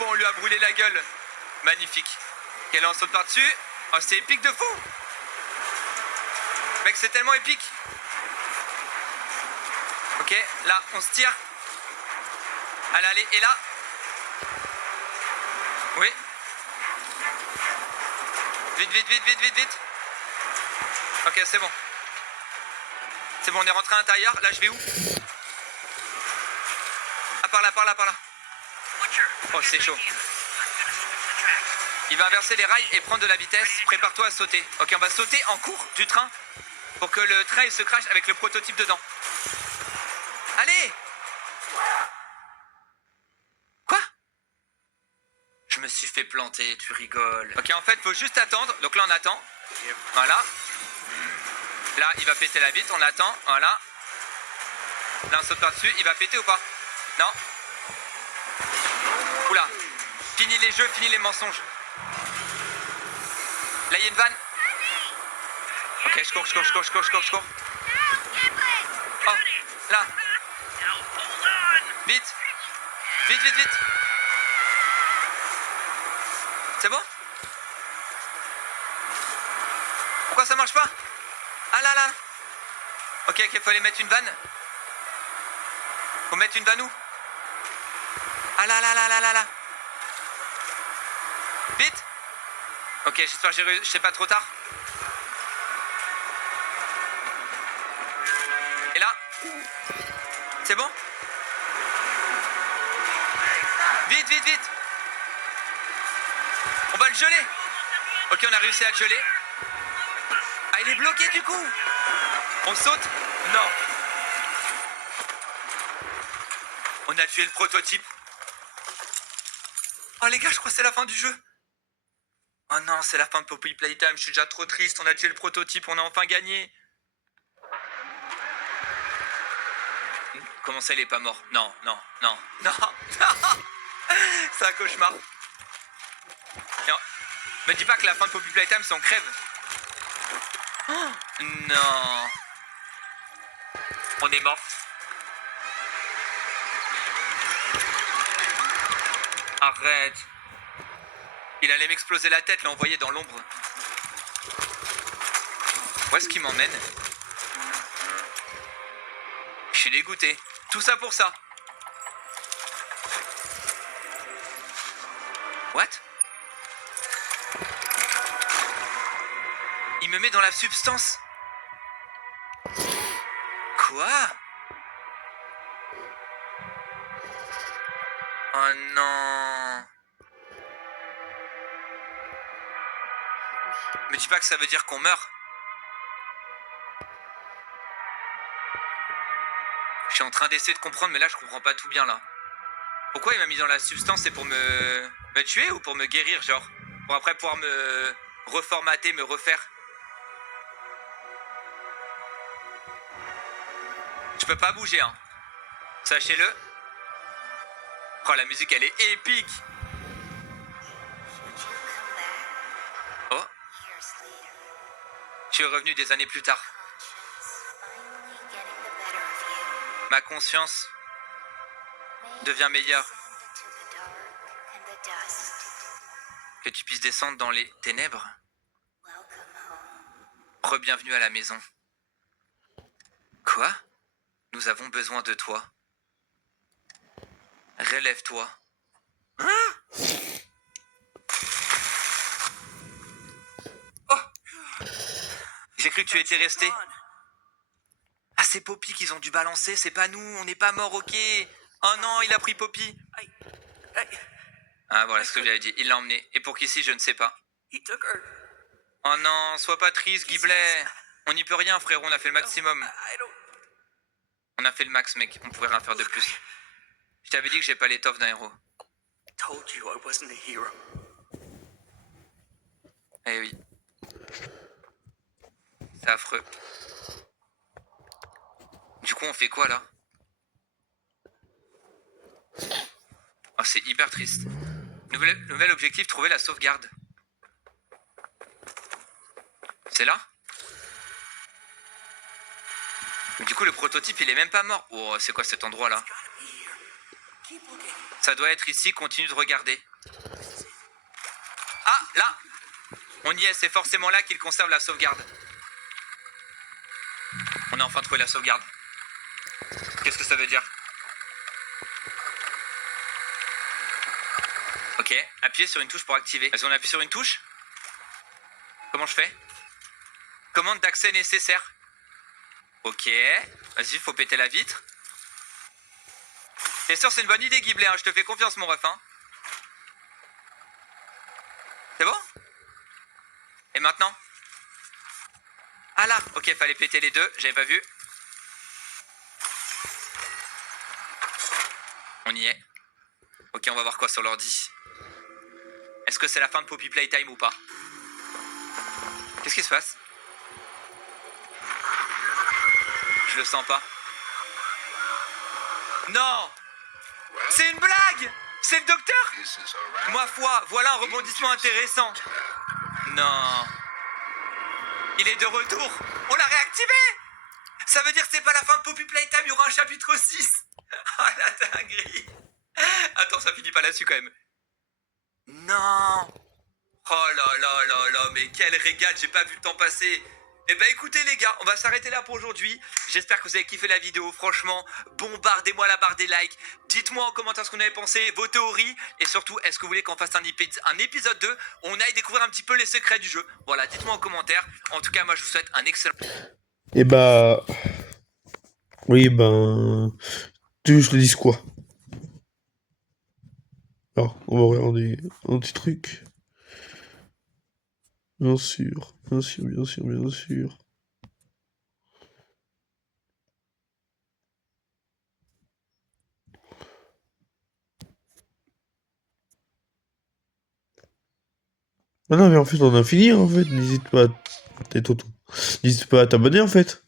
On lui a brûlé la gueule. Magnifique. Ok, là, on saute par-dessus. Oh, c'est épique de fou. Mec, c'est tellement épique. Ok, là, on se tire. Allez, et là. Oui. Vite. Ok, c'est bon. C'est bon, on est rentré à l'intérieur. Là, je vais où? Ah, par là. Oh, c'est chaud. Il va inverser les rails et prendre de la vitesse. Prépare-toi à sauter. Ok, on va sauter en cours du train pour que le train il se crache avec le prototype dedans. Allez! Quoi? Je me suis fait planter, tu rigoles. Ok, en fait, faut juste attendre. Donc là, on attend. Voilà. Là, il va péter la vitre, on attend. Voilà. Là, on saute par-dessus. Il va péter ou pas? Non. Oula. Fini les jeux, fini les mensonges. Là, il y a une vanne. Ok, je cours. Oh, là. Vite. C'est bon? Pourquoi ça marche pas? Ah là. Ok, faut aller mettre une vanne. Faut mettre une vanne où? Ah là là là là là là. Vite. Ok, j'espère que je sais pas trop tard. Et là? C'est bon? Vite, vite, vite. On va le geler. Ok, on a réussi à le geler. Ah, il est bloqué du coup. On saute? Non. On a tué le prototype. Oh les gars, je crois que c'est la fin du jeu. Oh non, c'est la fin de Poppy Playtime. Je suis déjà trop triste. On a tué le prototype. On a enfin gagné. Comment ça, il est pas mort? Non, non, non, non, non. C'est un cauchemar. Non. Me dis pas que la fin de Poppy Playtime, c'est on crève. Oh, non. On est mort. Arrête. Il allait m'exploser la tête, l'envoyer dans l'ombre. Où est-ce qu'il m'emmène? Je suis dégoûté. Tout ça pour ça. What? Il me met dans la substance. Quoi? Oh non. Me dis pas que ça veut dire qu'on meurt. Je suis en train d'essayer de comprendre, mais là je comprends pas tout bien là. Pourquoi il m'a mis dans la substance? C'est pour me tuer ou pour me guérir, genre? Pour après pouvoir me reformater, me refaire. Je peux pas bouger, hein. Sachez-le. Oh, la musique, elle est épique. Oh. Je suis revenu des années plus tard. Ma conscience devient meilleure. Que tu puisses descendre dans les ténèbres. Re-bienvenue à la maison. Quoi? Nous avons besoin de toi. Relève-toi. Oh! J'ai cru que tu étais resté. Ah, c'est Poppy qu'ils ont dû balancer, c'est pas nous, on n'est pas mort, ok. Oh non, il a pris Poppy. Ah, voilà ce que j'avais dit, il l'a emmené. Et pour qu'ici, je ne sais pas. Oh non, sois pas triste, Giblet. On n'y peut rien, frérot, on a fait le maximum. On a fait le max, mec, on pouvait rien faire de plus. Je t'avais dit que j'ai pas l'étoffe d'un héros. Eh oui. C'est affreux. Du coup, on fait quoi, là? Oh, c'est hyper triste. Nouvel objectif, trouver la sauvegarde. C'est là? Mais du coup, le prototype, il est même pas mort. Oh, c'est quoi cet endroit-là? Ça doit être ici, continue de regarder. Ah, là! On y est, c'est forcément là qu'il conserve la sauvegarde. On a enfin trouvé la sauvegarde. Qu'est-ce que ça veut dire? Ok, appuyez sur une touche pour activer. Est-ce qu'on appuie sur une touche? Comment je fais? Commande d'accès nécessaire. Ok, vas-y, faut péter la vitre. T'es sûr c'est une bonne idée, Giblet, hein, je te fais confiance, mon ref. Hein. C'est bon? Et maintenant? Ah là, ok, fallait péter les deux, j'avais pas vu. On y est. Ok, on va voir quoi sur l'ordi. Est-ce que c'est la fin de Poppy Playtime ou pas? Qu'est-ce qui se passe? Je le sens pas. Non! C'est une blague! C'est le docteur? Ma foi, voilà un rebondissement intéressant. Non. Il est de retour. On l'a réactivé! Ça veut dire que c'est pas la fin de Poppy Playtime, il y aura un chapitre 6. Ah la dinguerie. Attends, ça finit pas là-dessus quand même. Non. Oh là là là là, mais quel régal, j'ai pas vu le temps passer. Eh ben écoutez les gars, on va s'arrêter là pour aujourd'hui. J'espère que vous avez kiffé la vidéo. Franchement, bombardez-moi la barre des likes. Dites-moi en commentaire ce que vous en avez pensé, vos théories. Et surtout, est-ce que vous voulez qu'on fasse un épisode 2 où on aille découvrir un petit peu les secrets du jeu? Voilà, dites-moi en commentaire. En tout cas, moi je vous souhaite un excellent... Et bah... Oui, ben... Tu veux que je te dise quoi? Alors, on va regarder un petit truc. Bien sûr, bien sûr, bien sûr, bien sûr. Ah non, mais en fait, on a fini, en fait. N'hésite pas à... Tais, Toto. N'hésite pas à t'abonner, en fait.